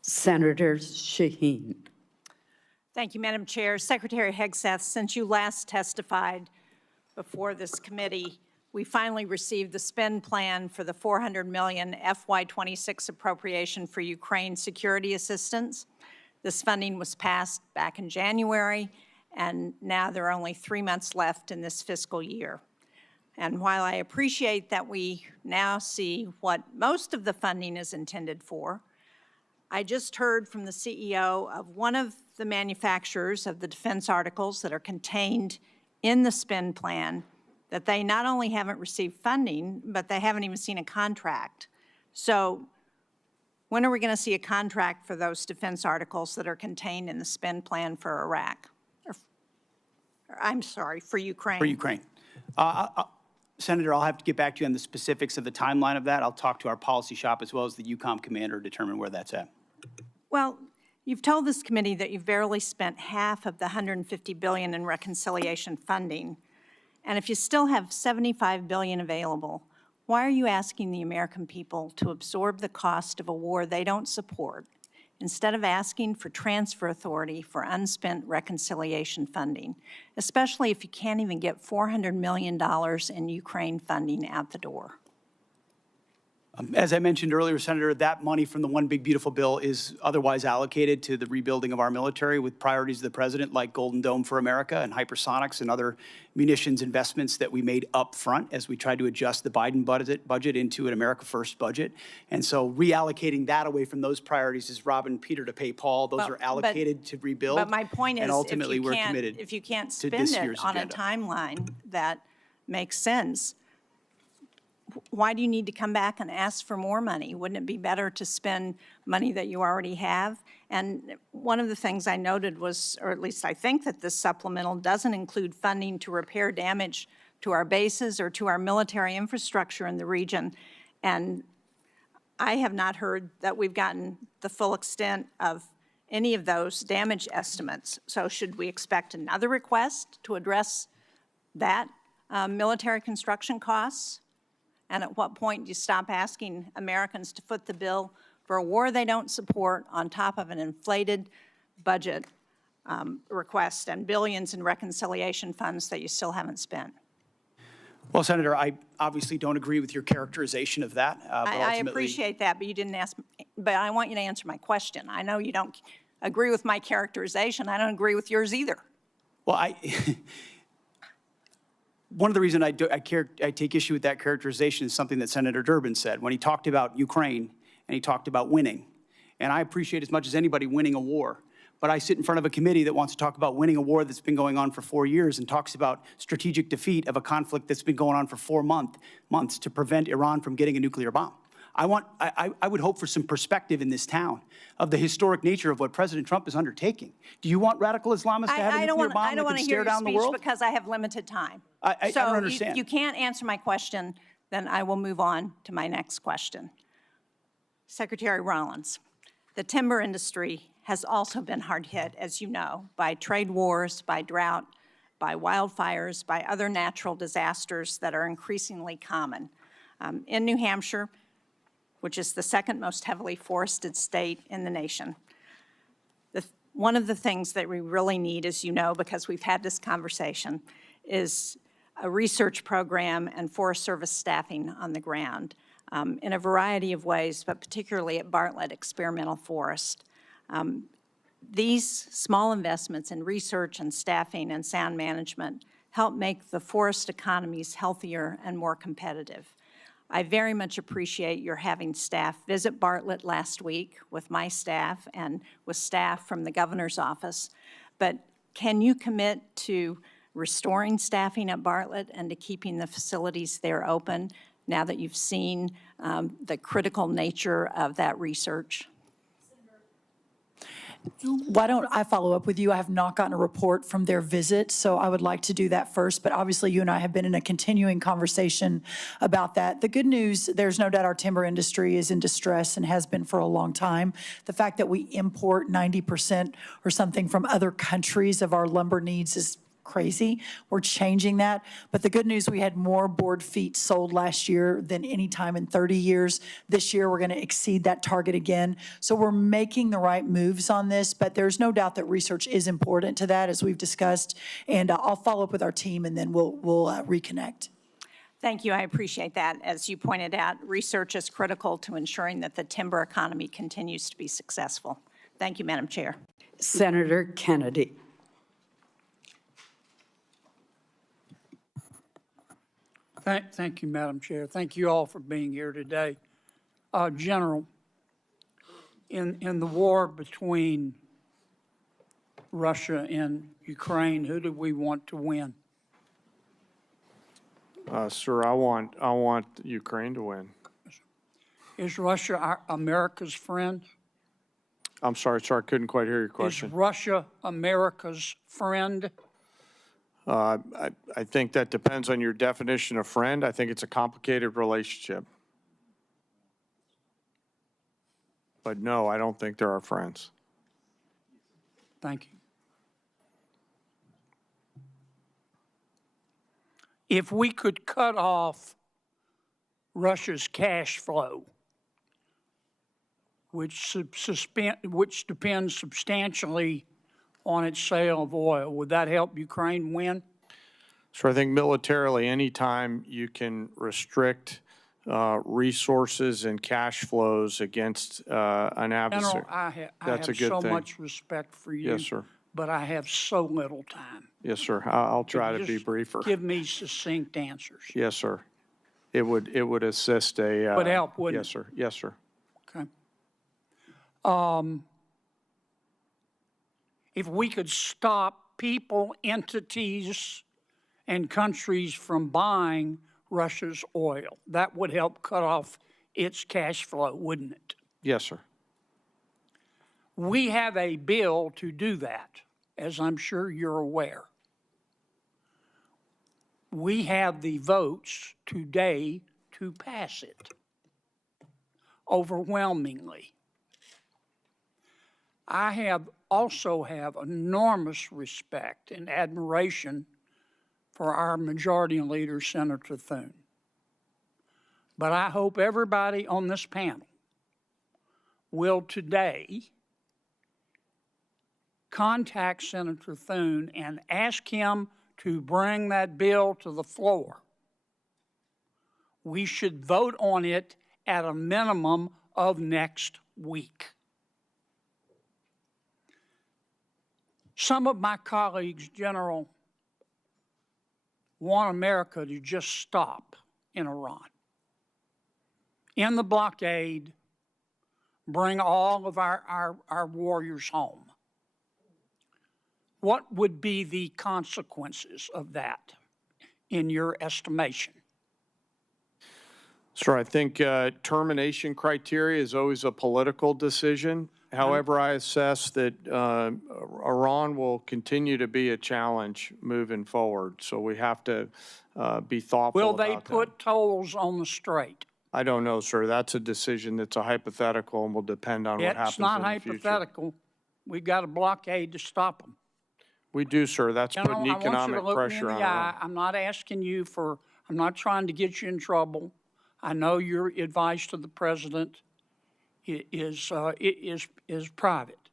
Senator Shaheen. Thank you, Madam Chair. Secretary Hegseth, since you last testified before this committee, we finally received the spend plan for the $400 million FY26 appropriation for Ukraine security assistance. This funding was passed back in January, and now there are only 3 months left in this fiscal year. And while I appreciate that we now see what most of the funding is intended for, I just heard from the CEO of one of the manufacturers of the defense articles that are contained in the spend plan that they not only haven't received funding, but they haven't even seen a contract. So when are we going to see a contract for those defense articles that are contained in the spend plan for Iraq? Or I'm sorry, for Ukraine. For Ukraine. Senator, I'll have to get back to you on the specifics of the timeline of that. I'll talk to our policy shop as well as the EUCOM commander to determine where that's at. Well, you've told this committee that you've barely spent half of the $150 billion in reconciliation funding. And if you still have $75 billion available, why are you asking the American people to absorb the cost of a war they don't support instead of asking for transfer authority for unspent reconciliation funding, especially if you can't even get $400 million in Ukraine funding out the door? As I mentioned earlier, Senator, that money from the One Big Beautiful Bill is otherwise allocated to the rebuilding of our military with priorities of the president like Golden Dome for America and hypersonics and other munitions investments that we made up front as we tried to adjust the Biden budget into an America First budget. And so reallocating that away from those priorities is robbing Peter to pay Paul. Those are allocated to rebuild. But my point is, and ultimately we're committed if you can't to spend this it year's on agenda. a timeline that makes sense, why do you need to come back and ask for more money? Wouldn't it be better to spend money that you already have? And one of the things I noted was, or at least I think that this supplemental doesn't include funding to repair damage to our bases or to our military infrastructure in the region. And I have not heard that we've gotten the full extent of any of those damage estimates. So should we expect another request to address that military construction costs? And at what point do you stop asking Americans to foot the bill for a war they don't support on top of an inflated budget request and billions in reconciliation funds that you still haven't spent? Well, Senator, I obviously don't agree with your characterization of that. I appreciate that, but you didn't ask, but I want you to answer my question. I know you don't agree with my characterization. I don't agree with yours either. Well, one of the reasons I take issue with that characterization is something that Senator Durbin said when he talked about Ukraine and he talked about winning. And I appreciate as much as anybody winning a war. But I sit in front of a committee that wants to talk about winning a war that's been going on for 4 years and talks about strategic defeat of a conflict that's been going on for 4 months to prevent Iran from getting a nuclear bomb. I would hope for some perspective in this town of the historic nature of what President Trump is undertaking. Do you want radical Islamists to have a nuclear bomb that can stare down the world? Because I have limited time. I don't understand. So if you can't answer my question, then I will move on to my next question. Secretary Rollins, the timber industry has also been hard hit, as you know, by trade wars, by drought, by wildfires, by other natural disasters that are increasingly common. In New Hampshire, which is the second most heavily forested state in the nation, one of the things that we really need, as you know, because we've had this conversation, is a research program and Forest Service staffing on the ground in a variety of ways, but particularly at Bartlett Experimental Forest. These small investments in research and staffing and sound management help make the forest economies healthier and more competitive. I very much appreciate your having staff visit Bartlett last week with my staff and with staff from the governor's office. But can you commit to restoring staffing at Bartlett and to keeping the facilities there open now that you've seen the critical nature of that research? Why don't I follow up with you? I have not gotten a report from their visit, so I would like to do that first. But obviously, you and I have been in a continuing conversation about that. The good news, there's no doubt our timber industry is in distress and has been for a long time. The fact that we import 90% or something from other countries of our lumber needs is crazy. We're changing that. But the good news, we had more board feet sold last year than any time in 30 years. This year, we're going to exceed that target again. So we're making the right moves on this, but there's no doubt that research is important to that, as we've discussed. And I'll follow up with our team, and then we'll reconnect. Thank you. I appreciate that. As you pointed out, research is critical to ensuring that the timber economy continues to be successful. Thank you, Madam Chair. Senator Kennedy. Thank you, Madam Chair. Thank you all for being here today. General, in the war between Russia and Ukraine, who do we want to win? Sir, I want Ukraine to win. Is Russia America's friend? I'm sorry, sir, I couldn't quite hear your question. Is Russia America's friend? I think that depends on your definition of friend. I think it's a complicated relationship. But no, I don't think they're our friends. Thank you. If we could cut off Russia's cash flow, which depends substantially on its sale of oil, would that help Ukraine win? So I think militarily, anytime you can restrict resources and cash flows against an adversary, General, I that's a have good so thing. much respect for you. Yes, sir. But I have so little time. Yes, sir. I'll try to be Just briefer. Give me succinct answers. Yes, sir. It would assist a. Would help, wouldn't yes, sir. Yes, sir. Okay. If we could stop people, entities, and countries from buying Russia's oil, that would help cut off its cash flow, wouldn't it? Yes, sir. We have a bill to do that, as I'm sure you're aware. We have the votes today to pass it overwhelmingly. I also have enormous respect and admiration for our majority leader, Senator Thune. But I hope everybody on this panel will today contact Senator Thune and ask him to bring that bill to the floor. We should vote on it at a minimum of next week. Some of my colleagues, General, want America to just stop in Iran. End the blockade, bring all of our warriors home. What would be the consequences of that, in your estimation? Sir, I think termination criteria is always a political decision. However, I assess that Iran will continue to be a challenge moving forward, so we have to be thoughtful Will about they that. put tolls on the strait? I don't know, sir. That's a decision that's a hypothetical and will depend on what happens It's not in the future. hypothetical. We've got a blockade to stop them. We do, sir. That's General, putting I want you to economic look me pressure in on the eye. Iran. I'm not asking you for, I'm not trying to get you in trouble. I know your advice to the president is private,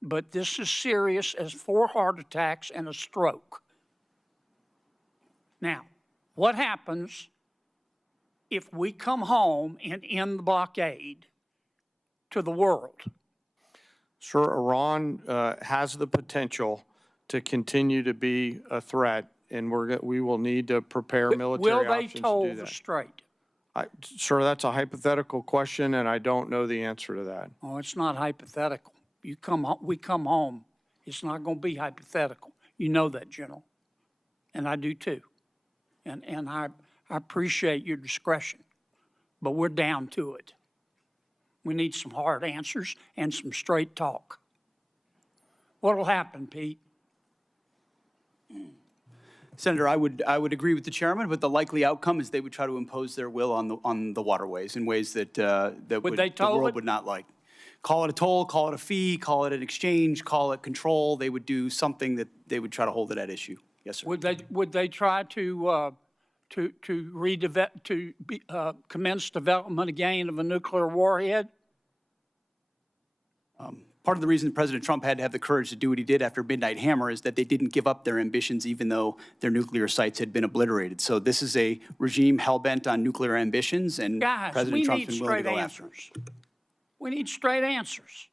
but this is serious as 4 heart attacks and a stroke. Now, what happens if we come home and end the blockade to the world? Sir, Iran has the potential to continue to be a threat, and we will need to prepare military Will they options to toll do the that. strait? Sir, that's a hypothetical question, and I don't know the answer to that. Oh, it's not hypothetical. We come home. It's not going to be hypothetical. You know that, General. and I do too. And I appreciate your discretion, but we're down to it. We need some hard answers and some straight talk. What'll happen, Pete? Senator, I would agree with the chairman, but the likely outcome is they would try to impose their will on the waterways in ways that the world would not like. Call it a toll, call it a fee, call it an exchange, call it control. They would do something that they would try to hold it at issue. Yes, sir. Would they try to commence development again of a nuclear warhead? Part of the reason President Trump had to have the courage to do what he did after Midnight Hammer is that they didn't give up their ambitions even though their nuclear sites had been obliterated. So this is a regime hell-bent on nuclear ambitions, and President Trump's been willing to go after it. We need straight answers.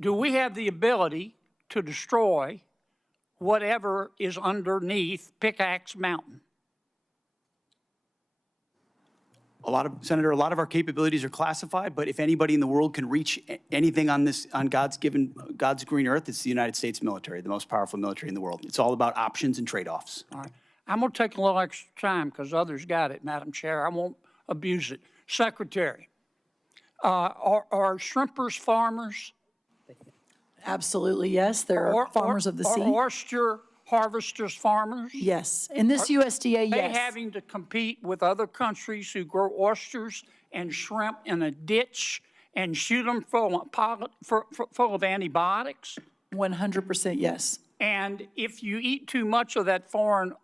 Do we have the ability to destroy whatever is underneath Pickaxe Mountain? Senator, a lot of our capabilities are classified, but if anybody in the world can reach anything on God's green earth, it's the United States military, the most powerful military in the world. It's all about options and trade-offs. All right. I'm going to take a little extra time because others got it, Madam Chair. I won't abuse it. Secretary, are shrimpers farmers? Absolutely, yes. There are farmers of the sea. Are oyster harvesters farmers? Yes. In this USDA, yes. Are they having to compete with other countries who grow oysters and shrimp in a ditch and shoot them full of antibiotics? 100% yes. And if you eat too much of that foreign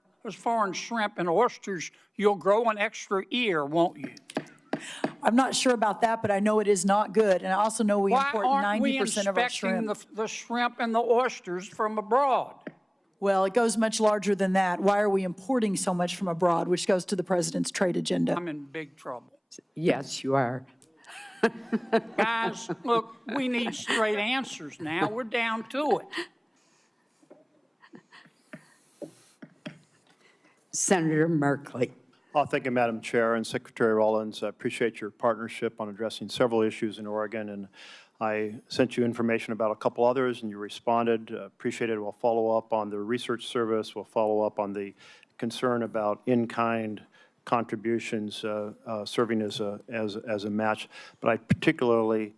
shrimp and oysters, you'll grow an extra ear, won't you? I'm not sure about that, but I know it is not good. And I also know we import 90% of our shrimp. Why aren't we inspecting the shrimp and the oysters from abroad? Well, it goes much larger than that. Why are we importing so much from abroad, which goes to the president's trade agenda? I'm in big trouble. Yes, you are. Guys, look, we need straight answers now. We're down to it. Senator Merkley. Thank you, Madam Chair, and Secretary Rollins. I appreciate your partnership on addressing several issues in Oregon, and I sent you information about a couple others, and you responded. Appreciate it. We'll follow up on the research service. We'll follow up on the concern about in-kind contributions serving as a match. But I particularly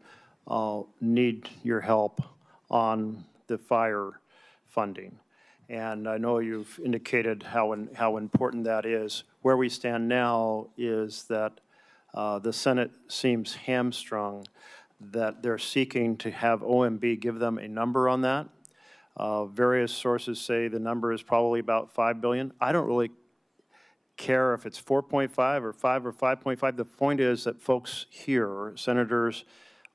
need your help on the fire funding. And I know you've indicated how important that is. Where we stand now is that the Senate seems hamstrung, that they're seeking to have OMB give them a number on that. Various sources say the number is probably about $5 billion. I don't really care if it's 4.5 or 5 or 5.5. The point is that folks here, senators,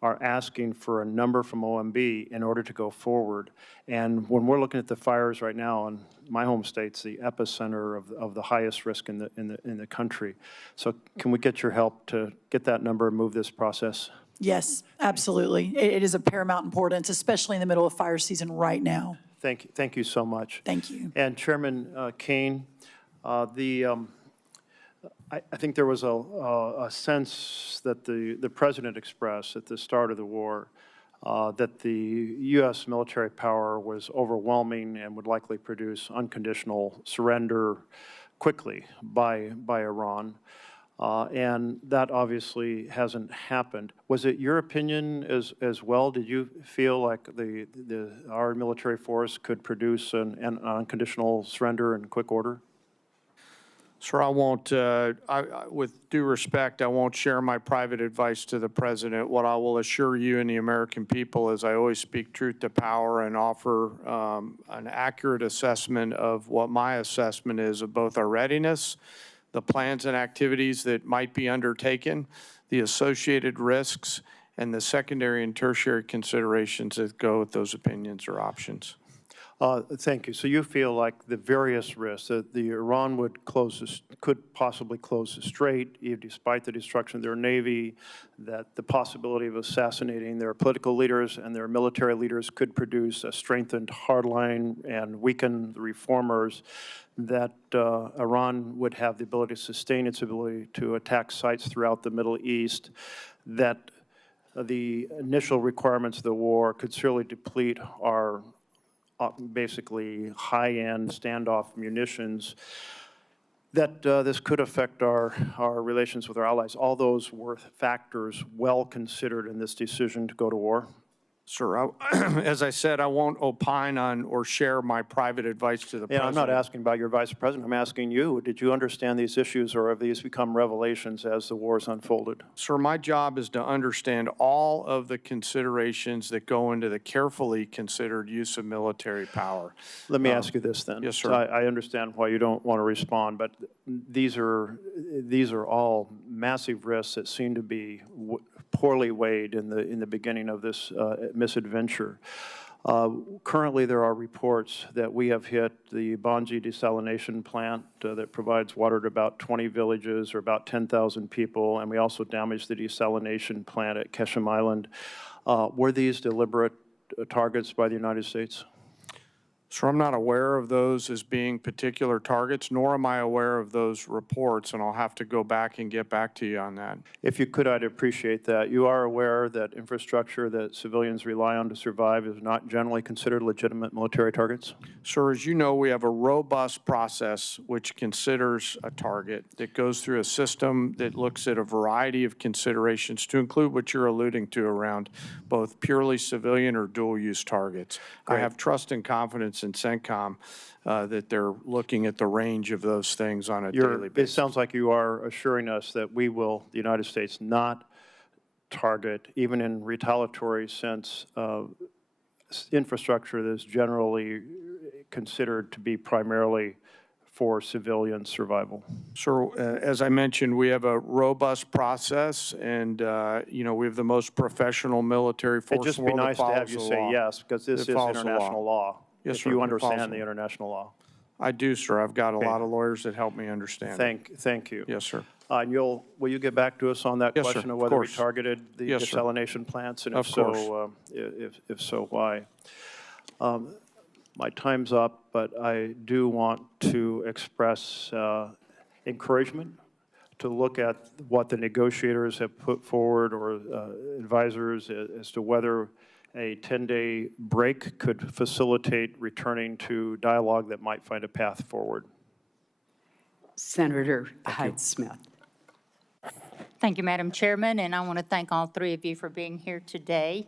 are asking for a number from OMB in order to go forward. And when we're looking at the fires right now, in my home state's the epicenter of the highest risk in the country. So can we get your help to get that number and move this process? Yes, absolutely. It is of paramount importance, especially in the middle of fire season right now. Thank you so much. Thank you. And Chairman Caine, I think there was a sense that the President expressed at the start of the war that the U.S. military power was overwhelming and would likely produce unconditional surrender quickly by Iran. And that obviously hasn't happened. Was it your opinion as well? Did you feel like our military force could produce an unconditional surrender in quick order? Sir, I won't, with due respect, I won't share my private advice to the President. What I will assure you and the American people is I always speak truth to power and offer an accurate assessment of what my assessment is of both our readiness, the plans and activities that might be undertaken, the associated risks, and the secondary and tertiary considerations that go with those opinions or options. Thank you. So you feel like the various risks that the Iran could possibly close the strait, even despite the destruction of their navy, that the possibility of assassinating their political leaders and their military leaders could produce a strengthened hardline and weaken the reformers, that Iran would have the ability to sustain its ability to attack sites throughout the Middle East, that the initial requirements of the war could surely deplete our basically high-end standoff munitions, that this could affect our relations with our allies. All those were factors well considered in this decision to go to war. Sir, as I said, I won't opine on or share my private advice to the Yeah, president. I'm not asking about your vice president. I'm asking you, did you understand these issues, or have these become revelations as the wars unfolded? Sir, my job is to understand all of the considerations that go into the carefully considered use of military power. Let me ask you this then. Yes, sir. So I understand why you don't want to respond, but these are all massive risks that seem to be poorly weighed in the beginning of this misadventure. Currently, there are reports that we have hit the Bonji desalination plant that provides water to about 20 villages or about 10,000 people, and we also damaged the desalination plant at Ketchum Island. Were these deliberate targets by the United States? Sir, I'm not aware of those as being particular targets, nor am I aware of those reports, and I'll have to go back and get back to you on that. If you could, I'd appreciate that. You are aware that infrastructure that civilians rely on to survive is not generally considered legitimate military targets? Sir, as you know, we have a robust process which considers a target that goes through a system that looks at a variety of considerations to include what you're alluding to around both purely civilian or dual-use targets. Great. I have trust and confidence in CENTCOM that they're looking at the range of those things on a daily basis. It sounds like you are assuring us that we will, the United States, not target, even in retaliatory sense, infrastructure that is generally considered to be primarily for civilian survival. Sir, as I mentioned, we have a robust process, and we have the most professional military force It'd just in the be world nice that to have follows you the say law. yes, because this It is follows the international law. Yes, if sir, you it follows understand the the international law. I do, sir. I've got a Okay. lot of lawyers that help me understand it. Thank you. Yes, sir. And will you get back to us on that Yes, sir, question of of whether we course. targeted the Yes, sir. desalination plants? And Of if so, why? My time's up, but I do want to express encouragement to look at what the negotiators have put forward, or advisors, as to whether a 10-day break could facilitate returning to dialogue that might find a path forward. Senator Hyde-Smith. Thank you, Madam Chairman, and I want to thank all three of you for being here today.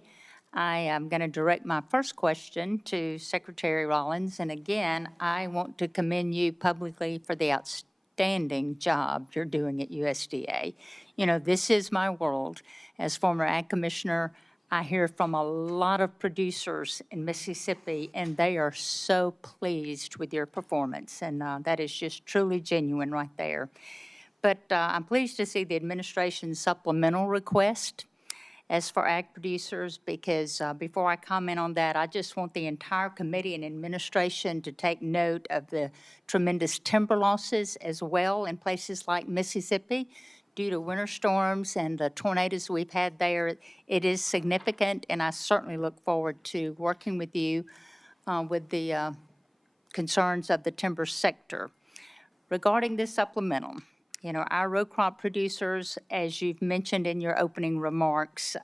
I am going to direct my first question to Secretary Rollins, and again, I want to commend you publicly for the outstanding job you're doing at USDA. You know, this is my world. As former Ag Commissioner, I hear from a lot of producers in Mississippi, and they are so pleased with your performance, and that is just truly genuine right there. But I'm pleased to see the administration's supplemental request as for ag producers, because before I comment on that, I just want the entire committee and administration to take note of the tremendous timber losses as well in places like Mississippi due to winter storms and the tornadoes we've had there. It is significant, and I certainly look forward to working with you with the concerns of the timber sector. Regarding this supplemental, you know, our row crop producers, as you've mentioned in your opening remarks,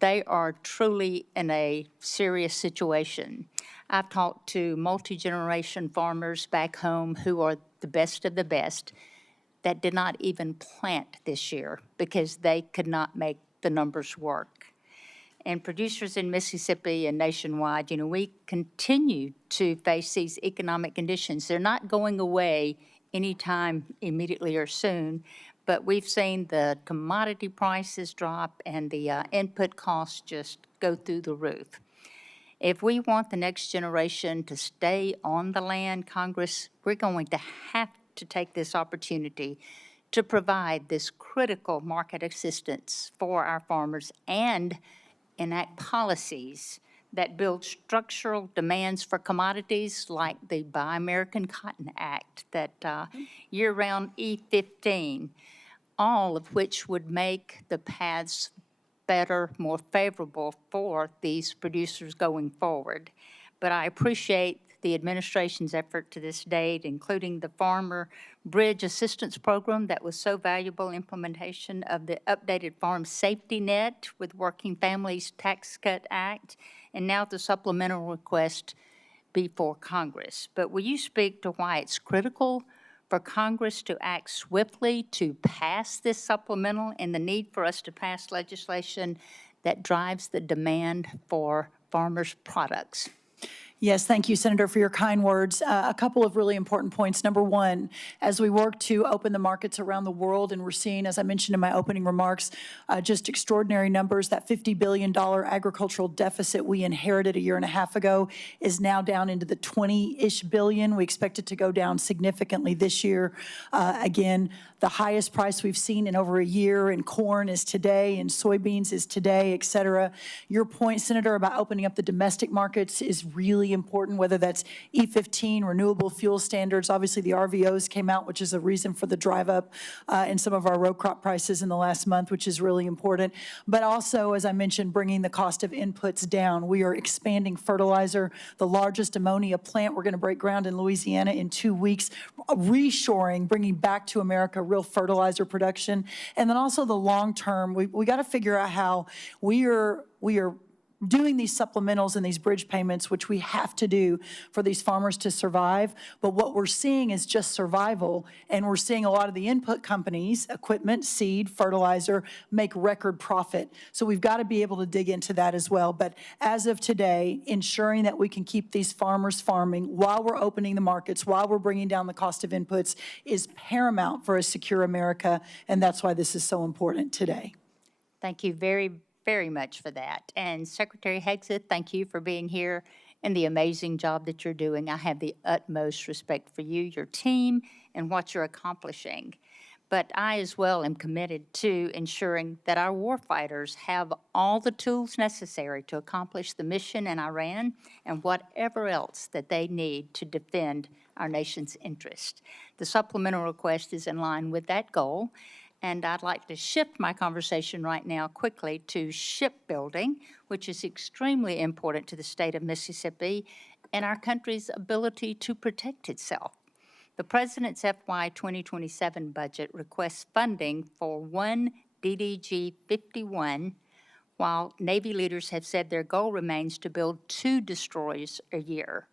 they are truly in a serious situation. I've talked to multi-generation farmers back home who are the best of the best that did not even plant this year because they could not make the numbers work. And producers in Mississippi and nationwide, you know, we continue to face these economic conditions. They're not going away anytime immediately or soon, but we've seen the commodity prices drop and the input costs just go through the roof. If we want the next generation to stay on the land, Congress, we're going to have to take this opportunity to provide this critical market assistance for our farmers and enact policies that build structural demands for commodities like the Buy American Cotton Act, that year-round E15, all of which would make the paths better, more favorable for these producers going forward. But I appreciate the administration's effort to this date, including the Farmer Bridge Assistance Program that was so valuable, implementation of the updated Farm Safety Net with Working Families Tax Cut Act, and now the supplemental request before Congress, but will you speak to why it's critical for Congress to act swiftly to pass this supplemental and the need for us to pass legislation that drives the demand for farmers' products? Yes, thank you, Senator, for your kind words. A couple of really important points. Number one, as we work to open the markets around the world, and we're seeing, as I mentioned in my opening remarks, just extraordinary numbers. That $50 billion agricultural deficit we inherited a year and a half ago is now down into the 20-ish billion. We expect it to go down significantly this year. Again, the highest price we've seen in over a year in corn is today, in soybeans is today, et cetera. Your point, Senator, about opening up the domestic markets is really important, whether that's E15, renewable fuel standards. Obviously, the RVOs came out, which is a reason for the drive up in some of our row crop prices in the last month, which is really important. But also, as I mentioned, bringing the cost of inputs down. We are expanding fertilizer, the largest ammonia plant. We're going to break ground in Louisiana in 2 weeks, reshoring, bringing back to America real fertilizer production. And then also the long term, we got to figure out how we are doing these supplementals and these bridge payments, which we have to do for these farmers to survive. But what we're seeing is just survival, and we're seeing a lot of the input companies, equipment, seed, fertilizer, make record profit. So we've got to be able to dig into that as well. But as of today, ensuring that we can keep these farmers farming while we're opening the markets, while we're bringing down the cost of inputs, is paramount for a secure America, and that's why this is so important today. Thank you very much for that. And Secretary Hegseth, thank you for being here and the amazing job that you're doing. I have the utmost respect for you, your team, and what you're accomplishing. But I as well am committed to ensuring that our warfighters have all the tools necessary to accomplish the mission in Iran and whatever else that they need to defend our nation's interest. The supplemental request is in line with that goal. And I'd like to shift my conversation right now quickly to shipbuilding, which is extremely important to the state of Mississippi and our country's ability to protect itself. The President's FY 2027 budget requests funding for one DDG 51, while Navy leaders have said their goal remains to build 2 destroyers a year.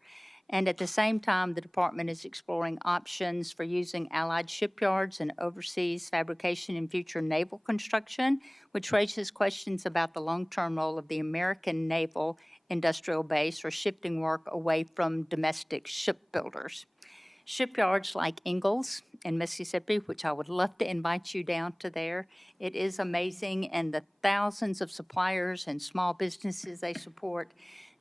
And at the same time, the department is exploring options for using allied shipyards and overseas fabrication in future naval construction, which raises questions about the long-term role of the American naval industrial base or shifting work away from domestic shipbuilders. Shipyards like Ingalls in Mississippi, which I would love to invite you down to there. It is amazing, and the thousands of suppliers and small businesses they support,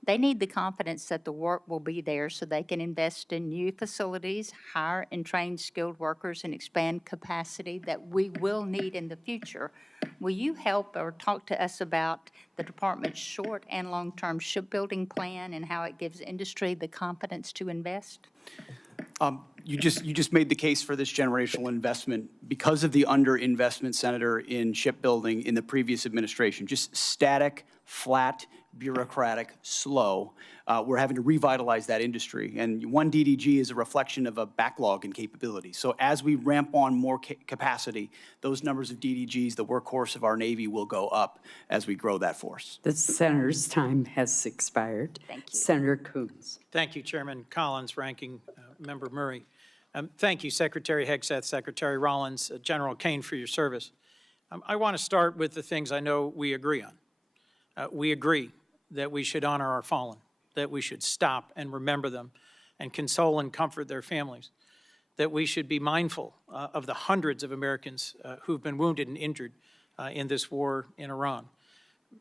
they need the confidence that the work will be there so they can invest in new facilities, hire and train skilled workers, and expand capacity that we will need in the future. Will you help or talk to us about the department's short and long-term shipbuilding plan and how it gives industry the confidence to invest? You just made the case for this generational investment because of the underinvestment, Senator, in shipbuilding in the previous administration. Just static, flat, bureaucratic, slow. We're having to revitalize that industry. And one DDG is a reflection of a backlog in capability. So as we ramp on more capacity, those numbers of DDGs, the workhorse of our Navy, will go up as we grow that force. The senator's time has expired. Thank you. Senator Coons. Thank you, Chairman Collins, Ranking Member Murray. Thank you, Secretary Hegseth, Secretary Rollins, General Caine, for your service. I want to start with the things I know we agree on. We agree that we should honor our fallen, that we should stop and remember them and console and comfort their families, that we should be mindful of the hundreds of Americans who've been wounded and injured in this war in Iran.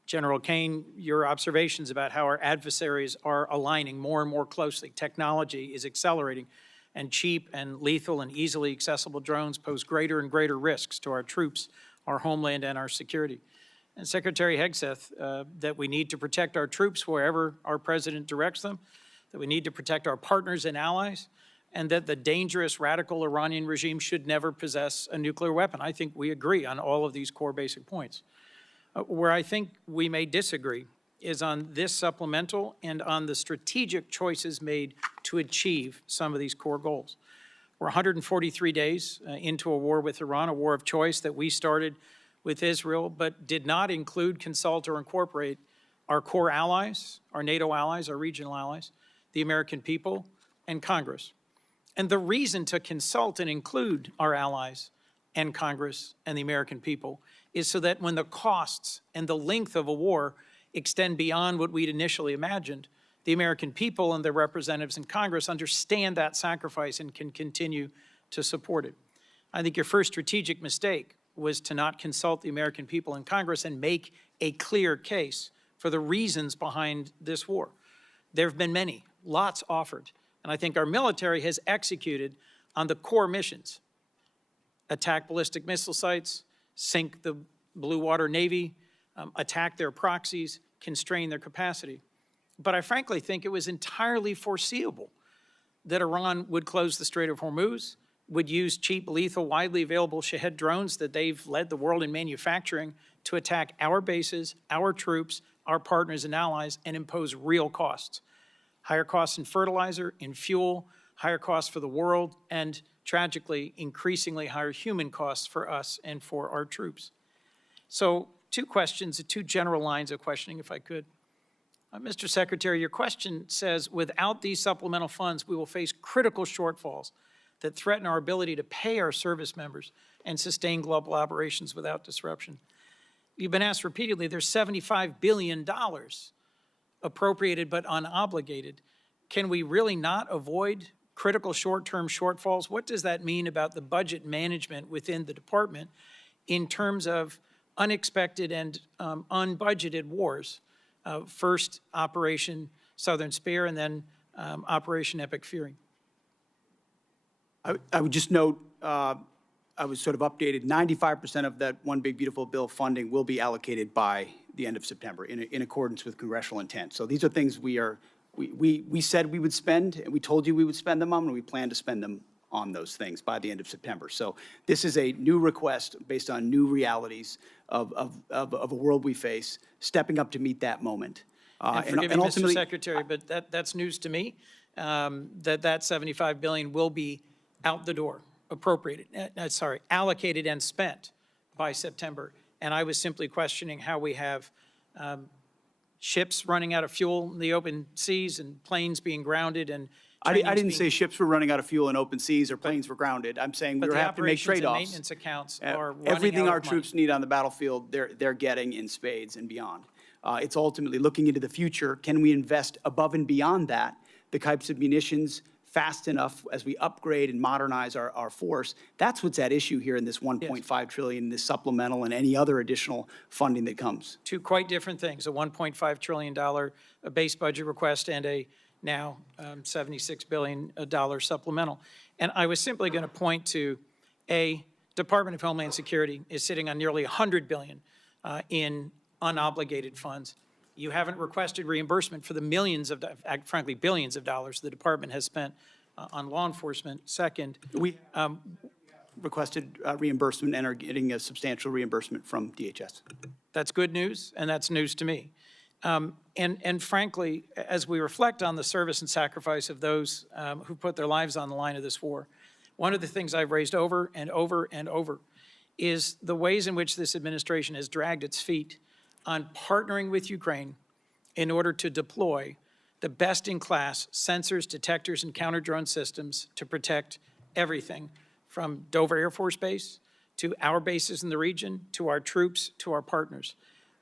General Caine, your observations about how our adversaries are aligning more and more closely. Technology is accelerating, and cheap and lethal and easily accessible drones pose greater and greater risks to our troops, our homeland, and our security. And Secretary Hegseth, that we need to protect our troops wherever our president directs them, that we need to protect our partners and allies, and that the dangerous radical Iranian regime should never possess a nuclear weapon. I think we agree on all of these core basic points. Where I think we may disagree is on this supplemental and on the strategic choices made to achieve some of these core goals. We're 143 days into a war with Iran, a war of choice that we started with Israel, but did not include, consult, or incorporate our core allies, our NATO allies, our regional allies, the American people and Congress. And the reason to consult and include our allies and Congress and the American people is so that when the costs and the length of a war extend beyond what we'd initially imagined, the American people and their representatives in Congress understand that sacrifice and can continue to support it. I think your first strategic mistake was to not consult the American people in Congress and make a clear case for the reasons behind this war. There have been many, lots offered, and I think our military has executed on the core missions: attack ballistic missile sites, sink the Blue Water Navy, attack their proxies, constrain their capacity. But I frankly think it was entirely foreseeable that Iran would close the Strait of Hormuz, would use cheap, lethal, widely available Shahed drones that they've led the world in manufacturing to attack our bases, our troops, our partners and allies, and impose real costs. Higher costs in fertilizer, in fuel, higher costs for the world, and tragically, increasingly higher human costs for us and for our troops. So, two questions, two general lines of questioning, if I could. Mr. Secretary, your question says, without these supplemental funds, we will face critical shortfalls that threaten our ability to pay our service members and sustain global operations without disruption. You've been asked repeatedly, there's $75 billion appropriated but unobligated. Can we really not avoid critical short-term shortfalls? What does that mean about the budget management within the department in terms of unexpected and unbudgeted wars? First, Operation Southern Spear, and then Operation Epic Fury. I would just note, I was sort of updated, 95% of that One Big Beautiful Bill funding will be allocated by the end of September in accordance with congressional intent. So these are things we said we would spend, and we told you we would spend them on, and we plan to spend them on those things by the end of September. So this is a new request based on new realities of a world we face, stepping up to meet that moment. And forgive me, Mr. Secretary, but that's news to me, that $75 billion will be out the door, appropriated, allocated and spent by September. And I was simply questioning how we have ships running out of fuel in the open seas and planes being grounded and I didn't say ships were running out of fuel in open seas or planes were grounded. I'm saying we have to make trade-offs. But the operations and maintenance accounts are running everything out our of money. troops need on the battlefield, they're getting in spades and beyond. It's ultimately looking into the future. Can we invest above and beyond that, the types of munitions fast enough as we upgrade and modernize our force? That's what's at issue here in this $1.5 trillion, this supplemental, and any other additional funding that comes. Two quite different things: a $1.5 trillion base budget request and a now $76 billion supplemental. And I was simply going to point to Department of Homeland Security is sitting on nearly $100 billion in unobligated funds. You haven't requested reimbursement for the millions of, frankly, billions of dollars the department has spent on law enforcement. Second, we requested reimbursement and are getting a substantial reimbursement from DHS. That's good news, and that's news to me. And frankly, as we reflect on the service and sacrifice of those who put their lives on the line of this war, one of the things I've raised over and over and over is the ways in which this administration has dragged its feet on partnering with Ukraine in order to deploy the best-in-class sensors, detectors, and counter-drone systems to protect everything from Dover Air Force Base to our bases in the region, to our troops, to our partners.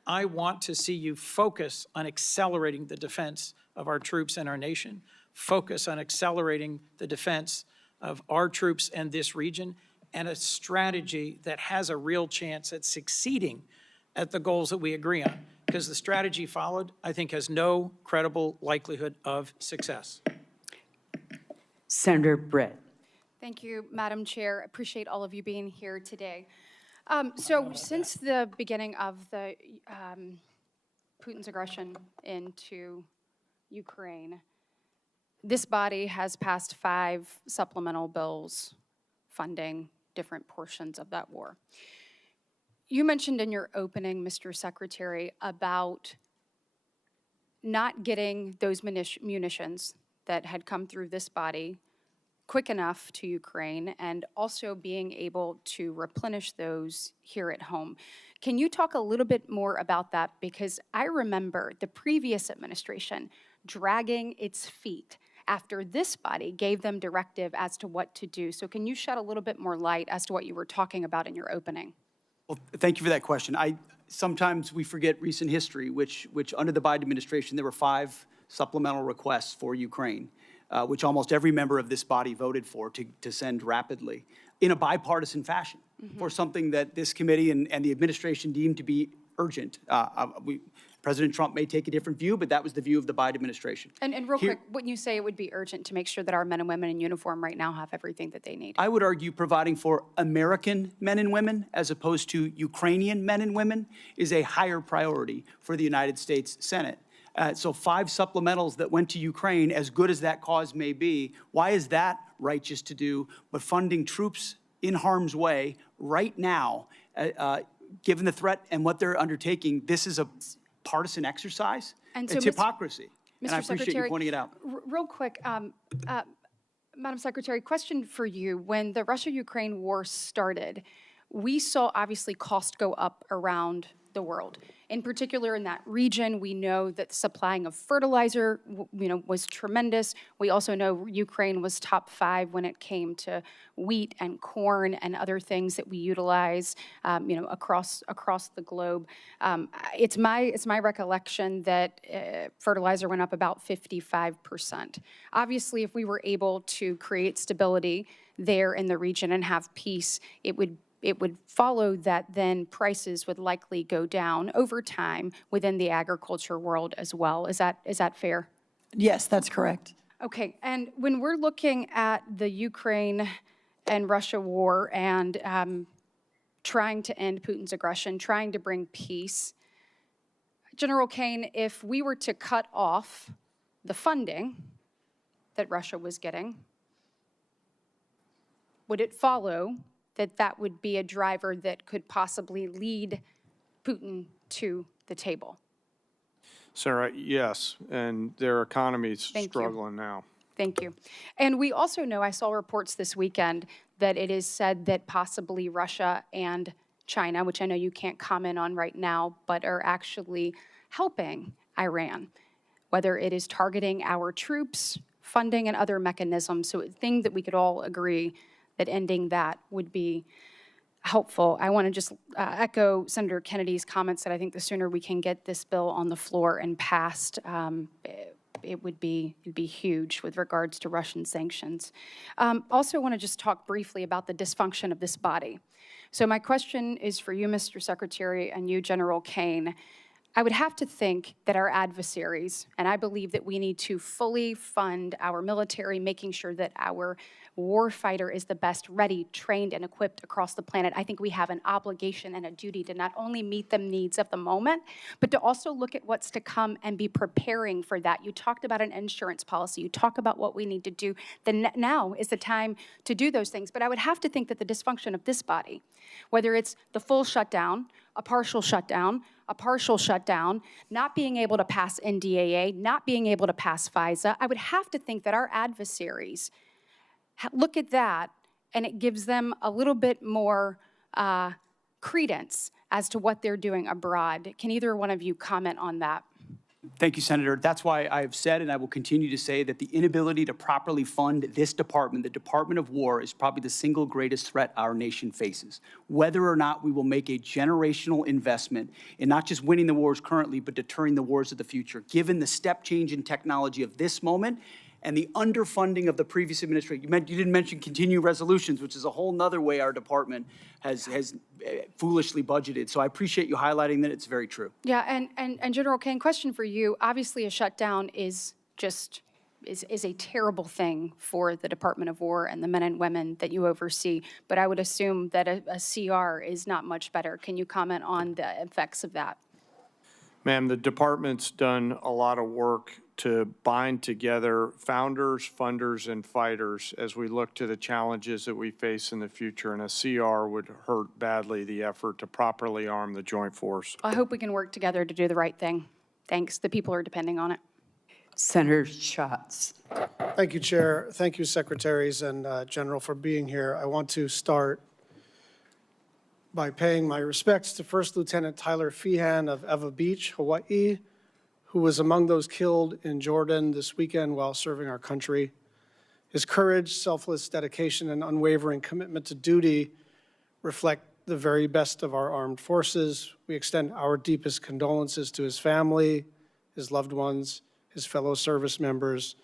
I want to see you focus on accelerating the defense of our troops and our nation, focus on accelerating the defense of our troops and this region, and a strategy that has a real chance at succeeding at the goals that we agree on. Because the strategy followed, I think, has no credible likelihood of success. Senator Britt. Thank you, Madam Chair. Appreciate all of you being here today. So since the beginning of the Putin's aggression into Ukraine, this body has passed 5 supplemental bills funding different portions of that war. You mentioned in your opening, Mr. Secretary, about not getting those munitions that had come through this body quick enough to Ukraine, and also being able to replenish those here at home. Can you talk a little bit more about that? Because I remember the previous administration dragging its feet after this body gave them directive as to what to do. So can you shed a little bit more light as to what you were talking about in your opening? Well, thank you for that question. Sometimes we forget recent history, which under the Biden administration, there were 5 supplemental requests for Ukraine, which almost every member of this body voted for to send rapidly in a bipartisan fashion for something that this committee and the administration deemed to be urgent. President Trump may take a different view, but that was the view of the Biden administration. And real quick, wouldn't you say it would be urgent to make sure that our men and women in uniform right now have everything that they need? I would argue providing for American men and women as opposed to Ukrainian men and women is a higher priority for the United States Senate. So 5 supplementals that went to Ukraine, as good as that cause may be, why is that righteous to do? But funding troops in harm's way right now, given the threat and what they're undertaking, this is a partisan exercise. And so, it's hypocrisy. And I Mr. appreciate you pointing it out. Real quick, Madam Secretary, question for you. When the Russia-Ukraine war started, we saw obviously costs go up around the world. In particular, in that region, we know that supplying of fertilizer, was tremendous. We also know Ukraine was top 5 when it came to wheat and corn and other things that we utilize, across the globe. It's my recollection that fertilizer went up about 55%. Obviously, if we were able to create stability there in the region and have peace, it would follow that then prices would likely go down over time within the agriculture world as well. Is that fair? Yes, that's correct. Okay, and when we're looking at the Ukraine and Russia war and trying to end Putin's aggression, trying to bring peace, General Caine, if we were to cut off the funding that Russia was getting, would it follow that would be a driver that could possibly lead Putin to the table? Sarah, yes, and their economy's Thank you. struggling now. Thank you. And we also know, I saw reports this weekend, that it is said that possibly Russia and China, which I know you can't comment on right now, but are actually helping Iran, whether it is targeting our troops, funding, and other mechanisms. So a thing that we could all agree that ending that would be helpful. I want to just echo Senator Kennedy's comments that I think the sooner we can get this bill on the floor and passed, it'd be huge with regards to Russian sanctions. Also want to just talk briefly about the dysfunction of this body. So my question is for you, Mr. Secretary, and you, General Caine. I would have to think that our adversaries, and I believe that we need to fully fund our military, making sure that our warfighter is the best ready, trained, and equipped across the planet. I think we have an obligation and a duty to not only meet the needs of the moment, but to also look at what's to come and be preparing for that. You talked about an insurance policy. You talk about what we need to do. Now is the time to do those things. But I would have to think that the dysfunction of this body, whether it's the full shutdown, a partial shutdown, not being able to pass NDAA, not being able to pass FISA, I would have to think that our adversaries look at that and it gives them a little bit more credence as to what they're doing abroad. Can either one of you comment on that? Thank you, Senator. That's why I have said, and I will continue to say, that the inability to properly fund this department, the Department of War, is probably the single greatest threat our nation faces. Whether or not we will make a generational investment in not just winning the wars currently, but deterring the wars of the future, given the step change in technology of this moment and the underfunding of the previous administration. You didn't mention continuing resolutions, which is a whole nother way our department has foolishly budgeted. So I appreciate you highlighting that. It's very true. Yeah, and General Caine, question for you. Obviously, a shutdown is a terrible thing for the Department of War and the men and women that you oversee. But I would assume that a CR is not much better. Can you comment on the effects of that? Ma'am, the department's done a lot of work to bind together founders, funders, and fighters as we look to the challenges that we face in the future, and a CR would hurt badly the effort to properly arm the joint force. I hope we can work together to do the right thing. Thanks. The people are depending on it. Senator Schatz. Thank you, Chair. Thank you, Secretaries and General, for being here. I want to start by paying my respects to First Lieutenant Tyler Feehan of Eva Beach, Hawaii, who was among those killed in Jordan this weekend while serving our country. His courage, selfless dedication, and unwavering commitment to duty reflect the very best of our armed forces. We extend our deepest condolences to his family, his loved ones, his fellow service members,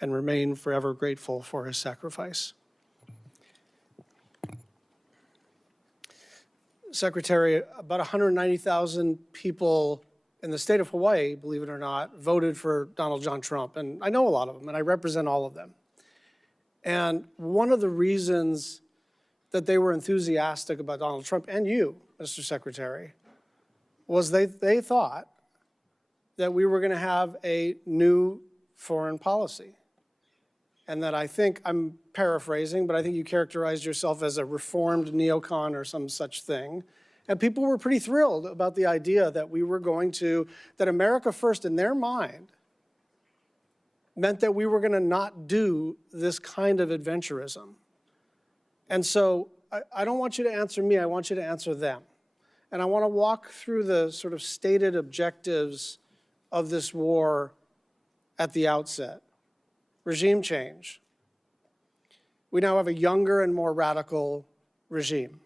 and remain forever grateful for his sacrifice. Secretary, about 190,000 people in the state of Hawaii, believe it or not, voted for Donald John Trump. And I know a lot of them, and I represent all of them. And one of the reasons that they were enthusiastic about Donald Trump, and you, Mr. Secretary, was they thought that we were going to have a new foreign policy. And that I think, I'm paraphrasing, but I think you characterized yourself as a reformed neocon or some such thing. And people were pretty thrilled about the idea that we were going to, that America First in their mind meant that we were going to not do this kind of adventurism. And so I don't want you to answer me, I want you to answer them. And I want to walk through the sort of stated objectives of this war at the outset. Regime change. We now have a younger and more radical regime.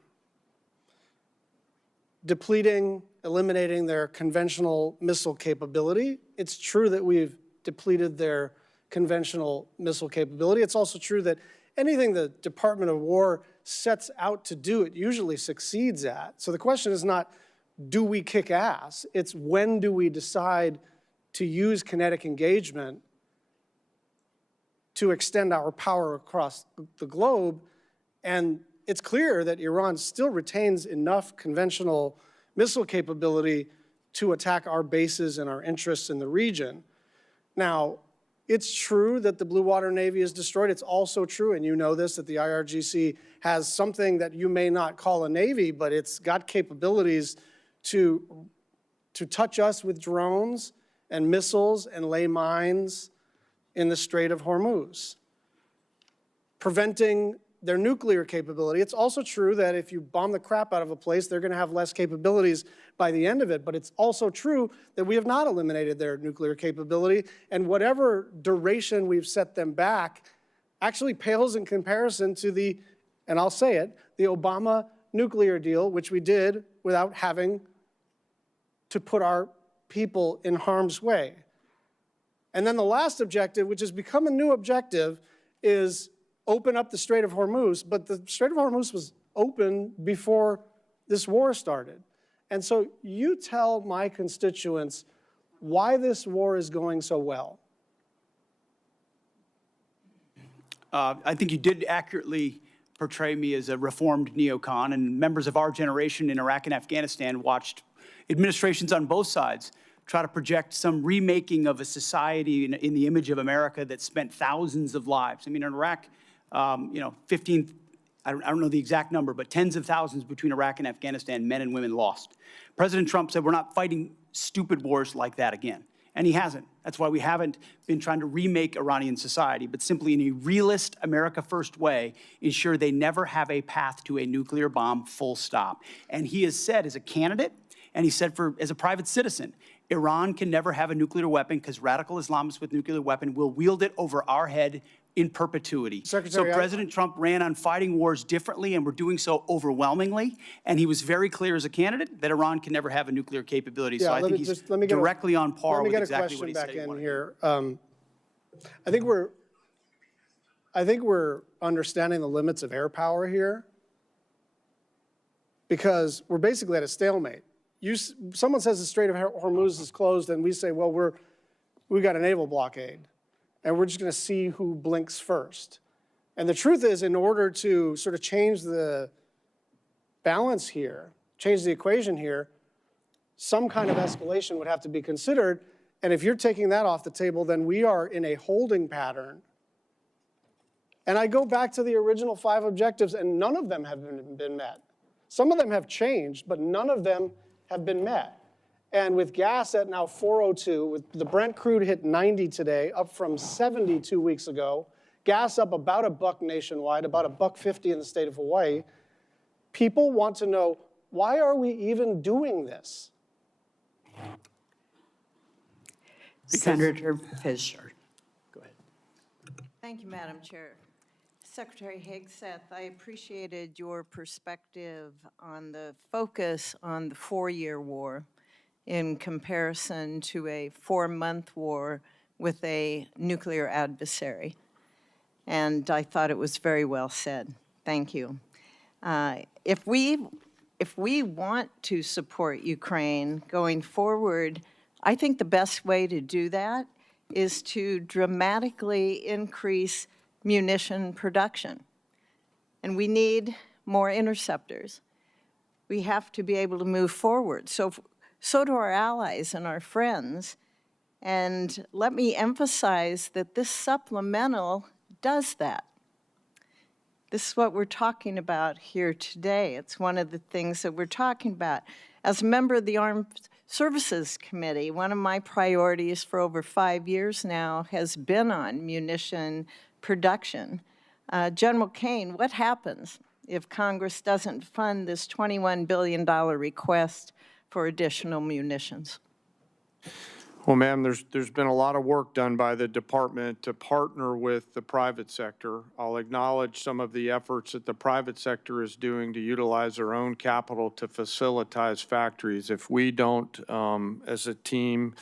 Depleting, eliminating their conventional missile capability. It's true that we've depleted their conventional missile capability. It's also true that anything the Department of War sets out to do, it usually succeeds at. So the question is not, do we kick ass? It's when do we decide to use kinetic engagement to extend our power across the globe. And it's clear that Iran still retains enough conventional missile capability to attack our bases and our interests in the region. Now, it's true that the Blue Water Navy is destroyed. It's also true, and you know this, that the IRGC has something that you may not call a navy, but it's got capabilities to touch us with drones and missiles and lay mines in the Strait of Hormuz, preventing their nuclear capability. It's also true that if you bomb the crap out of a place, they're going to have less capabilities by the end of it. But it's also true that we have not eliminated their nuclear capability, and whatever duration we've set them back actually pales in comparison to the, and I'll say it, the Obama nuclear deal, which we did without having to put our people in harm's way. And then the last objective, which has become a new objective, is open up the Strait of Hormuz. But the Strait of Hormuz was open before this war started. And so you tell my constituents why this war is going so well. I think you did accurately portray me as a reformed neocon, and members of our generation in Iraq and Afghanistan watched administrations on both sides try to project some remaking of a society in the image of America that spent thousands of lives. I mean, in Iraq, 15, I don't know the exact number, but tens of thousands between Iraq and Afghanistan, men and women lost. President Trump said, we're not fighting stupid wars like that again. And he hasn't. That's why we haven't been trying to remake Iranian society, but simply in a realist, America First way, ensure they never have a path to a nuclear bomb, full stop. And he has said as a candidate, and he said as a private citizen, Iran can never have a nuclear weapon because radical Islamists with nuclear weapon will wield it over our head in perpetuity. Secretary, so President Trump ran on fighting wars differently, and we're doing so overwhelmingly. And he was very clear as a candidate that Iran can never have a nuclear capability. Yeah, so I think he's directly on par with exactly what he said he wanted. Let me get a question back in here. I think we're understanding the limits of air power here, because we're basically at a stalemate. Someone says the Strait of Hormuz is closed, and we say, well, we got a naval blockade, and we're just going to see who blinks first. And the truth is, in order to sort of change the balance here, change the equation here, some kind of escalation would have to be considered. And if you're taking that off the table, then we are in a holding pattern. And I go back to the original 5 objectives, and none of them have been met. Some of them have changed, but none of them have been met. And with gas at now 402, with the Brent crude hit 90 today, up from 70 2 weeks ago, gas up about $1 nationwide, about $1.50 in the state of Hawaii, people want to know, why are we even doing this? Senator Fisher. Thank you, Madam Chair. Secretary Hegseth, I appreciated your perspective on the focus on the 4-year war in comparison to a 4-month war with a nuclear adversary. And I thought it was very well said. Thank you. If we want to support Ukraine going forward, I think the best way to do that is to dramatically increase munition production. And we need more interceptors. We have to be able to move forward. So do our allies and our friends. And let me emphasize that this supplemental does that. This is what we're talking about here today. It's one of the things that we're talking about. As a member of the Armed Services Committee, one of my priorities for over 5 years now has been on munition production. General Caine, what happens if Congress doesn't fund this $21 billion request for additional munitions? Well, ma'am, there's been a lot of work done by the department to partner with the private sector. I'll acknowledge some of the efforts that the private sector is doing to utilize their own capital to facilitate factories. If we don't, as a team,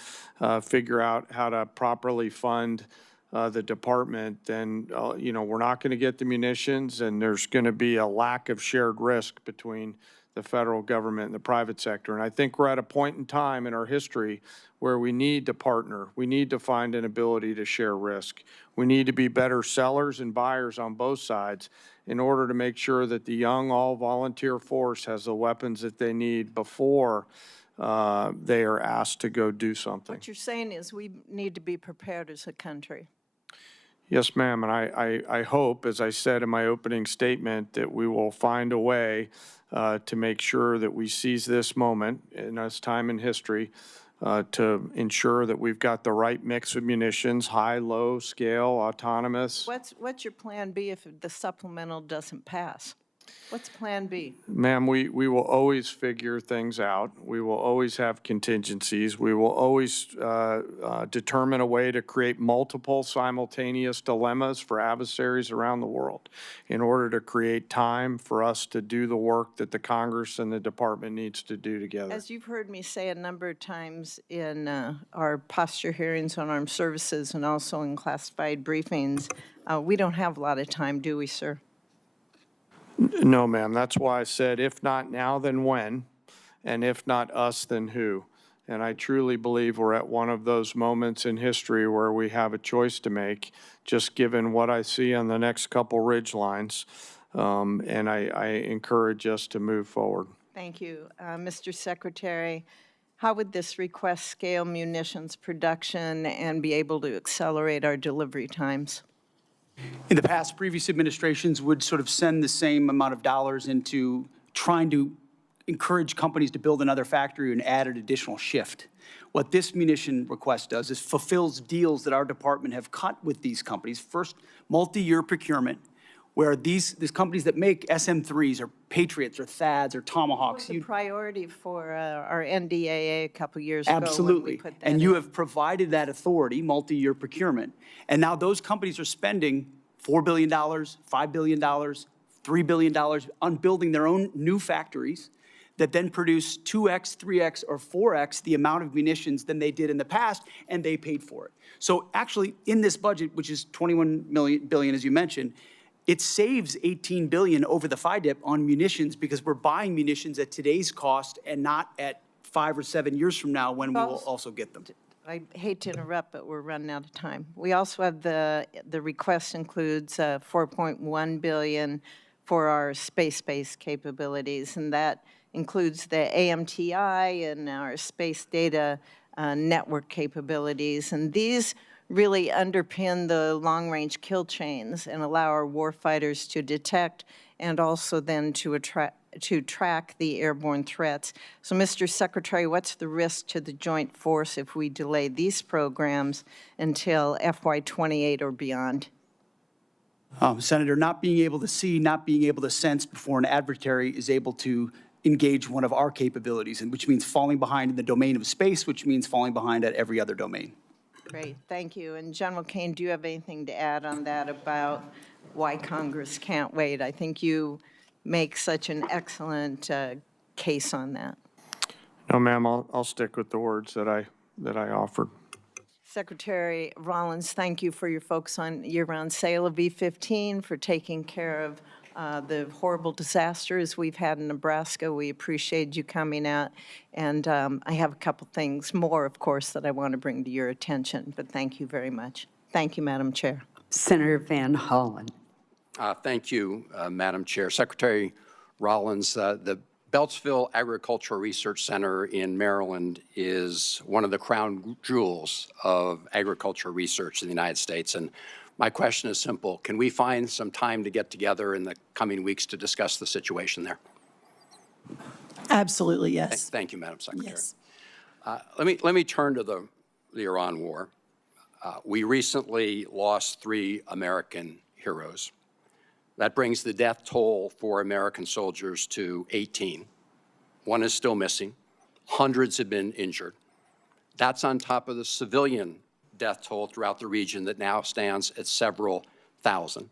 figure out how to properly fund the department, then, we're not going to get the munitions, and there's going to be a lack of shared risk between the federal government and the private sector. And I think we're at a point in time in our history where we need to partner. We need to find an ability to share risk. We need to be better sellers and buyers on both sides in order to make sure that the young all-volunteer force has the weapons that they need before they are asked to go do something. What you're saying is we need to be prepared as a country. Yes, ma'am, and I hope, as I said in my opening statement, that we will find a way to make sure that we seize this moment in this time in history to ensure that we've got the right mix of munitions, high, low, scale, autonomous. What's your plan B if the supplemental doesn't pass? What's plan B? Ma'am, we will always figure things out. We will always have contingencies. We will always determine a way to create multiple simultaneous dilemmas for adversaries around the world in order to create time for us to do the work that the Congress and the department needs to do together. As you've heard me say a number of times in our posture hearings on armed services and also in classified briefings, we don't have a lot of time, do we, sir? No, ma'am. That's why I said, if not now, then when? And if not us, then who? And I truly believe we're at one of those moments in history where we have a choice to make, just given what I see on the next couple ridge lines. And I encourage us to move forward. Thank you. Mr. Secretary, how would this request scale munitions production and be able to accelerate our delivery times? In the past, previous administrations would sort of send the same amount of dollars into trying to encourage companies to build another factory and add an additional shift. What this munition request does is fulfills deals that our department have cut with these companies. First, multi-year procurement, where these companies that make SM-3s or Patriots or THAADs or Tomahawks. What was the priority for our NDAA a couple years ago? Absolutely. When we put that And you in? have provided that authority, multi-year procurement. And now those companies are spending $4 billion, $5 billion, $3 billion on building their own new factories that then produce 2x, 3x, or 4x the amount of munitions than they did in the past, and they paid for it. So actually, in this budget, which is $21 billion, as you mentioned, it saves $18 billion over the FIDIP on munitions because we're buying munitions at today's cost and not at 5 or 7 years from now when we will also get them. I hate to interrupt, but we're running out of time. We also have the request includes $4.1 billion for our space-based capabilities, and that includes the AMTI and our space data network capabilities. And these really underpin the long-range kill chains and allow our warfighters to detect and also then to track the airborne threats. So, Mr. Secretary, what's the risk to the joint force if we delay these programs until FY28 or beyond? Senator, not being able to see, not being able to sense before an adversary is able to engage one of our capabilities, and which means falling behind in the domain of space, which means falling behind at every other domain. Great, thank you. And General Caine, do you have anything to add on that about why Congress can't wait? I think you make such an excellent case on that. No, ma'am, I'll stick with the words that I offered. Secretary Rollins, thank you for your focus on year-round sale of E-15, for taking care of the horrible disasters we've had in Nebraska. We appreciate you coming out. And I have a couple things more, of course, that I want to bring to your attention, but thank you very much. Thank you, Madam Chair. Senator Van Hollen. Thank you, Madam Chair. Secretary Rollins, the Beltsville Agricultural Research Center in Maryland is one of the crown jewels of agricultural research in the United States. And my question is simple. Can we find some time to get together in the coming weeks to discuss the situation there? Absolutely, yes. Thank you, Madam Secretary. Yes. Let me turn to the Iran war. We recently lost 3 American heroes. That brings the death toll for American soldiers to 18. 1 is still missing. Hundreds have been injured. That's on top of the civilian death toll throughout the region that now stands at several thousand,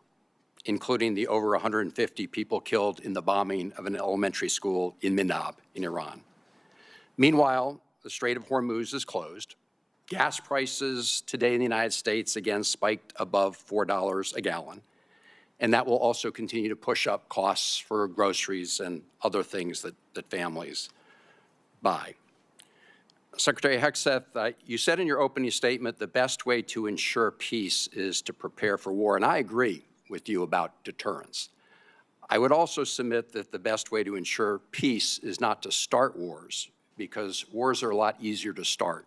including the over 150 people killed in the bombing of an elementary school in Minab in Iran. Meanwhile, the Strait of Hormuz is closed. Gas prices today in the United States again spiked above $4 a gallon. And that will also continue to push up costs for groceries and other things that families buy. Secretary Hegseth, you said in your opening statement the best way to ensure peace is to prepare for war, and I agree with you about deterrence. I would also submit that the best way to ensure peace is not to start wars, because wars are a lot easier to start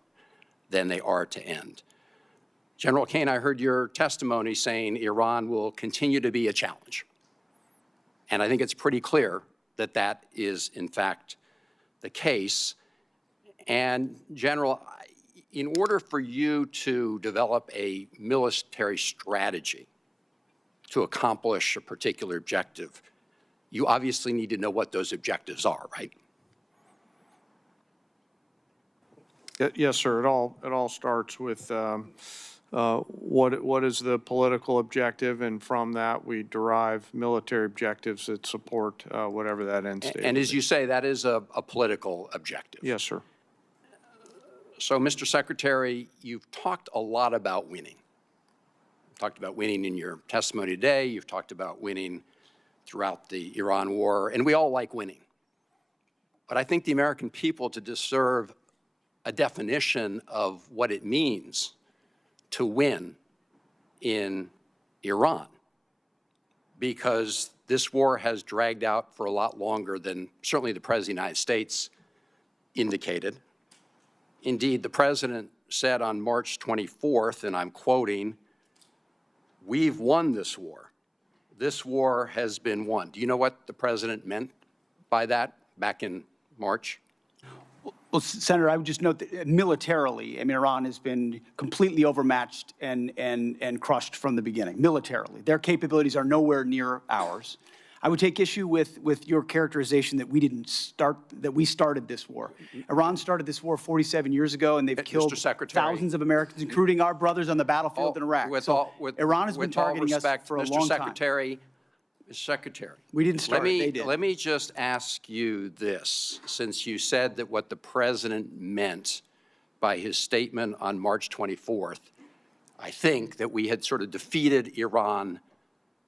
than they are to end. General Caine, I heard your testimony saying Iran will continue to be a challenge. And I think it's pretty clear that that is, in fact, the case. And, General, in order for you to develop a military strategy to accomplish a particular objective, you obviously need to know what those objectives are, right? Yes, sir. It all starts with what is the political objective, and from that we derive military objectives that support whatever that end state. And as you say, that is a political objective. Yes, sir. So, Mr. Secretary, you've talked a lot about winning. You've talked about winning in your testimony today. You've talked about winning throughout the Iran war, and we all like winning. But I think the American people deserve a definition of what it means to win in Iran, because this war has dragged out for a lot longer than certainly the President of the United States indicated. Indeed, the President said on March 24th, and I'm quoting, "We've won this war. This war has been won." Do you know what the President meant by that back in March? Well, Senator, I would just note that militarily, I mean, Iran has been completely overmatched and crushed from the beginning, militarily. Their capabilities are nowhere near ours. I would take issue with your characterization that we started this war. Iran started this war 47 years ago, and they've killed thousands of Americans, including our brothers on the battlefield in Iraq. Iran has been targeting us for a long time. Mr. Secretary, we didn't start it, they did. Let me just ask you this, since you said that what the President meant by his statement on March 24th, I think that we had sort of defeated Iran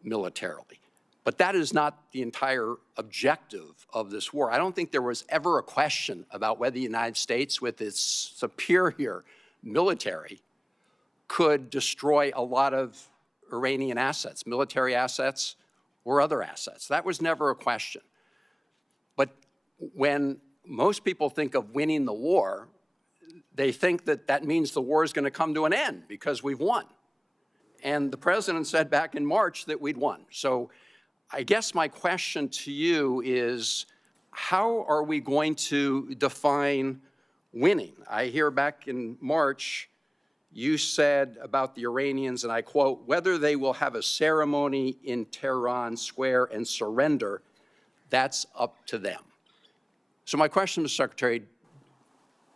militarily. But that is not the entire objective of this war. I don't think there was ever a question about whether the United States, with its superior military, could destroy a lot of Iranian assets, military assets, or other assets. That was never a question. But when most people think of winning the war, they think that that means the war is going to come to an end because we've won. And the President said back in March that we'd won. So I guess my question to you is, how are we going to define winning? I hear back in March, you said about the Iranians, and I quote, "Whether they will have a ceremony in Tehran Square and surrender, that's up to them." So my question, Mr. Secretary,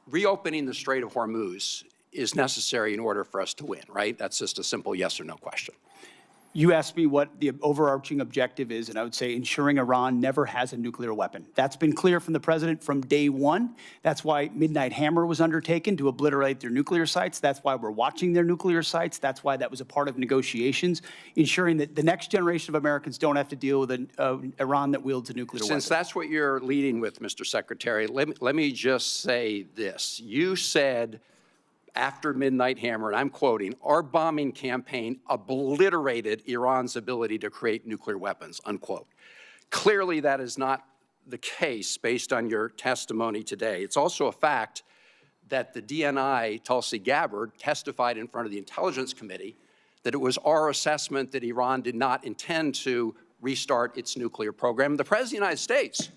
reopening the Strait of Hormuz is necessary in order for us to win, right? That's just a simple yes or no question. You asked me what the overarching objective is, and I would say ensuring Iran never has a nuclear weapon. That's been clear from the president from day one. That's why Midnight Hammer was undertaken, to obliterate their nuclear sites. That's why we're watching their nuclear sites. That's why that was a part of negotiations, ensuring that the next generation of Americans don't have to deal with an Iran that wields a nuclear weapon. Since that's what you're leading with, Mr. Secretary, let me just say this. You said after Midnight Hammer, and I'm quoting, "Our bombing campaign obliterated Iran's ability to create nuclear weapons," unquote. Clearly, that is not the case based on your testimony today. It's also a fact that the DNI, Tulsi Gabbard, testified in front of the Intelligence Committee that it was our assessment that Iran did not intend to restart its nuclear program. The President of the United States,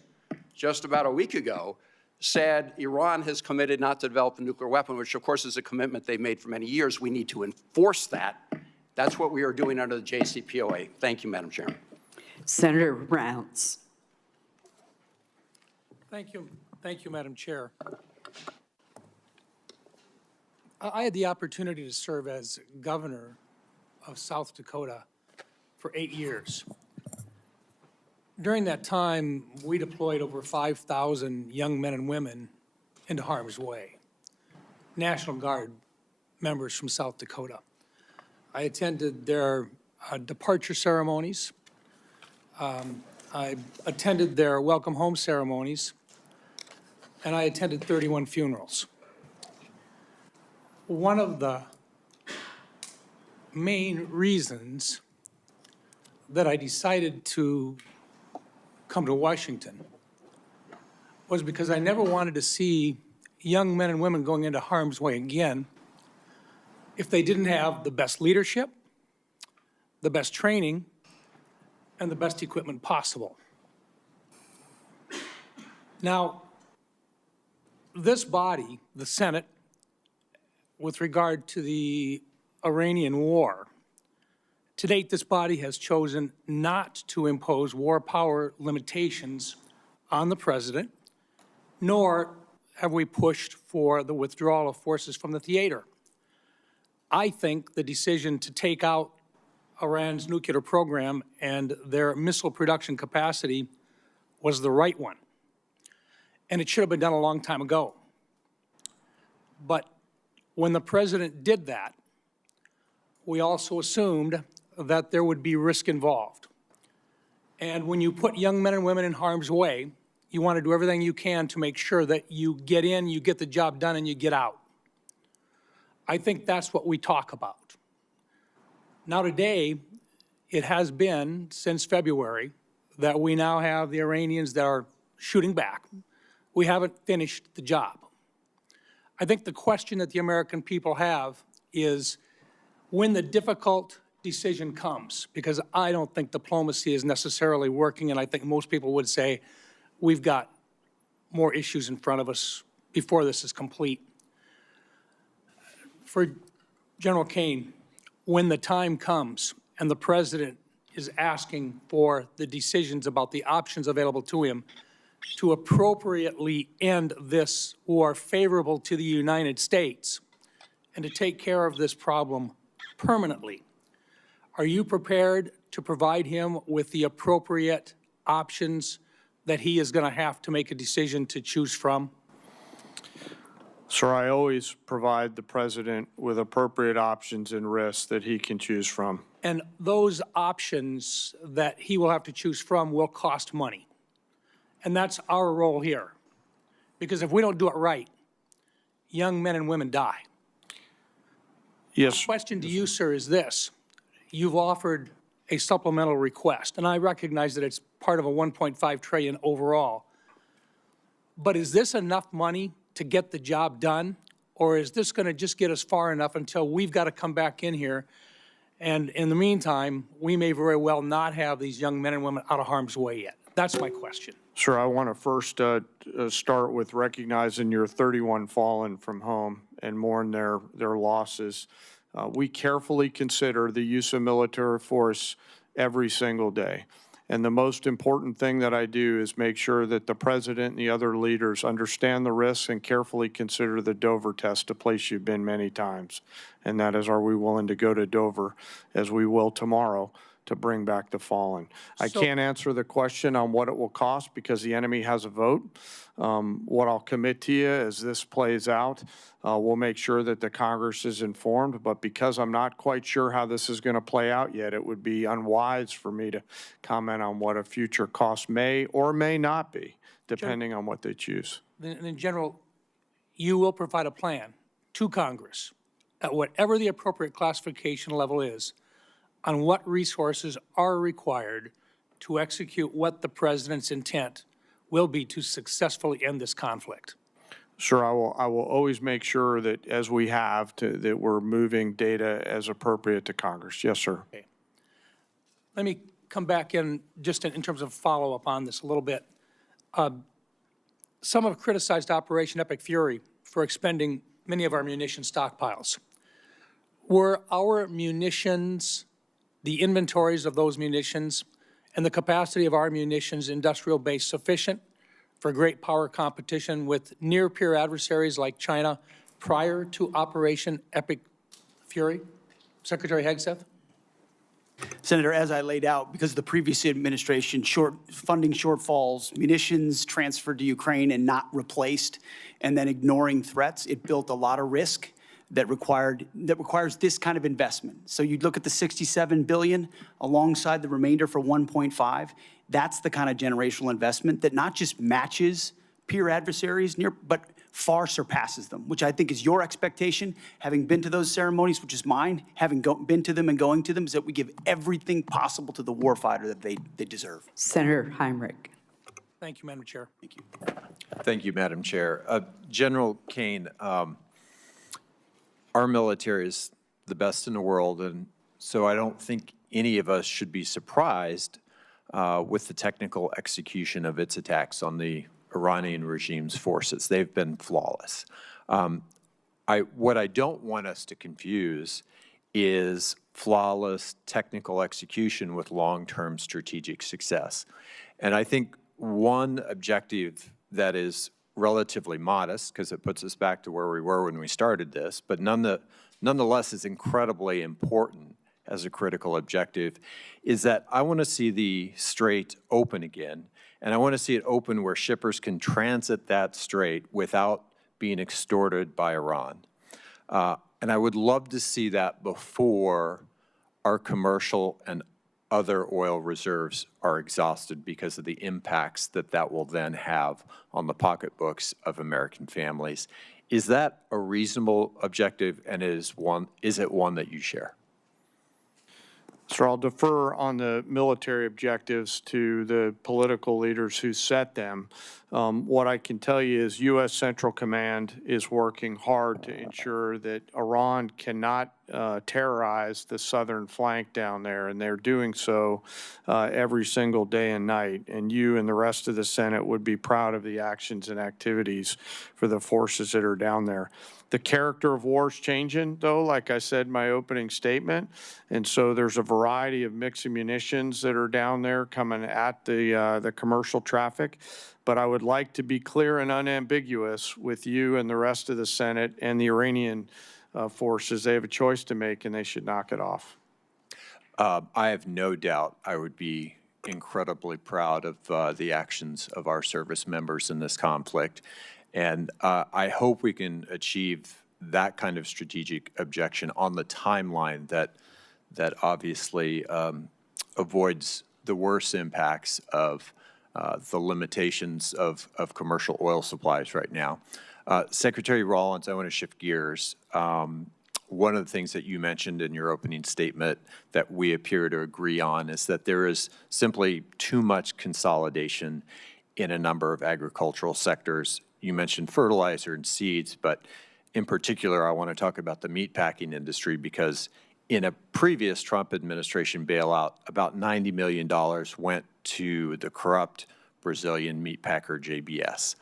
just about a week ago, said Iran has committed not to develop a nuclear weapon, which of course is a commitment they've made for many years. We need to enforce that. That's what we are doing under the JCPOA. Thank you, Madam Chairman. Senator Rounds. Thank you, Madam Chair. I had the opportunity to serve as governor of South Dakota for 8 years. During that time, we deployed over 5,000 young men and women into harm's way, National Guard members from South Dakota. I attended their departure ceremonies. I attended their welcome home ceremonies, and I attended 31 funerals. One of the main reasons that I decided to come to Washington was because I never wanted to see young men and women going into harm's way again if they didn't have the best leadership, the best training, and the best equipment possible. Now, this body, the Senate, with regard to the Iranian war, to date, this body has chosen not to impose war power limitations on the president, nor have we pushed for the withdrawal of forces from the theater. I think the decision to take out Iran's nuclear program and their missile production capacity was the right one, and it should have been done a long time ago. But when the president did that, we also assumed that there would be risk involved. And when you put young men and women in harm's way, you want to do everything you can to make sure that you get in, you get the job done, and you get out. I think that's what we talk about. Now today, it has been since February that we now have the Iranians that are shooting back. We haven't finished the job. I think the question that the American people have is when the difficult decision comes, because I don't think diplomacy is necessarily working, and I think most people would say we've got more issues in front of us before this is complete. For General Caine, when the time comes and the president is asking for the decisions about the options available to him to appropriately end this war favorable to the United States and to take care of this problem permanently, are you prepared to provide him with the appropriate options that he is going to have to make a decision to choose from? Sir, I always provide the president with appropriate options and risks that he can choose from. And those options that he will have to choose from will cost money. And that's our role here. Because if we don't do it right, young men and women die. Yes. My question to you, sir, is this. You've offered a supplemental request, and I recognize that it's part of a $1.5 trillion overall. But is this enough money to get the job done, or is this going to just get us far enough until we've got to come back in here, and in the meantime, we may very well not have these young men and women out of harm's way yet? That's my question. Sir, I want to first start with recognizing your 31 fallen from home and mourn their losses. We carefully consider the use of military force every single day. And the most important thing that I do is make sure that the president and the other leaders understand the risks and carefully consider the Dover test, a place you've been many times. And that is, are we willing to go to Dover, as we will tomorrow, to bring back the fallen? I can't answer the question on what it will cost because the enemy has a vote. What I'll commit to you as this plays out, we'll make sure that the Congress is informed, but because I'm not quite sure how this is going to play out yet, it would be unwise for me to comment on what a future cost may or may not be, depending on what they choose. Then, General, you will provide a plan to Congress at whatever the appropriate classification level is on what resources are required to execute what the president's intent will be to successfully end this conflict. Sure, I will always make sure that, as we have, that we're moving data as appropriate to Congress. Yes, sir. Okay. Let me come back in just in terms of follow-up on this a little bit. Some have criticized Operation Epic Fury for expending many of our munition stockpiles. Were our munitions, the inventories of those munitions, and the capacity of our munitions industrial base sufficient for great power competition with near-peer adversaries like China prior to Operation Epic Fury? Secretary Hegseth? Senator, as I laid out, because of the previous administration funding shortfalls, munitions transferred to Ukraine and not replaced, and then ignoring threats, it built a lot of risk that requires this kind of investment. So you'd look at the $67 billion alongside the remainder for 1.5. That's the kind of generational investment that not just matches peer adversaries but far surpasses them, which I think is your expectation, having been to those ceremonies, which is mine, having been to them and going to them, is that we give everything possible to the warfighter that they deserve. Senator Heinrich. Thank you, Madam Chair. Thank you. Thank you, Madam Chair. General Caine, our military is the best in the world, and so I don't think any of us should be surprised with the technical execution of its attacks on the Iranian regime's forces. They've been flawless. What I don't want us to confuse is flawless technical execution with long-term strategic success. And I think one objective that is relatively modest, because it puts us back to where we were when we started this, but nonetheless is incredibly important as a critical objective, is that I want to see the strait open again, and I want to see it open where shippers can transit that strait without being extorted by Iran. And I would love to see that before our commercial and other oil reserves are exhausted because of the impacts that will then have on the pocketbooks of American families. Is that a reasonable objective, and is it one that you share? So I'll defer on the military objectives to the political leaders who set them. What I can tell you is U.S. Central Command is working hard to ensure that Iran cannot terrorize the southern flank down there, and they're doing so every single day and night. And you and the rest of the Senate would be proud of the actions and activities for the forces that are down there. The character of war is changing, though, like I said in my opening statement, and so there's a variety of mixed munitions that are down there coming at the commercial traffic. But I would like to be clear and unambiguous with you and the rest of the Senate and the Iranian forces. They have a choice to make, and they should knock it off. I have no doubt I would be incredibly proud of the actions of our service members in this conflict. And I hope we can achieve that kind of strategic objection on the timeline that obviously avoids the worst impacts of the limitations of commercial oil supplies right now. Secretary Rollins, I want to shift gears. One of the things that you mentioned in your opening statement that we appear to agree on is that there is simply too much consolidation in a number of agricultural sectors. You mentioned fertilizer and seeds, but in particular, I want to talk about the meatpacking industry because in a previous Trump administration bailout, about $90 million went to the corrupt Brazilian meatpacker JBS.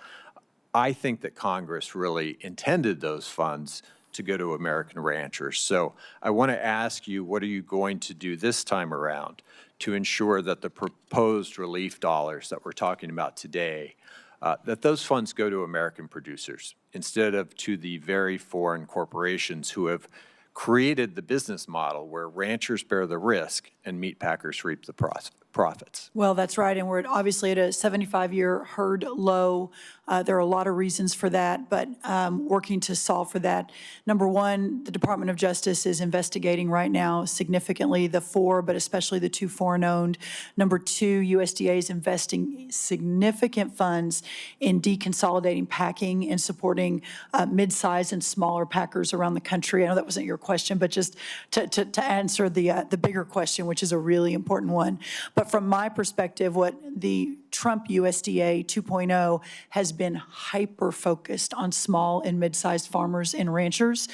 I think that Congress really intended those funds to go to American ranchers. So I want to ask you, what are you going to do this time around to ensure that the proposed relief dollars that we're talking about today, that those funds go to American producers instead of to the very foreign corporations who have created the business model where ranchers bear the risk and meat packers reap the profits. Well, that's right, and we're obviously at a 75-year herd low. There are a lot of reasons for that, but working to solve for that. Number one, the Department of Justice is investigating right now significantly the 4, but especially the 2 foreign-owned. Number two, USDA is investing significant funds in deconsolidating packing and supporting mid-size and smaller packers around the country. I know that wasn't your question, but just to answer the bigger question, which is a really important one. But from my perspective, what the Trump USDA 2.0 has been hyper-focused on small and mid-sized farmers and ranchers.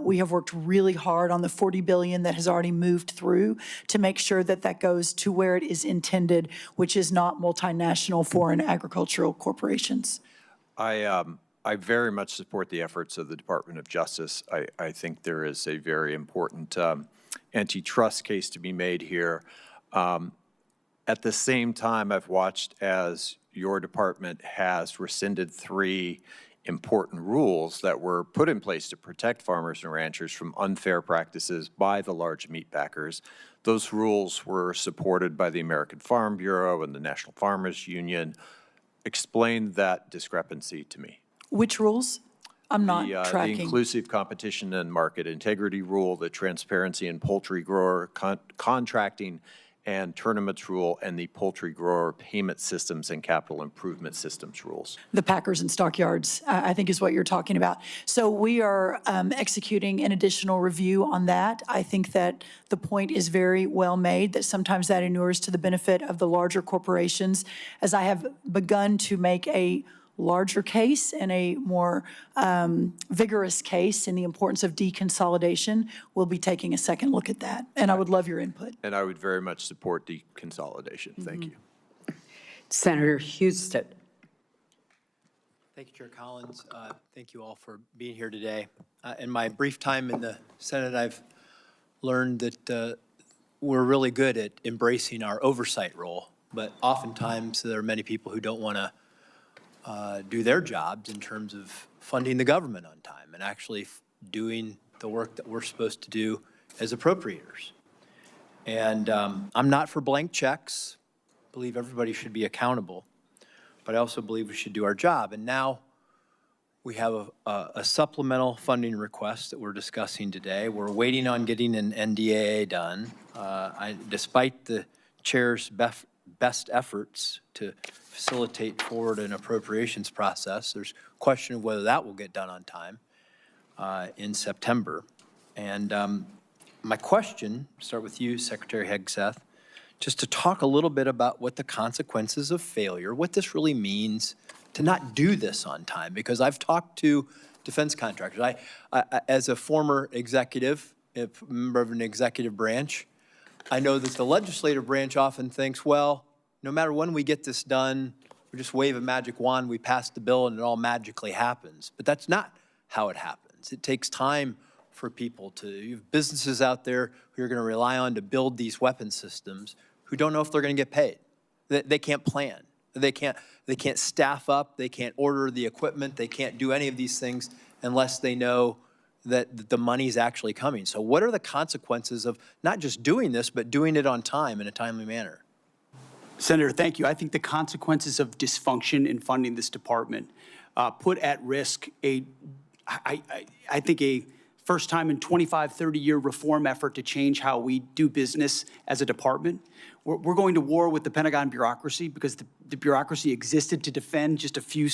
We have worked really hard on the $40 billion that has already moved through to make sure that that goes to where it is intended, which is not multinational foreign agricultural corporations. I very much support the efforts of the Department of Justice. I think there is a very important antitrust case to be made here. At the same time, I've watched as your department has rescinded 3 important rules that were put in place to protect farmers and ranchers from unfair practices by the large meat packers. Those rules were supported by the American Farm Bureau and the National Farmers Union. Explain that discrepancy to me. Which rules? I'm not tracking. The inclusive competition and market integrity rule, the transparency in poultry grower contracting and tournaments rule, and the poultry grower payment systems and capital improvement systems rules. The packers and stockyards, I think is what you're talking about. So we are executing an additional review on that. I think that the point is very well made, that sometimes that inures to the benefit of the larger corporations. As I have begun to make a larger case and a more vigorous case in the importance of deconsolidation, we'll be taking a second look at that. And I would love your input. And I would very much support deconsolidation. Thank you. Senator Houston. Thank you, Chair Collins. Thank you all for being here today. In my brief time in the Senate, I've learned that we're really good at embracing our oversight role, but oftentimes there are many people who don't want to do their jobs in terms of funding the government on time and actually doing the work that we're supposed to do as appropriators. And I'm not for blank checks. I believe everybody should be accountable, but I also believe we should do our job. And now we have a supplemental funding request that we're discussing today. We're waiting on getting an NDAA done. Despite the chair's best efforts to facilitate forward an appropriations process, there's question of whether that will get done on time in September. And my question, start with you, Secretary Hegseth, just to talk a little bit about what the consequences of failure, what this really means to not do this on time, because I've talked to defense contractors. I as a former executive, a member of an executive branch, I know that the legislative branch often thinks, well, no matter when we get this done, we just wave a magic wand, we pass the bill, and it all magically happens. But that's not how it happens. It takes time for people to, you have businesses out there who are going to rely on to build these weapon systems who don't know if they're going to get paid. They can't plan. They can't staff up. They can't order the equipment. They can't do any of these things unless they know that the money is actually coming. So what are the consequences of not just doing this, but doing it on time in a timely manner? Senator, thank you. I think the consequences of dysfunction in funding this department put at risk I think a first time in 25, 30-year reform effort to change how we do business as a department. We're going to war with the Pentagon bureaucracy because the bureaucracy existed to defend just a few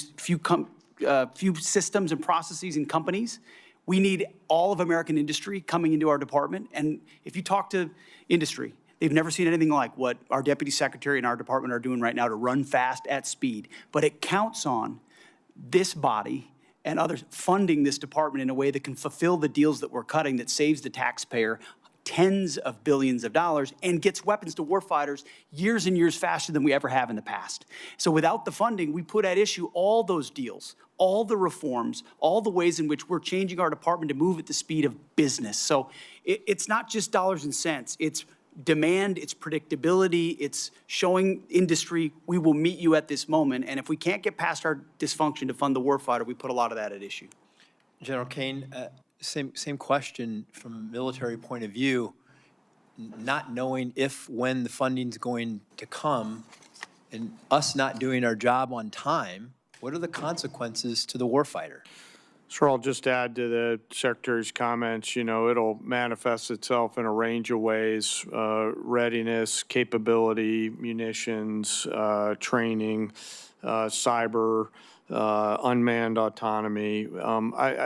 systems and processes and companies. We need all of American industry coming into our department. And if you talk to industry, they've never seen anything like what our deputy secretary and our department are doing right now to run fast at speed. But it counts on this body and others funding this department in a way that can fulfill the deals that we're cutting that saves the taxpayer tens of billions of dollars and gets weapons to warfighters years and years faster than we ever have in the past. So without the funding, we put at issue all those deals, all the reforms, all the ways in which we're changing our department to move at the speed of business. So it's not just dollars and cents. It's demand, it's predictability, it's showing industry, we will meet you at this moment. And if we can't get past our dysfunction to fund the warfighter, we put a lot of that at issue. General Caine, same question from a military point of view, not knowing if, when the funding's going to come, and us not doing our job on time, what are the consequences to the warfighter? Sir, I'll just add to the Secretary's comments, you know, it'll manifest itself in a range of ways, readiness, capability, munitions, training, cyber, unmanned autonomy.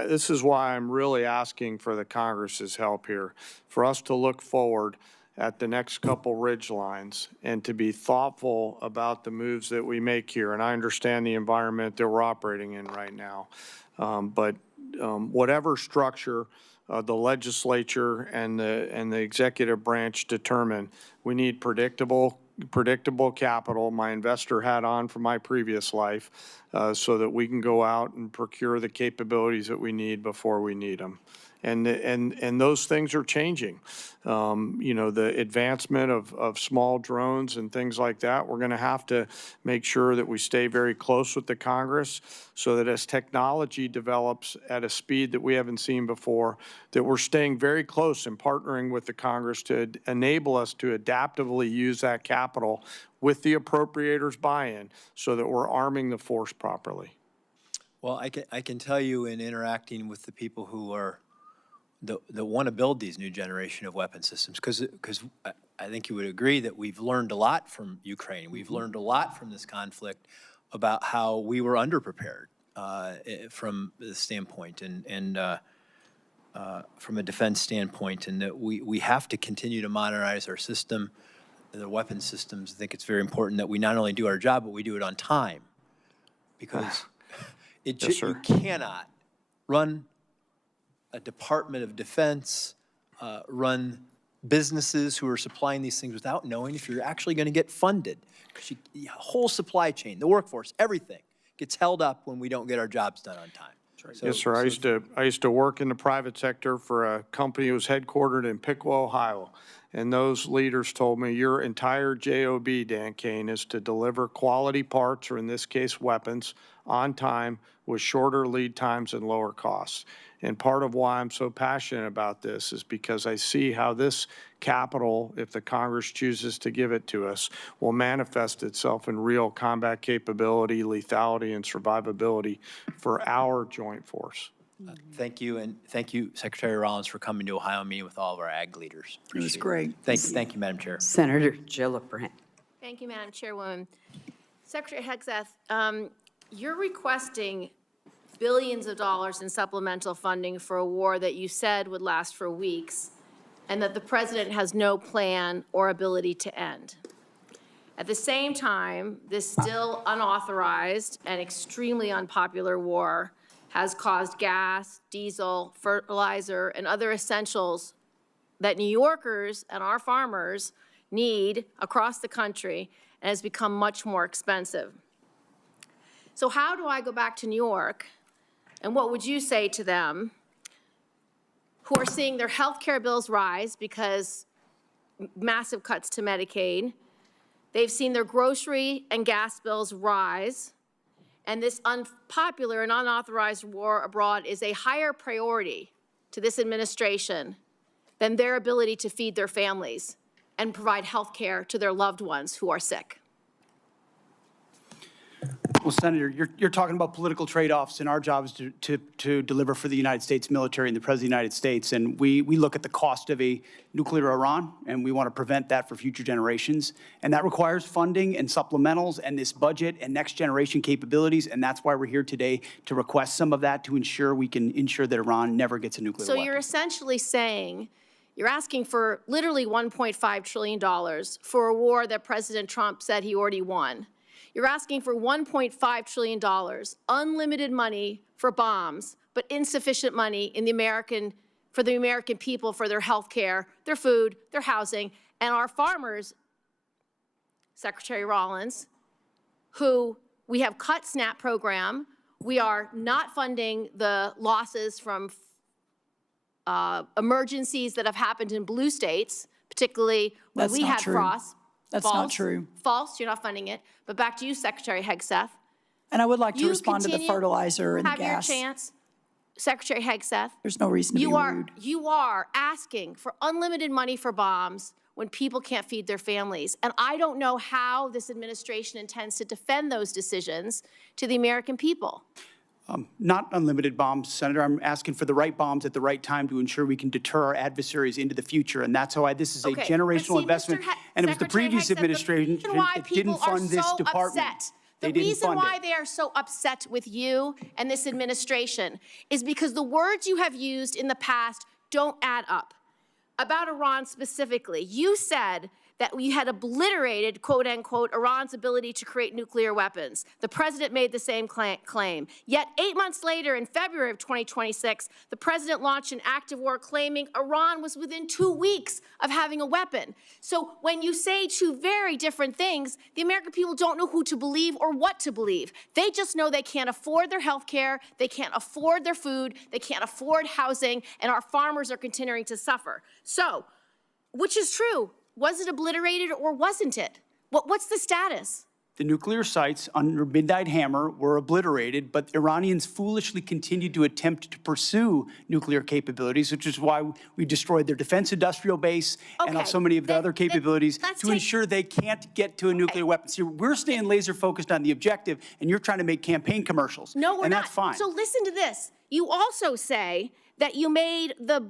This is why I'm really asking for the Congress's help here, for us to look forward at the next couple ridge lines and to be thoughtful about the moves that we make here. And I understand the environment that we're operating in right now. But whatever structure the legislature and the executive branch determine, we need predictable capital, my investor hat on from my previous life, so that we can go out and procure the capabilities that we need before we need them. And those things are changing. You know, the advancement of small drones and things like that, we're going to have to make sure that we stay very close with the Congress so that as technology develops at a speed that we haven't seen before, that we're staying very close and partnering with the Congress to enable us to adaptively use that capital with the appropriators' buy-in so that we're arming the force properly. Well, I can tell you in interacting with the people who are that want to build these new generation of weapon systems, because I think you would agree that we've learned a lot from Ukraine. We've learned a lot from this conflict about how we were underprepared from the standpoint and from a defense standpoint, and that we have to continue to modernize our system, the weapon systems. I think it's very important that we not only do our job, but we do it on time, because you cannot run a Department of Defense, run businesses who are supplying these things without knowing if you're actually going to get funded. Because the whole supply chain, the workforce, everything gets held up when we don't get our jobs done on time. So, yes, sir. I used to work in the private sector for a company that was headquartered in Piqua, Ohio. And those leaders told me, your entire job, Dan Caine, is to deliver quality parts, or in this case, weapons, on time with shorter lead times and lower costs. And part of why I'm so passionate about this is because I see how this capital, if the Congress chooses to give it to us, will manifest itself in real combat capability, lethality, and survivability for our joint force. Thank you, and thank you, Secretary Rollins, for coming to Ohio and meeting with all of our ag leaders. It was great. Thank you, Madam Chair. Senator Gillibrand. Thank you, Madam Chairwoman. Secretary Hegseth, you're requesting billions of dollars in supplemental funding for a war that you said would last for weeks and that the president has no plan or ability to end. At the same time, this still unauthorized and extremely unpopular war has caused gas, diesel, fertilizer, and other essentials that New Yorkers and our farmers need across the country, and has become much more expensive. So how do I go back to New York, and what would you say to them who are seeing their health care bills rise because massive cuts to Medicaid? They've seen their grocery and gas bills rise, and this unpopular and unauthorized war abroad is a higher priority to this administration than their ability to feed their families and provide health care to their loved ones who are sick. Well, Senator, you're talking about political trade-offs, and our job is to deliver for the United States military and the President of the United States. And we look at the cost of a nuclear Iran, and we want to prevent that for future generations. And that requires funding and supplementals and this budget and next generation capabilities. And that's why we're here today to request some of that to ensure we can ensure that Iran never gets a nuclear weapon. So you're essentially saying, you're asking for literally $1.5 trillion for a war that President Trump said he already won. You're asking for $1.5 trillion, unlimited money for bombs, but insufficient money in for the American people, for their health care, their food, their housing, and our farmers, Secretary Rollins, who we have cut SNAP program. We are not funding the losses from emergencies that have happened in blue states, particularly when That's we not had true. frost. That's not False. true. False, you're not funding it. But back to you, Secretary Hegseth. And I would like to You respond to the continue- fertilizer and the Have your gas. chance. Secretary Hegseth. There's no reason to be rude. You are asking for unlimited money for bombs when people can't feed their families. And I don't know how this administration intends to defend those decisions to the American people. Not unlimited bombs, Senator. I'm asking for the right bombs at the right time to ensure we can deter our adversaries into the future. And that's why this is a Okay, but generational see, investment. And it was the Secretary previous Hegseth, administration the reason why that people didn't fund are this so department. upset, They the didn't reason fund why it. they are so upset with you and this administration is because the words you have used in the past don't add up. About Iran specifically, you said that we had obliterated, quote unquote, Iran's ability to create nuclear weapons. The president made the same claim. Yet 8 months later, in February of 2026, the president launched an active war claiming Iran was within 2 weeks of having a weapon. So when you say two very different things, the American people don't know who to believe or what to believe. They just know they can't afford their health care, they can't afford their food, they can't afford housing, and our farmers are continuing to suffer. So, which is true? Was it obliterated or wasn't it? What's the status? The nuclear sites under Midnight Hammer were obliterated, but Iranians foolishly continued to attempt to pursue nuclear capabilities, which is why we destroyed their defense industrial base and Okay, so many of the other capabilities let's to take- ensure they can't get to a nuclear weapon. See, we're staying laser focused on the objective, and you're trying to make campaign commercials. No, we're and not. that's fine. So listen to this. You also say that you made the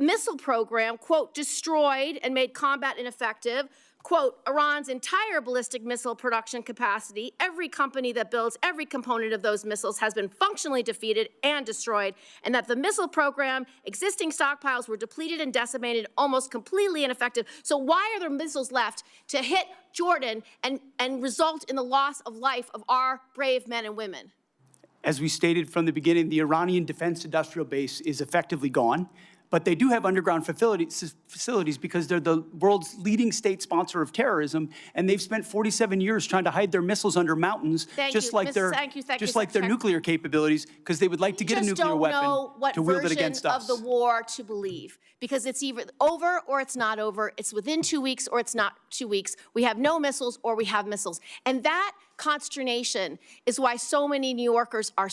missile program, quote, destroyed and made combat ineffective, quote, Iran's entire ballistic missile production capacity. Every company that builds every component of those missiles has been functionally defeated and destroyed, and that the missile program, existing stockpiles were depleted and decimated, almost completely ineffective. So why are there missiles left to hit Jordan and result in the loss of life of our brave men and women? As we stated from the beginning, the Iranian defense industrial base is effectively gone. But they do have underground facilities because they're the world's leading state sponsor of terrorism, and they've spent 47 years trying to hide their missiles under mountains, just like their nuclear capabilities, because they would like to get a nuclear weapon to wield it against us. Of the war to believe, because it's either over or it's not over. It's within 2 weeks or it's not 2 weeks. We have no missiles or we have missiles, and that consternation is why so many New Yorkers are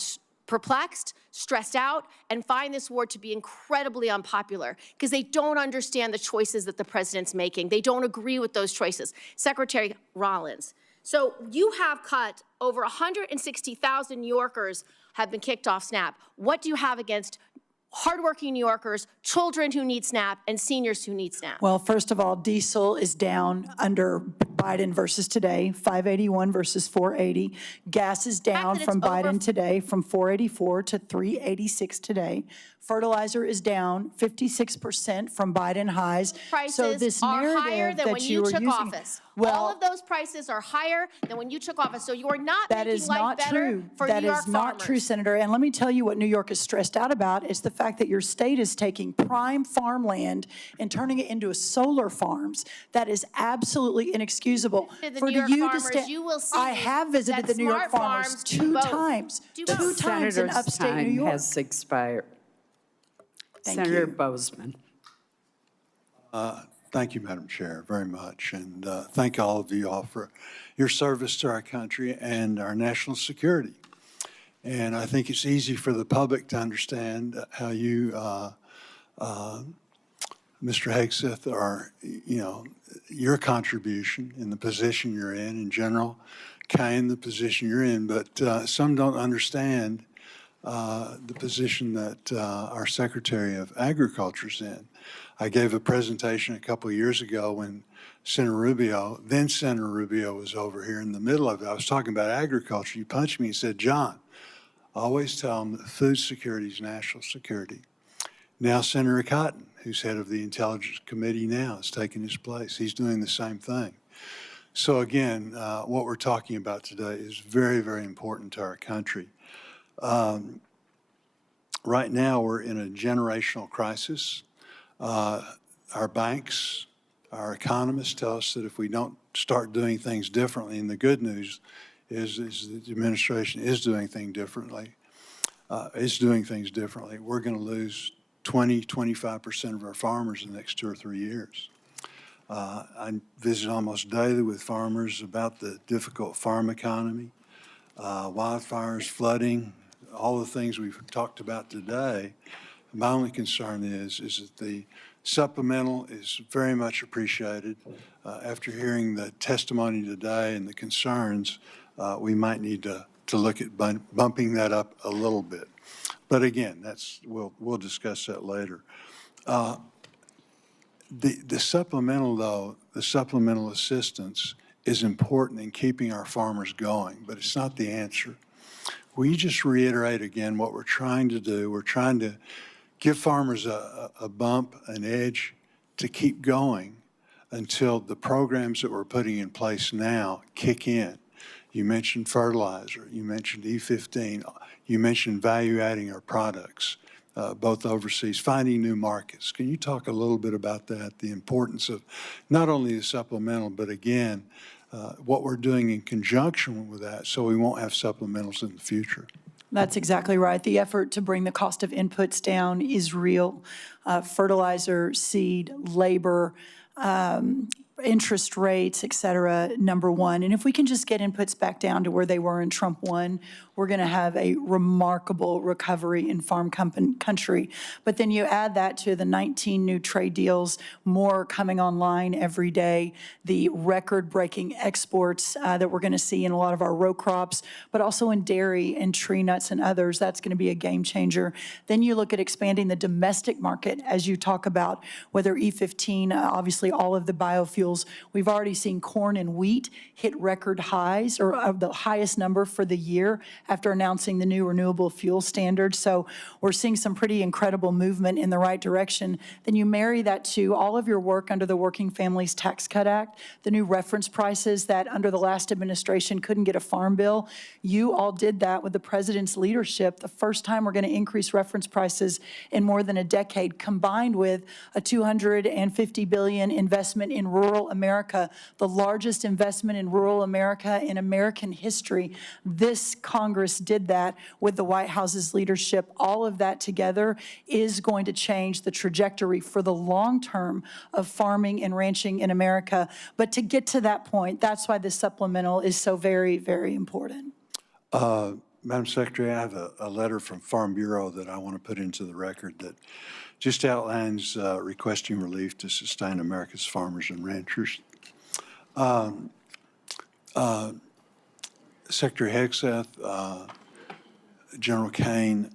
perplexed, stressed out, and find this war to be incredibly unpopular because they don't understand the choices that the president's making. They don't agree with those choices. Secretary Rollins, so you have cut over 160,000 New Yorkers have been kicked off SNAP. What do you have against hardworking New Yorkers, children who need SNAP, and seniors who need SNAP? Well, first of all, diesel is down under Biden versus today, 581 versus 480. Gas is down from Biden today from 484 to 386 today. Fertilizer is down 56% from Biden highs. So this Prices are higher narrative than when that you you are took using, office. well, All of those prices are higher than when you took office. So you are not that making is life not better true. for That New York is not true, farmers. Senator. And let me tell you what New York is stressed out about is the fact that your state is taking prime farmland and turning it into solar farms. That is absolutely inexcusable. The For New York you to farmers, stand, you will see I have visited that the New York smart farmers farms do two both. times. Do Two both. times in Senator's upstate New time York. has expired. Thank Senator you. Bozeman. Thank you, Madam Chair, very much. And thank all of you all for your service to our country and our national security. And I think it's easy for the public to understand how you, Mr. Hegseth, are, your contribution in the position you're in general, Caine, the position you're in. But some don't understand the position that our Secretary of Agriculture is in. I gave a presentation a couple of years ago when Senator Rubio was over here in the middle of it. I was talking about agriculture. He punched me and said, John, always tell them that food security is national security. Now Senator Cotton, who's head of the Intelligence Committee now, is taking his place. He's doing the same thing. So again, what we're talking about today is very, very important to our country. Right now, we're in a generational crisis. Our banks, our economists tell us that if we don't start doing things differently, and the good news is that the administration is doing things differently, we're going to lose 20, 25% of our farmers in the next 2 or 3 years. I visit almost daily with farmers about the difficult farm economy, wildfires, flooding, all the things we've talked about today. My only concern is that the supplemental is very much appreciated. After hearing the testimony today and the concerns, we might need to look at bumping that up a little bit. But again, we'll discuss that later. The supplemental, though, the supplemental assistance is important in keeping our farmers going, but it's not the answer. Will you just reiterate again what we're trying to do? We're trying to give farmers a bump, an edge to keep going until the programs that we're putting in place now kick in. You mentioned fertilizer, you mentioned E15, you mentioned value-adding our products, both overseas, finding new markets. Can you talk a little bit about that, the importance of not only the supplemental, but again, what we're doing in conjunction with that so we won't have supplementals in the future? That's exactly right. The effort to bring the cost of inputs down is real. Fertilizer, seed, labor, interest rates, et cetera, number one. And if we can just get inputs back down to where they were in Trump 1, we're going to have a remarkable recovery in farm country. But then you add that to the 19 new trade deals, more coming online every day, the record-breaking exports that we're going to see in a lot of our row crops, but also in dairy and tree nuts and others. That's going to be a game changer. Then you look at expanding the domestic market, as you talk about, whether E15, obviously all of the biofuels. We've already seen corn and wheat hit record highs, or the highest number for the year, after announcing the new renewable fuel standard. So we're seeing some pretty incredible movement in the right direction. Then you marry that to all of your work under the Working Families Tax Cut Act, the new reference prices that under the last administration couldn't get a farm bill. You all did that with the president's leadership. The first time we're going to increase reference prices in more than a decade, combined with a $250 billion investment in rural America, the largest investment in rural America in American history. This Congress did that with the White House's leadership. All of that together is going to change the trajectory for the long term of farming and ranching in America. But to get to that point, that's why this supplemental is so very, very important. Madam Secretary, I have a letter from Farm Bureau that I want to put into the record that just outlines requesting relief to sustain America's farmers and ranchers. Secretary Hegseth, General Caine,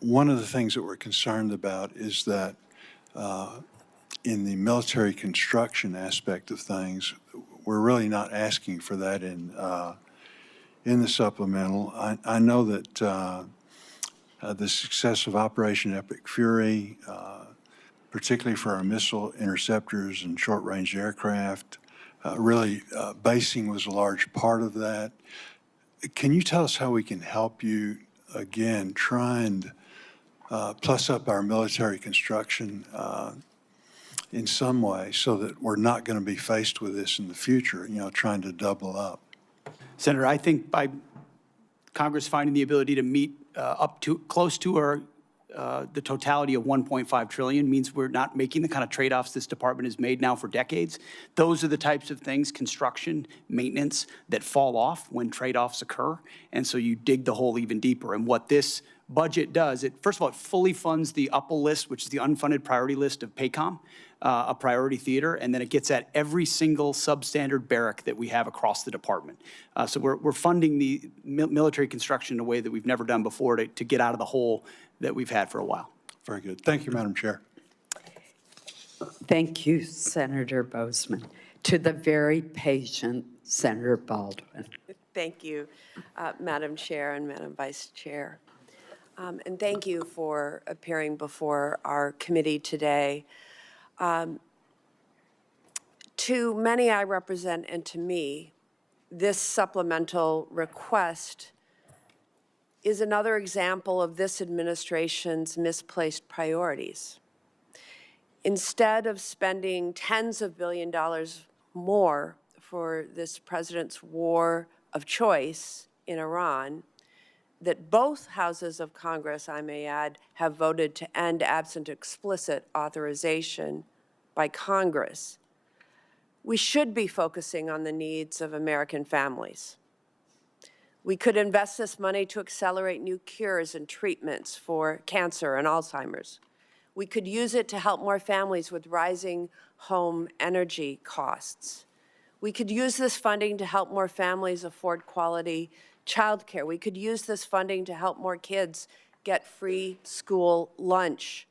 one of the things that we're concerned about is that in the military construction aspect of things, we're really not asking for that in the supplemental. I know that the success of Operation Epic Fury, particularly for our missile interceptors and short-range aircraft, really basing was a large part of that. Can you tell us how we can help you, again, try and plus up our military construction in some way so that we're not going to be faced with this in the future, trying to double up? Senator, I think by Congress finding the ability to meet up to close to our the totality of $1.5 trillion means we're not making the kind of trade-offs this department has made now for decades. Those are the types of things, construction, maintenance, that fall off when trade-offs occur. And so you dig the hole even deeper. And what this budget does, first of all, it fully funds the UPPLE list, which is the unfunded priority list of PACOM, a priority theater, and then it gets at every single substandard barrack that we have across the department. So we're funding the military construction in a way that we've never done before to get out of the hole that we've had for a while. Very good. Thank you, Madam Chair. Thank you, Senator Bozeman. To the very patient Senator Baldwin. Thank you, Madam Chair and Madam Vice Chair. And thank you for appearing before our committee today. To many I represent and to me, this supplemental request is another example of this administration's misplaced priorities. Instead of spending tens of billions of dollars more for this president's war of choice in Iran, that both houses of Congress, I may add, have voted to end absent explicit authorization, by Congress, we should be focusing on the needs of American families. We could invest this money to accelerate new cures and treatments for cancer and Alzheimer's. We could use it to help more families with rising home energy costs. We could use this funding to help more families afford quality childcare. We could use this funding to help more kids get free school lunch.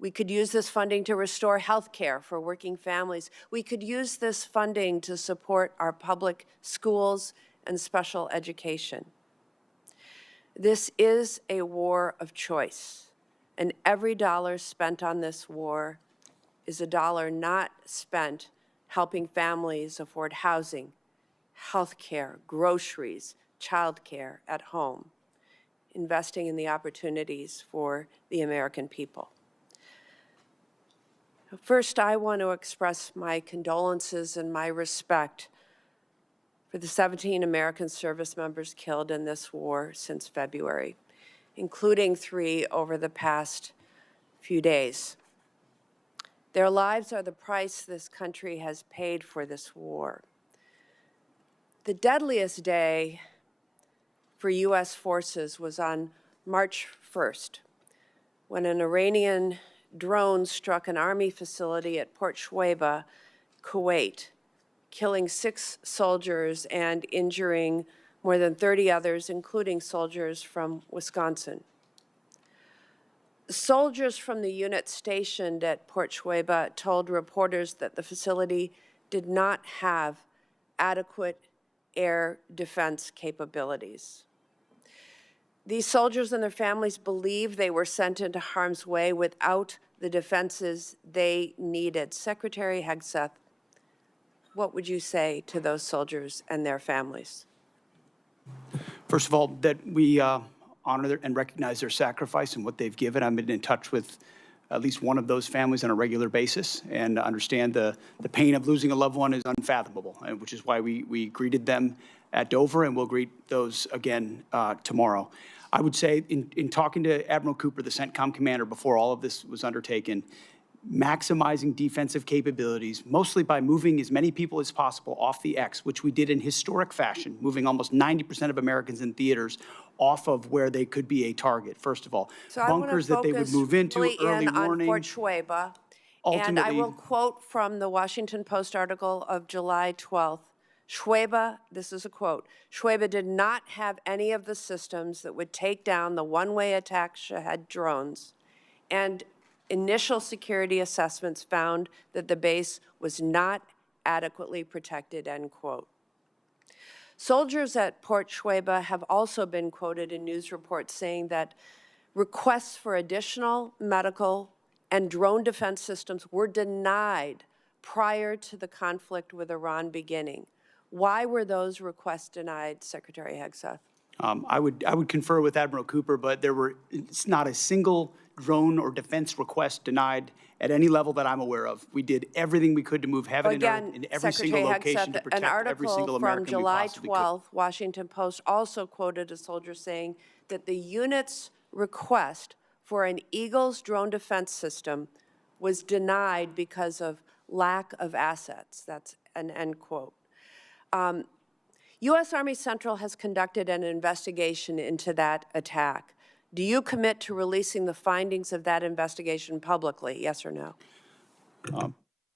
We could use this funding to restore health care for working families. We could use this funding to support our public schools and special education. This is a war of choice, and every dollar spent on this war is a dollar not spent helping families afford housing, health care, groceries, childcare at home, investing in the opportunities for the American people. First, I want to express my condolences and my respect for the 17 American service members killed in this war since February, including 3 over the past few days. Their lives are the price this country has paid for this war. The deadliest day for U.S. forces was on March 1st, when an Iranian drone struck an Army facility at Port Shuaibah, Kuwait, killing 6 soldiers and injuring more than 30 others, including soldiers from Wisconsin. Soldiers from the unit stationed at Port Shuaibah told reporters that the facility did not have adequate air defense capabilities. These soldiers and their families believed they were sent into harm's way without the defenses they needed. Secretary Hegseth, what would you say to those soldiers and their families? First of all, that we honor and recognize their sacrifice and what they've given. I've been in touch with at least one of those families on a regular basis and understand the pain of losing a loved one is unfathomable, which is why we greeted them at Dover, and we'll greet those again tomorrow. I would say in talking to Admiral Cooper, the CENTCOM commander, before all of this was undertaken, maximizing defensive capabilities, mostly by moving as many people as possible off the X, which we did in historic fashion, moving almost 90% of Americans in theaters off of where they could be a target, first of all. So bunkers that they would move into, early warning. On Fort Shuaibah, and I will quote from the Washington Post article of July 12th. Shuaibah, this is a quote, Shuaibah did not have any of the systems that would take down the one-way attack Shahed drones, and initial security assessments found that the base was not adequately protected, end quote. Soldiers at Port Shuaibah have also been quoted in news reports saying that requests for additional medical and drone defense systems were denied prior to the conflict with Iran beginning. Why were those requests denied, Secretary Hegseth? I would confer with Admiral Cooper, but it's not a single drone or defense request denied at any level that I'm aware of. We did everything we could to move heaven and earth in every single location to protect every single American we possibly could. An article from July 12th, Washington Post also quoted a soldier saying that the unit's request for an Eagles drone defense system was denied because of lack of assets. That's an end quote. U.S. Army Central has conducted an investigation into that attack. Do you commit to releasing the findings of that investigation publicly, yes or no?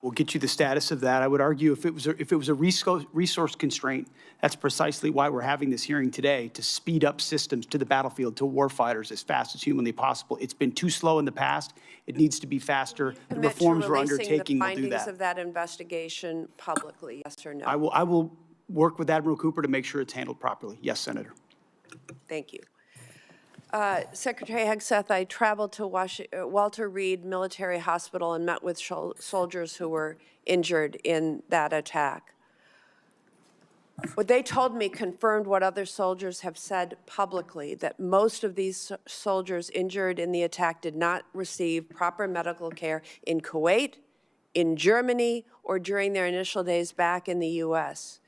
We'll get you the status of that. I would argue if it was a resource constraint, that's precisely why we're having this hearing today, to speed up systems to the battlefield, to warfighters as fast as humanly possible. It's been too slow in the past. It needs to be faster. The reforms we're undertaking will do the findings that. of that investigation publicly, yes or no? I will work with Admiral Cooper to make sure it's handled properly. Yes, Senator. Thank you. Secretary Hegseth, I traveled to Walter Reed Military Hospital and met with soldiers who were injured in that attack. What they told me confirmed what other soldiers have said publicly, that most of these soldiers injured in the attack did not receive proper medical care in Kuwait, in Germany, or during their initial days back in the U.S.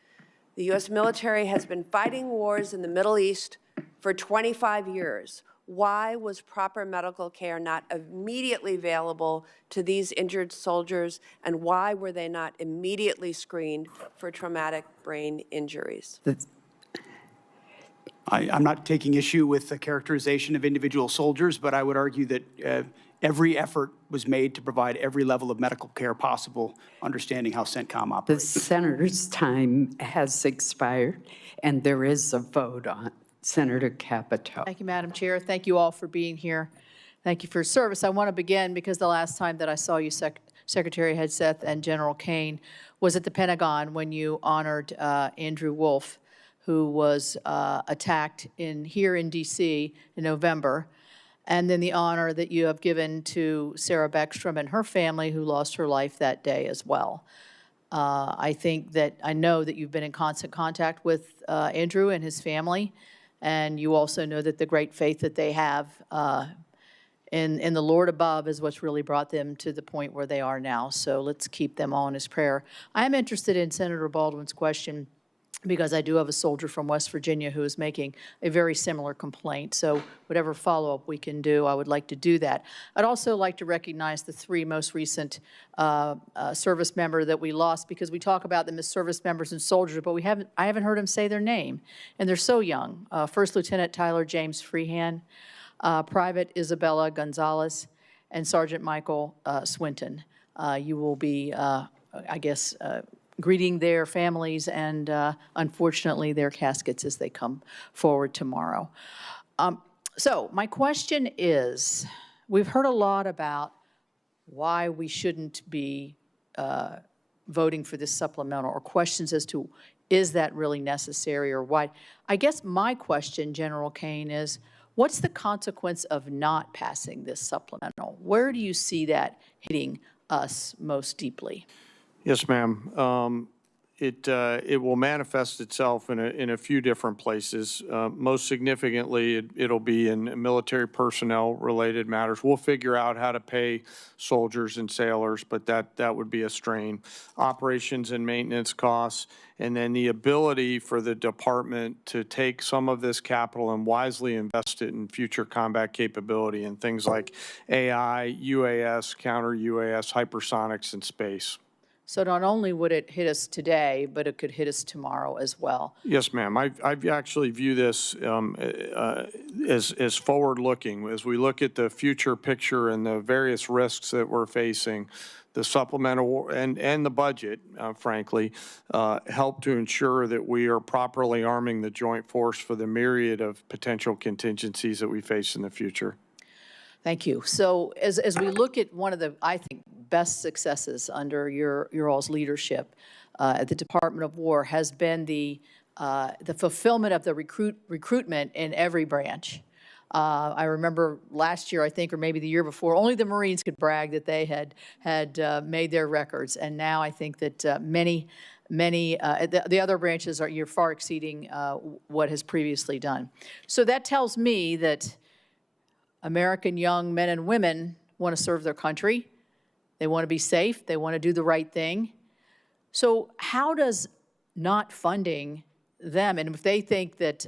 The U.S. military has been fighting wars in the Middle East for 25 years. Why was proper medical care not immediately available to these injured soldiers, and why were they not immediately screened for traumatic brain injuries? I'm not taking issue with the characterization of individual soldiers, but I would argue that every effort was made to provide every level of medical care possible, understanding how CENTCOM The operates. senator's time has expired, and there is a vote on Senator Capito. Thank you, Madam Chair. Thank you all for being here. Thank you for your service. I want to begin because the last time that I saw you, Secretary Hegseth and General Caine, was at the Pentagon when you honored Andrew Wolf, who was attacked here in D.C. in November, and then the honor that you have given to Sarah Beckstrom and her family, who lost her life that day as well. I know that you've been in constant contact with Andrew and his family, and you also know that the great faith that they have in the Lord above is what's really brought them to the point where they are now. So let's keep them all in his prayer. I am interested in Senator Baldwin's question, because I do have a soldier from West Virginia who is making a very similar complaint. So whatever follow-up we can do, I would like to do that. I'd also like to recognize the three most recent service member that we lost, because we talk about them as service members and soldiers, but I haven't heard them say their name, and they're so young. First Lieutenant Tyler James Freehan, Private Isabella Gonzalez, and Sergeant Michael Swinton. You will be, greeting their families and, unfortunately, their caskets as they come forward tomorrow. So my question is, we've heard a lot about why we shouldn't be voting for this supplemental, or questions as to, is that really necessary, or why? I guess my question, General Caine, is, what's the consequence of not passing this supplemental? Where do you see that hitting us most deeply? Yes, ma'am. It will manifest itself in a few different places. Most significantly, it'll be in military personnel-related matters. We'll figure out how to pay soldiers and sailors, but that would be a strain. Operations and maintenance costs, and then the ability for the department to take some of this capital and wisely invest it in future combat capability and things like AI, UAS, counter-UAS, hypersonics, and space. So not only would it hit us today, but it could hit us tomorrow as well. Yes, ma'am. I actually view this as forward-looking. As we look at the future picture and the various risks that we're facing, the supplemental and the budget, frankly, help to ensure that we are properly arming the joint force for the myriad of potential contingencies that we face in the future. Thank you. So as we look at one of the, I think, best successes under your all's leadership at the Department of War has been the fulfillment of the recruitment in every branch. I remember last year, I think, or maybe the year before, only the Marines could brag that they had made their records, and now I think that the other branches you're far exceeding what has previously done. So that tells me that American young men and women want to serve their country. They want to be safe. They want to do the right thing. So how does not funding them, and if they think that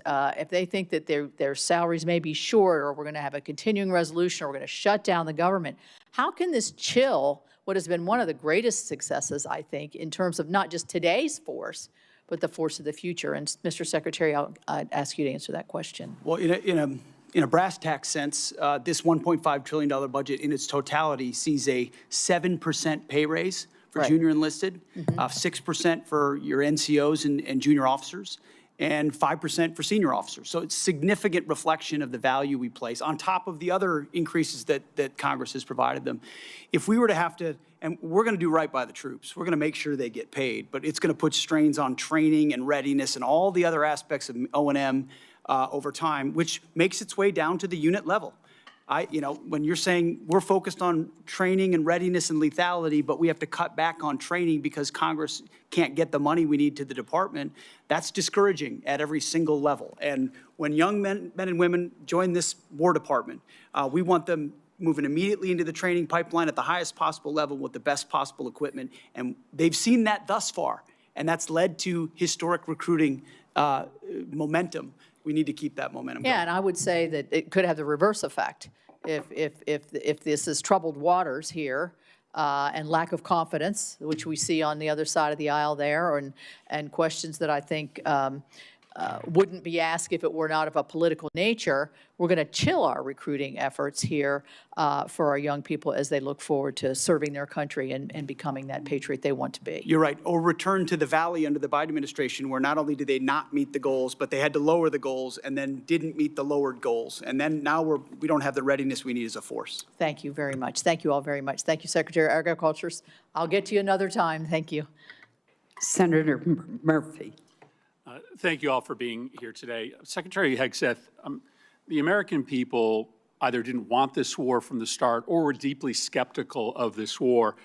their salaries may be short, or we're going to have a continuing resolution, or we're going to shut down the government, how can this chill what has been one of the greatest successes, I think, in terms of not just today's force, but the force of the future? And Mr. Secretary, I'll ask you to answer that question. Well, in a brass tax sense, this $1.5 trillion budget in its totality sees a 7% pay raise for junior enlisted, 6% for your NCOs and junior officers, and 5% for senior officers. So it's significant reflection of the value we place on top of the other increases that Congress has provided them. If we were to have to, and we're going to do right by the troops, we're going to make sure they get paid, but it's going to put strains on training and readiness and all the other aspects of O&M over time, which makes its way down to the unit level. When you're saying we're focused on training and readiness and lethality, but we have to cut back on training because Congress can't get the money we need to the department, that's discouraging at every single level. And when young men and women join this War Department, we want them moving immediately into the training pipeline at the highest possible level with the best possible equipment. And they've seen that thus far, and that's led to historic recruiting momentum. We need to keep that momentum Yeah, going. and I would say that it could have the reverse effect. If this is troubled waters here, and lack of confidence, which we see on the other side of the aisle there, and questions that I think wouldn't be asked if it were not of a political nature, we're going to chill our recruiting efforts here for our young people as they look forward to serving their country and becoming that patriot they want to be. You're right. Or return to the valley under the Biden administration, where not only did they not meet the goals, but they had to lower the goals and then didn't meet the lowered goals. And then now we don't have the readiness we need as a force. Thank you very much. Thank you all very much. Thank you, Secretary of Agriculture. I'll get to you another time. Thank you. Senator Murphy. Thank you all for being here today. Secretary Hegseth, the American people either didn't want this war from the start or were deeply skeptical of this war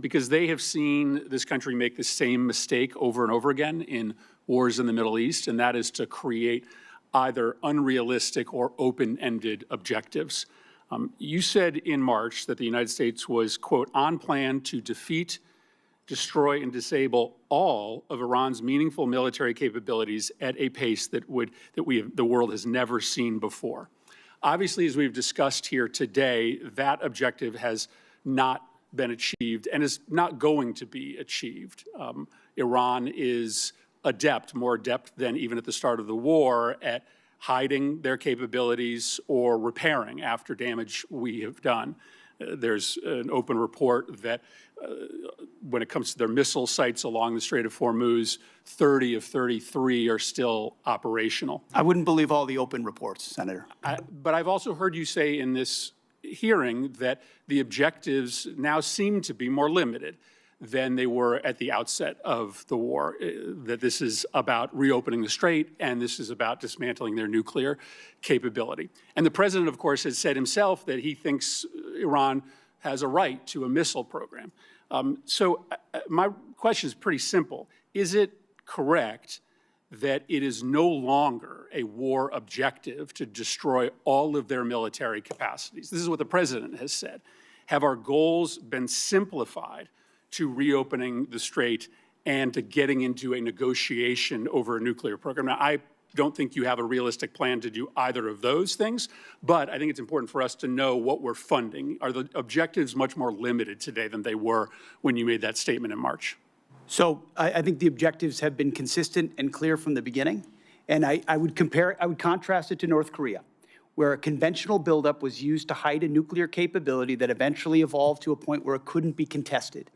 because they have seen this country make the same mistake over and over again in wars in the Middle East, and that is to create either unrealistic or open-ended objectives. You said in March that the United States was, quote, on plan to defeat, destroy, and disable all of Iran's meaningful military capabilities at a pace that the world has never seen before. Obviously, as we've discussed here today, that objective has not been achieved and is not going to be achieved. Iran is adept, more adept than even at the start of the war, at hiding their capabilities or repairing after damage we have done. There's an open report that when it comes to their missile sites along the Strait of Hormuz, 30 of 33 are still operational. I wouldn't believe all the open reports, Senator. But I've also heard you say in this hearing that the objectives now seem to be more limited than they were at the outset of the war, that this is about reopening the strait and this is about dismantling their nuclear capability. And the president, of course, has said himself that he thinks Iran has a right to a missile program. So my question is pretty simple. Is it correct that it is no longer a war objective to destroy all of their military capacities? This is what the president has said. Have our goals been simplified to reopening the strait and to getting into a negotiation over a nuclear program? Now, I don't think you have a realistic plan to do either of those things, but I think it's important for us to know what we're funding. Are the objectives much more limited today than they were when you made that statement in March? So I think the objectives have been consistent and clear from the beginning. And I would contrast it to North Korea, where a conventional buildup was used to hide a nuclear capability that eventually evolved to a point where it couldn't be contested.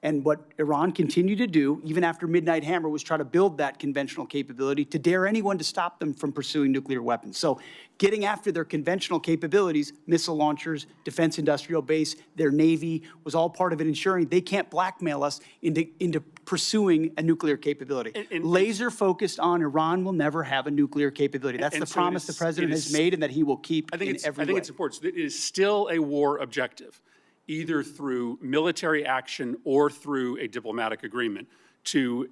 And what Iran continued to do, even after Midnight Hammer, was try to build that conventional capability to dare anyone to stop them from pursuing nuclear weapons. So getting after their conventional capabilities, missile launchers, defense industrial base, their Navy, was all part of it, ensuring they can't blackmail us into pursuing a nuclear capability. Laser focused on Iran will never have a nuclear capability. That's the promise the president has made and that he will keep in every way. I think it's important. It is still a war objective, either through military action or through a diplomatic agreement, to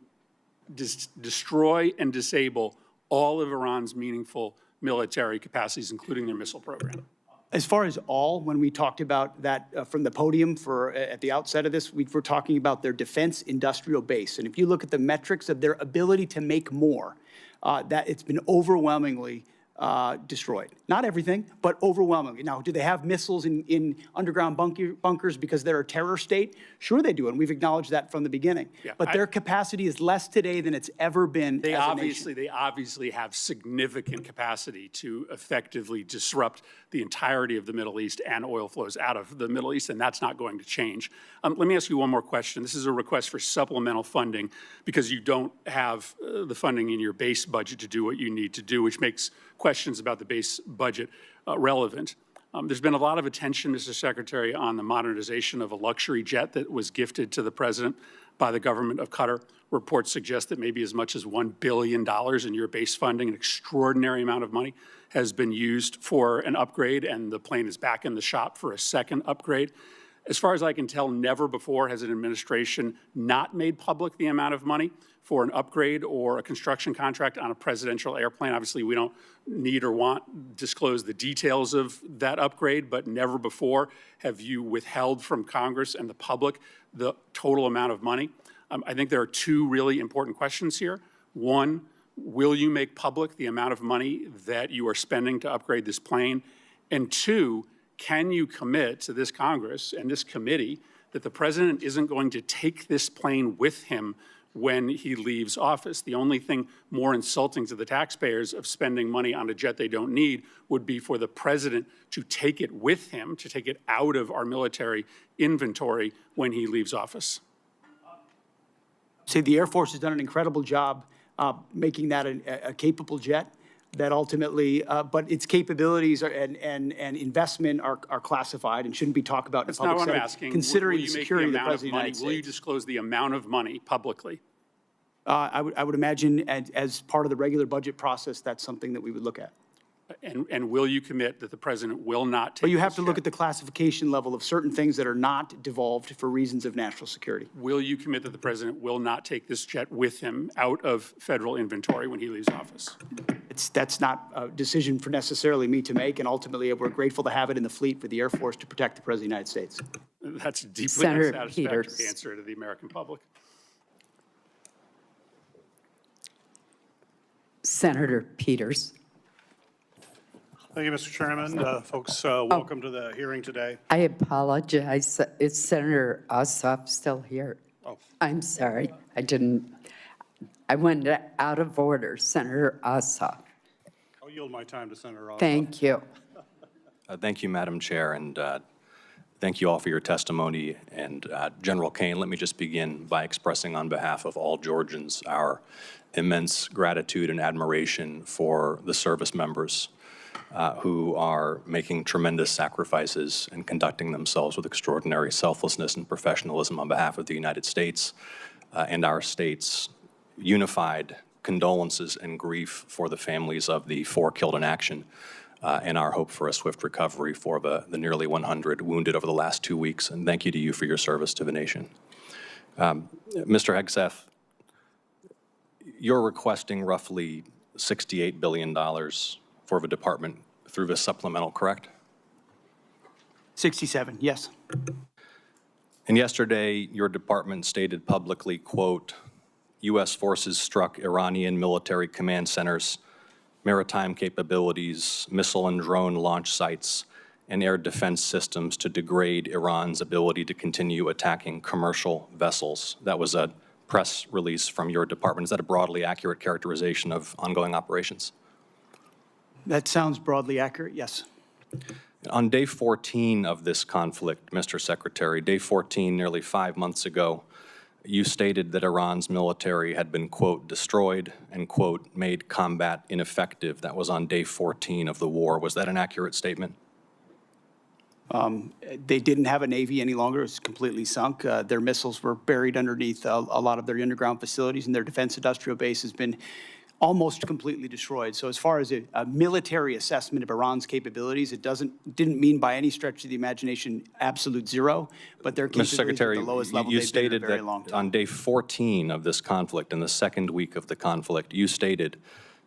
destroy and disable all of Iran's meaningful military capacities, including their missile program. As far as all, when we talked about that from the podium at the outset of this, we were talking about their defense industrial base. And if you look at the metrics of their ability to make more, that it's been overwhelmingly destroyed. Not everything, but overwhelmingly. Now, do they have missiles in underground bunkers because they're a terror state? Sure they do, and we've acknowledged that from the beginning. Yeah, but their capacity is less today than it's ever been They as a nation. obviously have significant capacity to effectively disrupt the entirety of the Middle East and oil flows out of the Middle East, and that's not going to change. Let me ask you one more question. This is a request for supplemental funding because you don't have the funding in your base budget to do what you need to do, which makes questions about the base budget relevant. There's been a lot of attention, Mr. Secretary, on the modernization of a luxury jet that was gifted to the president by the government of Qatar. Reports suggest that maybe as much as $1 billion in your base funding, an extraordinary amount of money, has been used for an upgrade, and the plane is back in the shop for a second upgrade. As far as I can tell, never before has an administration not made public the amount of money for an upgrade or a construction contract on a presidential airplane. Obviously, we don't need or want disclose the details of that upgrade, but never before have you withheld from Congress and the public the total amount of money. I think there are two really important questions here. One, will you make public the amount of money that you are spending to upgrade this plane? And two, can you commit to this Congress and this committee that the president isn't going to take this plane with him when he leaves office? The only thing more insulting to the taxpayers of spending money on a jet they don't need would be for the president to take it with him, to take it out of our military inventory when he leaves office. Say the Air Force has done an incredible job making that a capable jet that ultimately, but its capabilities and investment are classified and shouldn't be talked about in That's the public not what I'm setting, asking. considering Will the you make security of the amount President of the United States. Will you disclose the amount of money publicly? I would imagine as part of the regular budget process, that's something that we would look at. And will you commit that the president will not take But you have this to look jet? at the classification level of certain things that are not devolved for reasons of national security. Will you commit that the president will not take this jet with him out of federal inventory when he leaves office? That's not a decision for necessarily me to make, and ultimately, we're grateful to have it in the fleet for the Air Force to protect the President of the United States. That's a deeply Senator unsatisfactory Peters. answer to the American public. Senator Peters. Thank you, Mr. Chairman. Folks, welcome to the hearing today. I apologize. Is Senator Ossoff still here? Oh. I'm sorry. I went out of order. Senator Ossoff. I'll yield my time to Senator Ossoff. Thank you. Thank you, Madam Chair, and thank you all for your testimony. And General Caine, let me just begin by expressing on behalf of all Georgians our immense gratitude and admiration for the service members who are making tremendous sacrifices and conducting themselves with extraordinary selflessness and professionalism on behalf of the United States and our state's unified condolences and grief for the families of the 4 killed in action and our hope for a swift recovery for the nearly 100 wounded over the last 2 weeks. And thank you to you for your service to the nation. Mr. Hegseth, you're requesting roughly $68 billion for the department through this supplemental, correct? 67, yes. And yesterday, your department stated publicly, quote, U.S. forces struck Iranian military command centers, maritime capabilities, missile and drone launch sites, and air defense systems to degrade Iran's ability to continue attacking commercial vessels. That was a press release from your department. Is that a broadly accurate characterization of ongoing operations? That sounds broadly accurate, yes. On day 14 of this conflict, Mr. Secretary, day 14, nearly 5 months ago, you stated that Iran's military had been, quote, destroyed and, quote, made combat ineffective. That was on day 14 of the war. Was that an accurate statement? They didn't have a Navy any longer. It was completely sunk. Their missiles were buried underneath a lot of their underground facilities, and their defense industrial base has been almost completely destroyed. So as far as a military assessment of Iran's capabilities, it didn't mean by any stretch of the imagination absolute zero, but their capabilities Mr. Secretary, at the lowest level you they've been in a stated very that long time. on day 14 of this conflict, in the second week of the conflict, you stated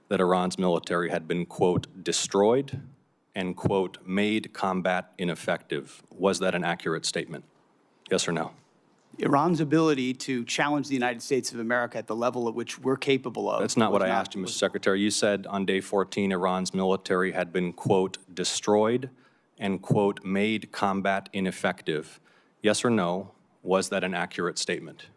that Iran's military had been, quote, destroyed and, quote, made combat ineffective. Was that an accurate statement? Yes or no? Iran's ability to challenge the United States of America at the level at which we're capable of. That's not what I asked you, Mr. Secretary. You said on day 14, Iran's military had been, quote, destroyed and, quote, made combat ineffective. Yes or no? Was that an accurate statement?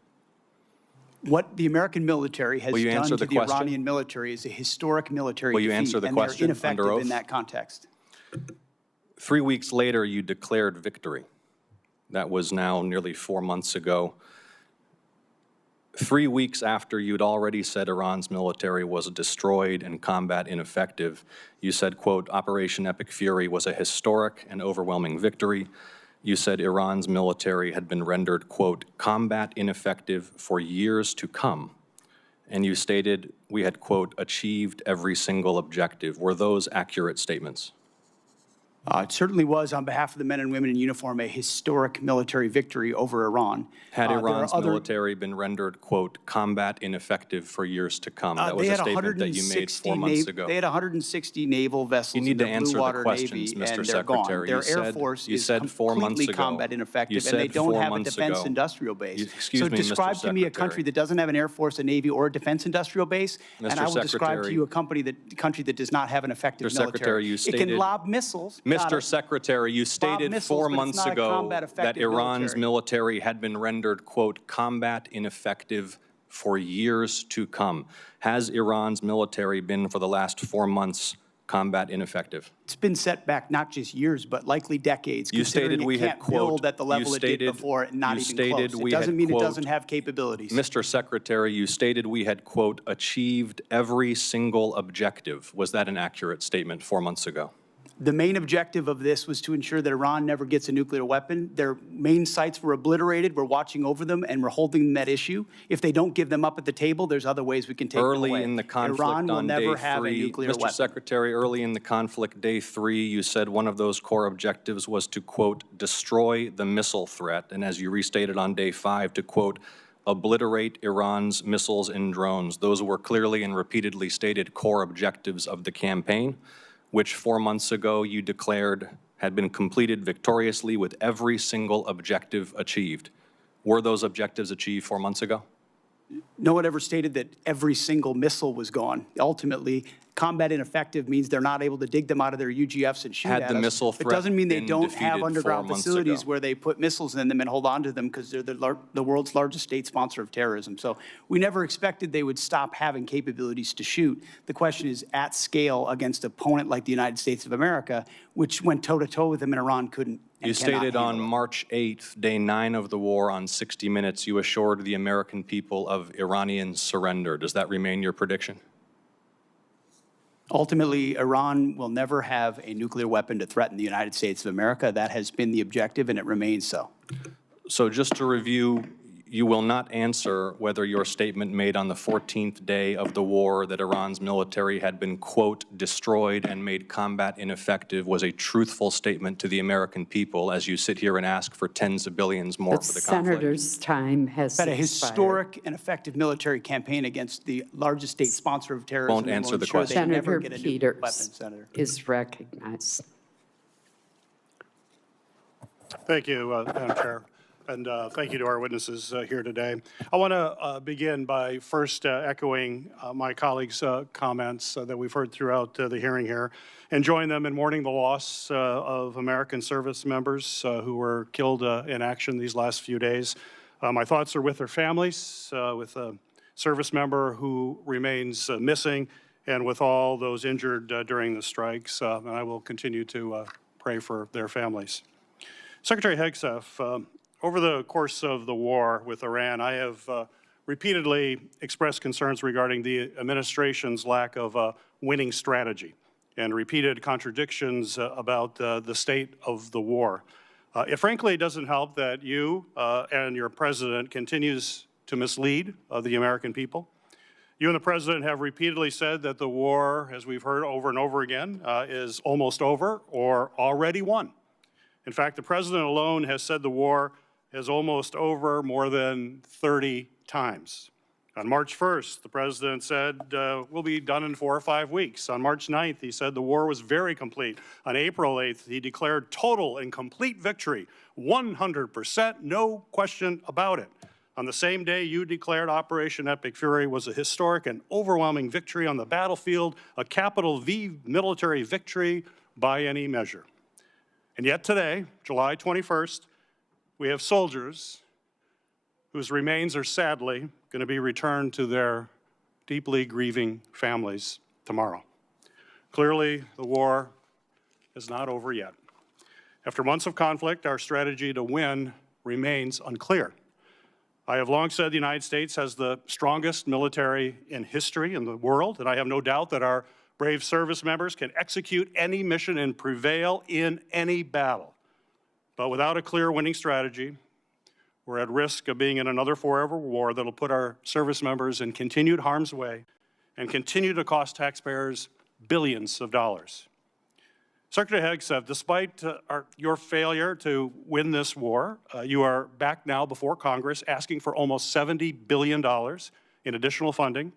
What the American military has Will you done answer to the the question? Iranian military is a historic military Will you defeat, answer the and they're question under ineffective oath? in that context. 3 weeks later, you declared victory. That was now nearly 4 months ago. 3 weeks after you'd already said Iran's military was destroyed and combat ineffective, you said, quote, Operation Epic Fury was a historic and overwhelming victory. You said Iran's military had been rendered, quote, combat ineffective for years to come. And you stated we had, quote, achieved every single objective. Were those accurate statements? It certainly was, on behalf of the men and women in uniform, a historic military victory over Iran. Had There are Iran's other- military been rendered, quote, combat ineffective for years to come? That was They a had statement that you made 4 months ago. They had 160 naval vessels You need in to the answer Blue the Water questions, Navy, Mr. and they're gone. Secretary. Their Air Force You is said 4 months completely ago. combat You ineffective, and they said don't 4 have a months defense ago. industrial base. Excuse So me, Mr. describe to me a Secretary. country that doesn't have an Air Force, a Navy, or a defense industrial base, and Mr. I will describe to Secretary. you a country that does not have an effective Mr. military. Secretary, you It stated. can lob missiles. Mr. Secretary, you stated missiles, 4 but it's months not a ago combat that effective Iran's military. military had been rendered, quote, combat ineffective for years to come. Has Iran's military been, for the last 4 months, combat ineffective? It's been set back not just years, but likely decades. You stated considering we it had, can't quote, build at the level you it did stated- before, and not you even stated close. It we had, doesn't mean it quote, doesn't have capabilities. Mr. Secretary, you stated we had, quote, achieved every single objective. Was that an accurate statement 4 months ago? The main objective of this was to ensure that Iran never gets a nuclear weapon. Their main sites were obliterated. We're watching over them, and we're holding them at issue. If they don't give them up at the table, there's other ways we can take them away. Early in the conflict Iran will on never day have a 3, nuclear Mr. weapon. Secretary, early in the conflict, day 3, you said one of those core objectives was to, quote, destroy the missile threat, and as you restated on day 5, to, quote, obliterate Iran's missiles and drones. Those were clearly and repeatedly stated core objectives of the campaign, which 4 months ago you declared had been completed victoriously with every single objective achieved. Were those objectives achieved 4 months ago? No one ever stated that every single missile was gone. Ultimately, combat ineffective means they're not able to dig them out of their UGFs and shoot Had at the us. missile It threat doesn't mean they been don't defeated have 4 underground months facilities ago? where they put missiles in them and hold on to them because they're the world's largest state sponsor of terrorism. So we never expected they would stop having capabilities to shoot. The question is at scale against an opponent like the United States of America, which went toe-to-toe with them, and Iran couldn't. And You cannot stated on handle it. March 8th, day 9 of the war, on 60 Minutes, you assured the American people of Iranian surrender. Does that remain your prediction? Ultimately, Iran will never have a nuclear weapon to threaten the United States of America. That has been the objective, and it remains so. So just to review, you will not answer whether your statement made on the 14th day of the war that Iran's military had been, quote, destroyed and made combat ineffective was a truthful statement to the American people as you sit here and ask for tens of billions more The for the conflict. senator's time has Had a expired. historic and effective military campaign against the largest state sponsor of terrorism. Won't and answer will the ensure they question. never Senator get a nuclear weapon, Peters Senator. is recognized. Thank you, Madam Chair, and thank you to our witnesses here today. I want to begin by first echoing my colleagues' comments that we've heard throughout the hearing here, and join them in mourning the loss of American service members who were killed in action these last few days. My thoughts are with their families, with a service member who remains missing, and with all those injured during the strikes, and I will continue to pray for their families. Secretary Hegseth, over the course of the war with Iran, I have repeatedly expressed concerns regarding the administration's lack of a winning strategy and repeated contradictions about the state of the war. It frankly doesn't help that you and your president continues to mislead the American people. You and the president have repeatedly said that the war, as we've heard over and over again, is almost over or already won. In fact, the president alone has said the war is almost over more than 30 times. On March 1st, the president said, we'll be done in 4 or 5 weeks. On March 9th, he said the war was very complete. On April 8th, he declared total and complete victory, 100%, no question about it. On the same day, you declared Operation Epic Fury was a historic and overwhelming victory on the battlefield, a capital V military victory by any measure. And yet today, July 21st, we have soldiers whose remains are sadly going to be returned to their deeply grieving families tomorrow. Clearly, the war is not over yet. After months of conflict, our strategy to win remains unclear. I have long said the United States has the strongest military in history in the world, and I have no doubt that our brave service members can execute any mission and prevail in any battle. But without a clear winning strategy, we're at risk of being in another forever war that'll put our service members in continued harm's way and continue to cost taxpayers billions of dollars. Secretary Hegseth, despite your failure to win this war, you are back now before Congress asking for almost $70 billion in additional funding.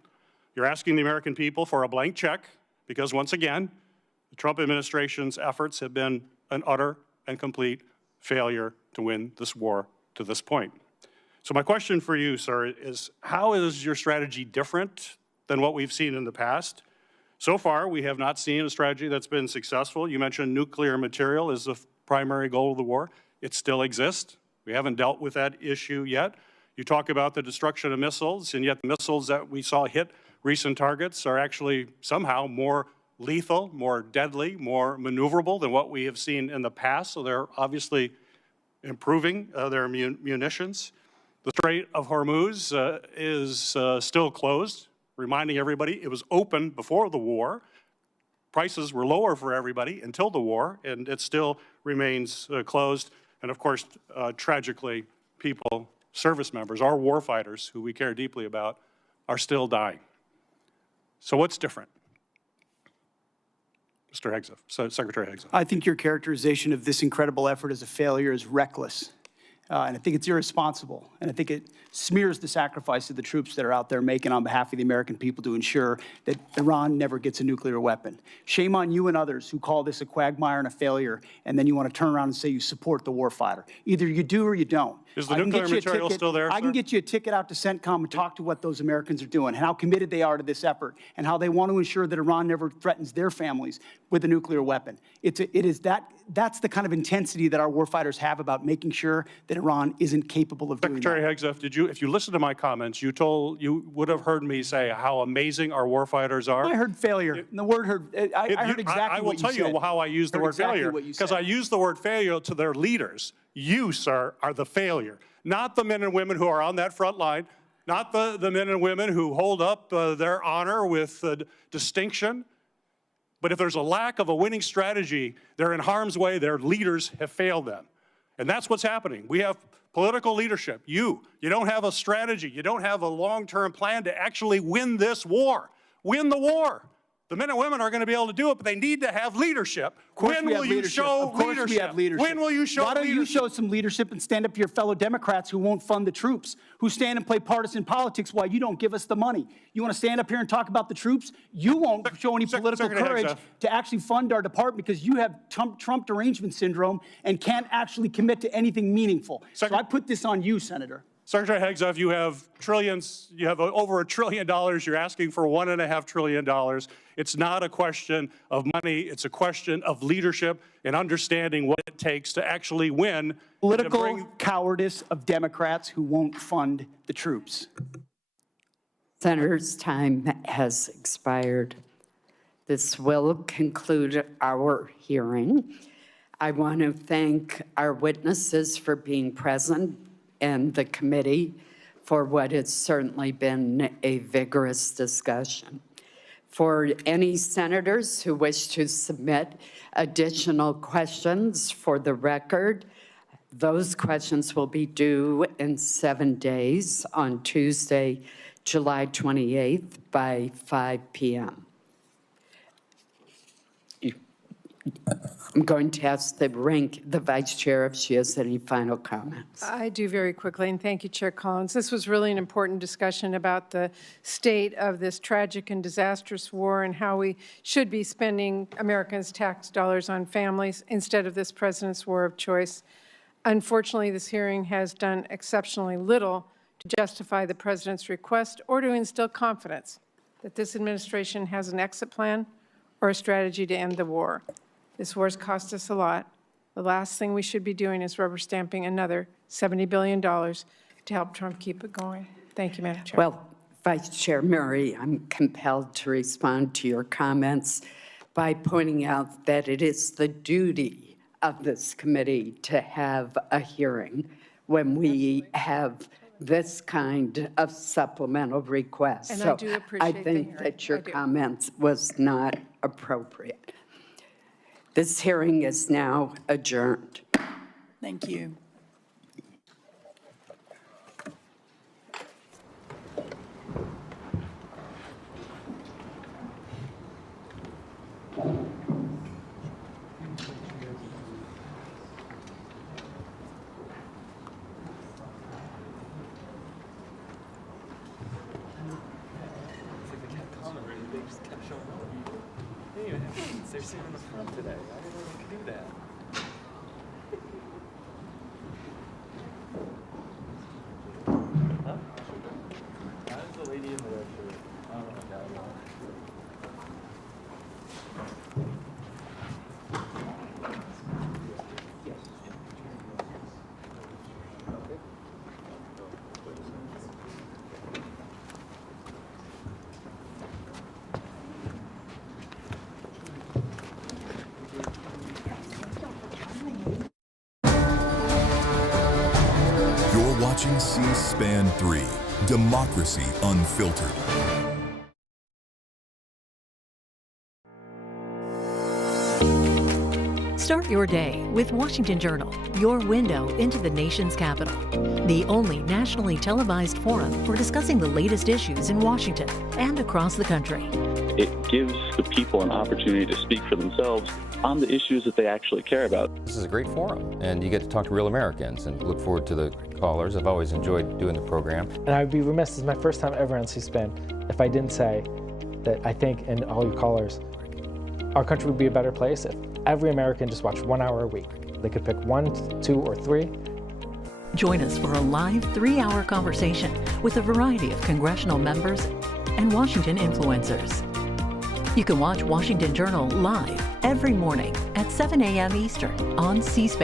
You're asking the American people for a blank check because, once again, the Trump administration's efforts have been an utter and complete failure to win this war to this point. So my question for you, sir, is how is your strategy different than what we've seen in the past? So far, we have not seen a strategy that's been successful. You mentioned nuclear material is the primary goal of the war. It still exists. We haven't dealt with that issue yet. You talk about the destruction of missiles, and yet the missiles that we saw hit recent targets are actually somehow more lethal, more deadly, more maneuverable than what we have seen in the past. So they're obviously improving their munitions. The Strait of Hormuz is still closed, reminding everybody it was open before the war. Prices were lower for everybody until the war, and it still remains closed. And of course, tragically, people, service members, our war fighters, who we care deeply about, are still dying. So what's different? Mr. Hegseth, Secretary Hegseth. I think your characterization of this incredible effort as a failure is reckless. And I think it's irresponsible. And I think it smears the sacrifice of the troops that are out there making on behalf of the American people to ensure that Iran never gets a nuclear weapon. Shame on you and others who call this a quagmire and a failure, and then you want to turn around and say you support the warfighter. Either you do or you don't. Is the nuclear material still there, I can get you a ticket out to CENTCOM and talk to what those Americans are doing and how committed they are to this effort and how they want to ensure that Iran never threatens their families with a nuclear weapon. That's the kind of intensity that our warfighters have about making sure that Iran isn't capable of doing that. Secretary Hegseth, if you listen to my comments, you would have heard me say how amazing our warfighters are. I heard failure. And the word heard, I heard exactly what you said. I will tell you how I use the word failure, because I use the word failure to their leaders. You, sir, are the failure, not the men and women who are on that front line, not the men and women who hold up their honor with distinction. But if there's a lack of a winning strategy, they're in harm's way. Their leaders have failed them. And that's what's happening. We have political leadership. You don't have a strategy. You don't have a long-term plan to actually win this war. Win the war. The men and women are going to be able to do it, but they need to have leadership. When will you show leadership? Of course we have leadership. When will you show leadership? Why don't you show some leadership and stand up to your fellow Democrats who won't fund the troops, who stand and play partisan politics while you don't give us the money? You want to stand up here and talk about the troops? You won't show any political courage to actually fund our department because you have Trump derangement syndrome and can't actually commit to anything meaningful. So I put this on you, Senator. Secretary Hegseth, you have trillions, you have over $1 trillion, you're asking for $1.5 trillion. It's not a question of money, it's a question of leadership and understanding what it takes to actually win. Political cowardice of Democrats who won't fund the troops. Senator's time has expired. This will conclude our hearing. I want to thank our witnesses for being present and the committee for what has certainly been a vigorous discussion. For any senators who wish to submit additional questions for the record, those questions will be due in 7 days on Tuesday, July 28th by 5 p.m. I'm going to ask the Vice Chair if she has any final comments. I do very quickly, and thank you, Chair Collins. This was really an important discussion about the state of this tragic and disastrous war and how we should be spending Americans' tax dollars on families instead of this president's war of choice. Unfortunately, this hearing has done exceptionally little to justify the president's request or to instill confidence that this administration has an exit plan or a strategy to end the war. This war has cost us a lot. The last thing we should be doing is rubber stamping another $70 billion to help Trump keep it going. Thank you, Madam Chair. Well, Vice Chair Murray, I'm compelled to respond to your comments by pointing out that it is the duty of this committee to have a hearing when we have this kind of supplemental request. And I do appreciate I think that your comments was not appropriate. This hearing is now adjourned. Thank you. They're sitting in the front today. I didn't know we could do that. Huh? How's the lady in the red shirt? Oh my God. You're watching C-SPAN 3, Democracy Unfiltered. Start your day with Washington Journal, your window into the nation's capital. The only nationally televised forum for discussing the latest issues in Washington and across the country. It gives the people an opportunity to speak for themselves on the issues that they actually care about. This is a great forum, and you get to talk to real Americans, and look forward to the callers. I've always enjoyed doing the program. And I'd be remiss, this is my first time ever on C-SPAN, if I didn't say that I think, and all your callers, our country would be a better place if every American just watched 1 hour a week. They could pick 1, 2, or 3. Join us for a live 3-hour conversation with a variety of congressional members and Washington influencers. You can watch Washington Journal live every morning at 7 a.m. Eastern on C-SPAN.